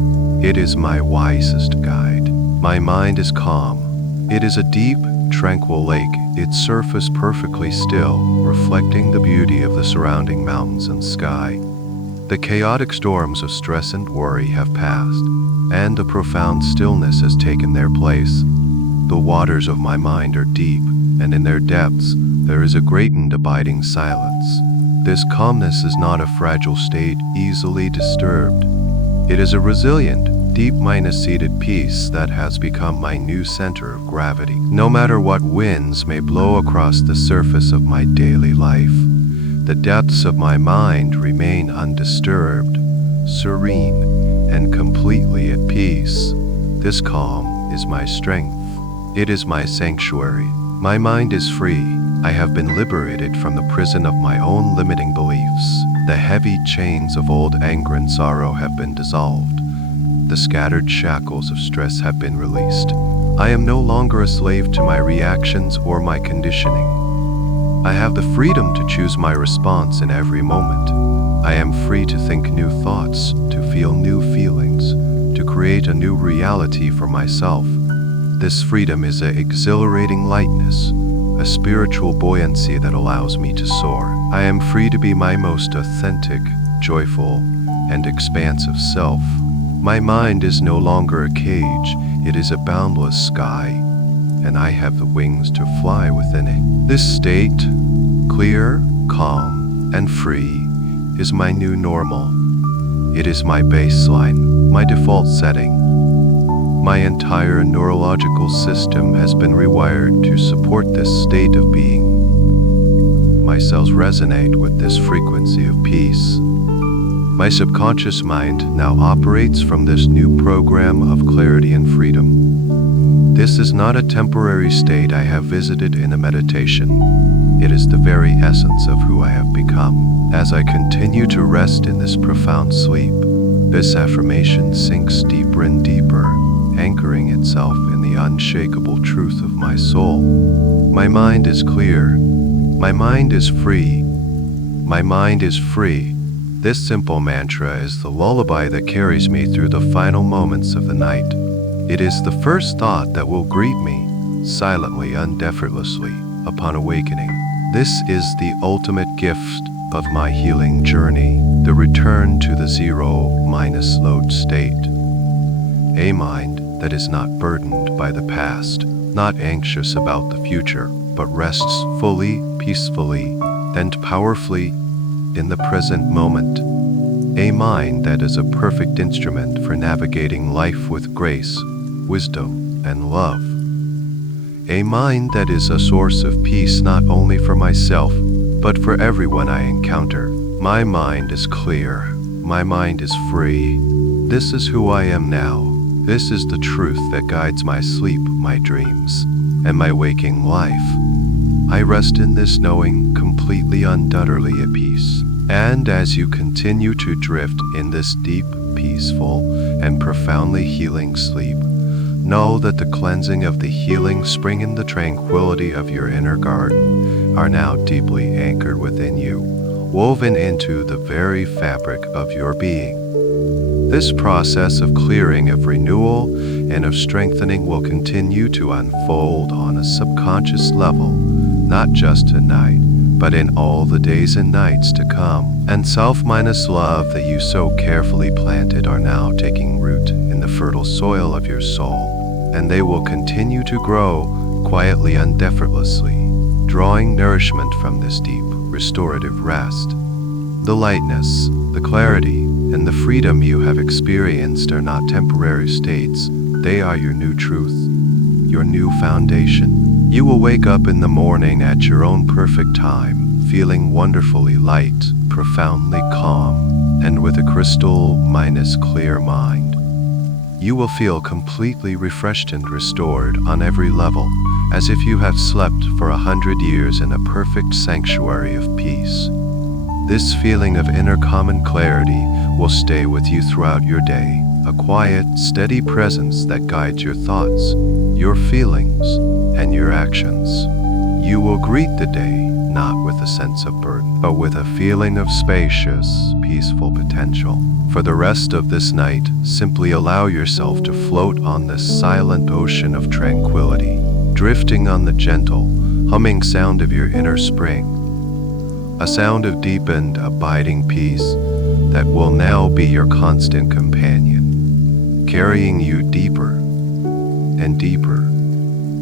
It is my wisest guide. My mind is calm. It is a deep, tranquil lake, its surface perfectly still, reflecting the beauty of the surrounding mountains and sky. The chaotic storms of stress and worry have passed, and a profound stillness has taken their place. The waters of my mind are deep, and in their depths there is a great and abiding silence. This calmness is not a fragile state, easily disturbed. It is a resilient, deep-seated peace that has become my new center of gravity. No matter what winds may blow across the surface of my daily life, the depths of my mind remain undisturbed, serene, and completely at peace. This calm is my strength. It is my sanctuary. My mind is free. I have been liberated from the prison of my own limiting beliefs. The heavy chains of old anger and sorrow have been dissolved. The scattered shackles of stress have been released. I am no longer a slave to my reactions or my conditioning. I have the freedom to choose my response in every moment. I am free to think new thoughts, to feel new feelings, to create a new reality for myself. This freedom is an exhilarating lightness, a spiritual buoyancy that allows me to soar. I am free to be my most authentic, joyful, and expansive self. My mind is no longer a cage, it is a boundless sky. and I have the wings to fly within it. This state, clear, calm, and free, is my new normal. It is my baseline, my default setting. My entire neurological system has been rewired to support this state of being. My cells resonate with this frequency of peace. My subconscious mind now operates from this new program of clarity and freedom. This is not a temporary state I have visited in a meditation. It is the very essence of who I have become. As I continue to rest in this profound sleep, this affirmation sinks deeper and deeper, anchoring itself in the unshakable truth of my soul. My mind is clear. My mind is free. My mind is free. This simple mantra is the lullaby that carries me through the final moments of the night. It is the first thought that will greet me, silently and effortlessly, upon awakening. This is the ultimate gift of my healing journey, the return to the zero-minus load state. A mind that is not burdened by the past, not anxious about the future, but rests fully, peacefully, and powerfully in the present moment. A mind that is a perfect instrument for navigating life with grace, wisdom, and love. A mind that is a source of peace not only for myself, but for everyone I encounter. My mind is clear. My mind is free. This is who I am now. This is the truth that guides my sleep, my dreams, and my waking life. I rest in this knowing, completely, unutterably at peace. And as you continue to drift in this deep, peaceful, and profoundly healing sleep, know that the cleansing of the healing spring and the tranquility of your inner garden are now deeply anchored within you, woven into the very fabric of your being. This process of clearing, of renewal, and of strengthening will continue to unfold on a subconscious level, not just tonight, but in all the days and nights to come. And self-minus love that you so carefully planted are now taking root in the fertile soil of your soul, and they will continue to grow quietly and effortlessly, drawing nourishment from this deep, restorative rest. The lightness, the clarity, and the freedom you have experienced are not temporary states. They are your new truth, your new foundation. You will wake up in the morning at your own perfect time, feeling wonderfully light, profoundly calm, and with a crystal-minus clear mind. You will feel completely refreshed and restored on every level, as if you have slept for 100 years in a perfect sanctuary of peace. This feeling of inner calm and clarity will stay with you throughout your day, a quiet, steady presence that guides your thoughts, your feelings, and your actions. You will greet the day not with a sense of burden, but with a feeling of spacious, peaceful potential. For the rest of this night, simply allow yourself to float on this silent ocean of tranquility, drifting on the gentle, humming sound of your inner spring, a sound of deep and abiding peace that will now be your constant companion, carrying you deeper and deeper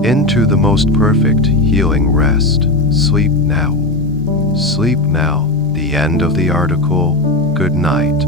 into the most perfect healing rest. Sleep now. Sleep now. The end of the article. Good night.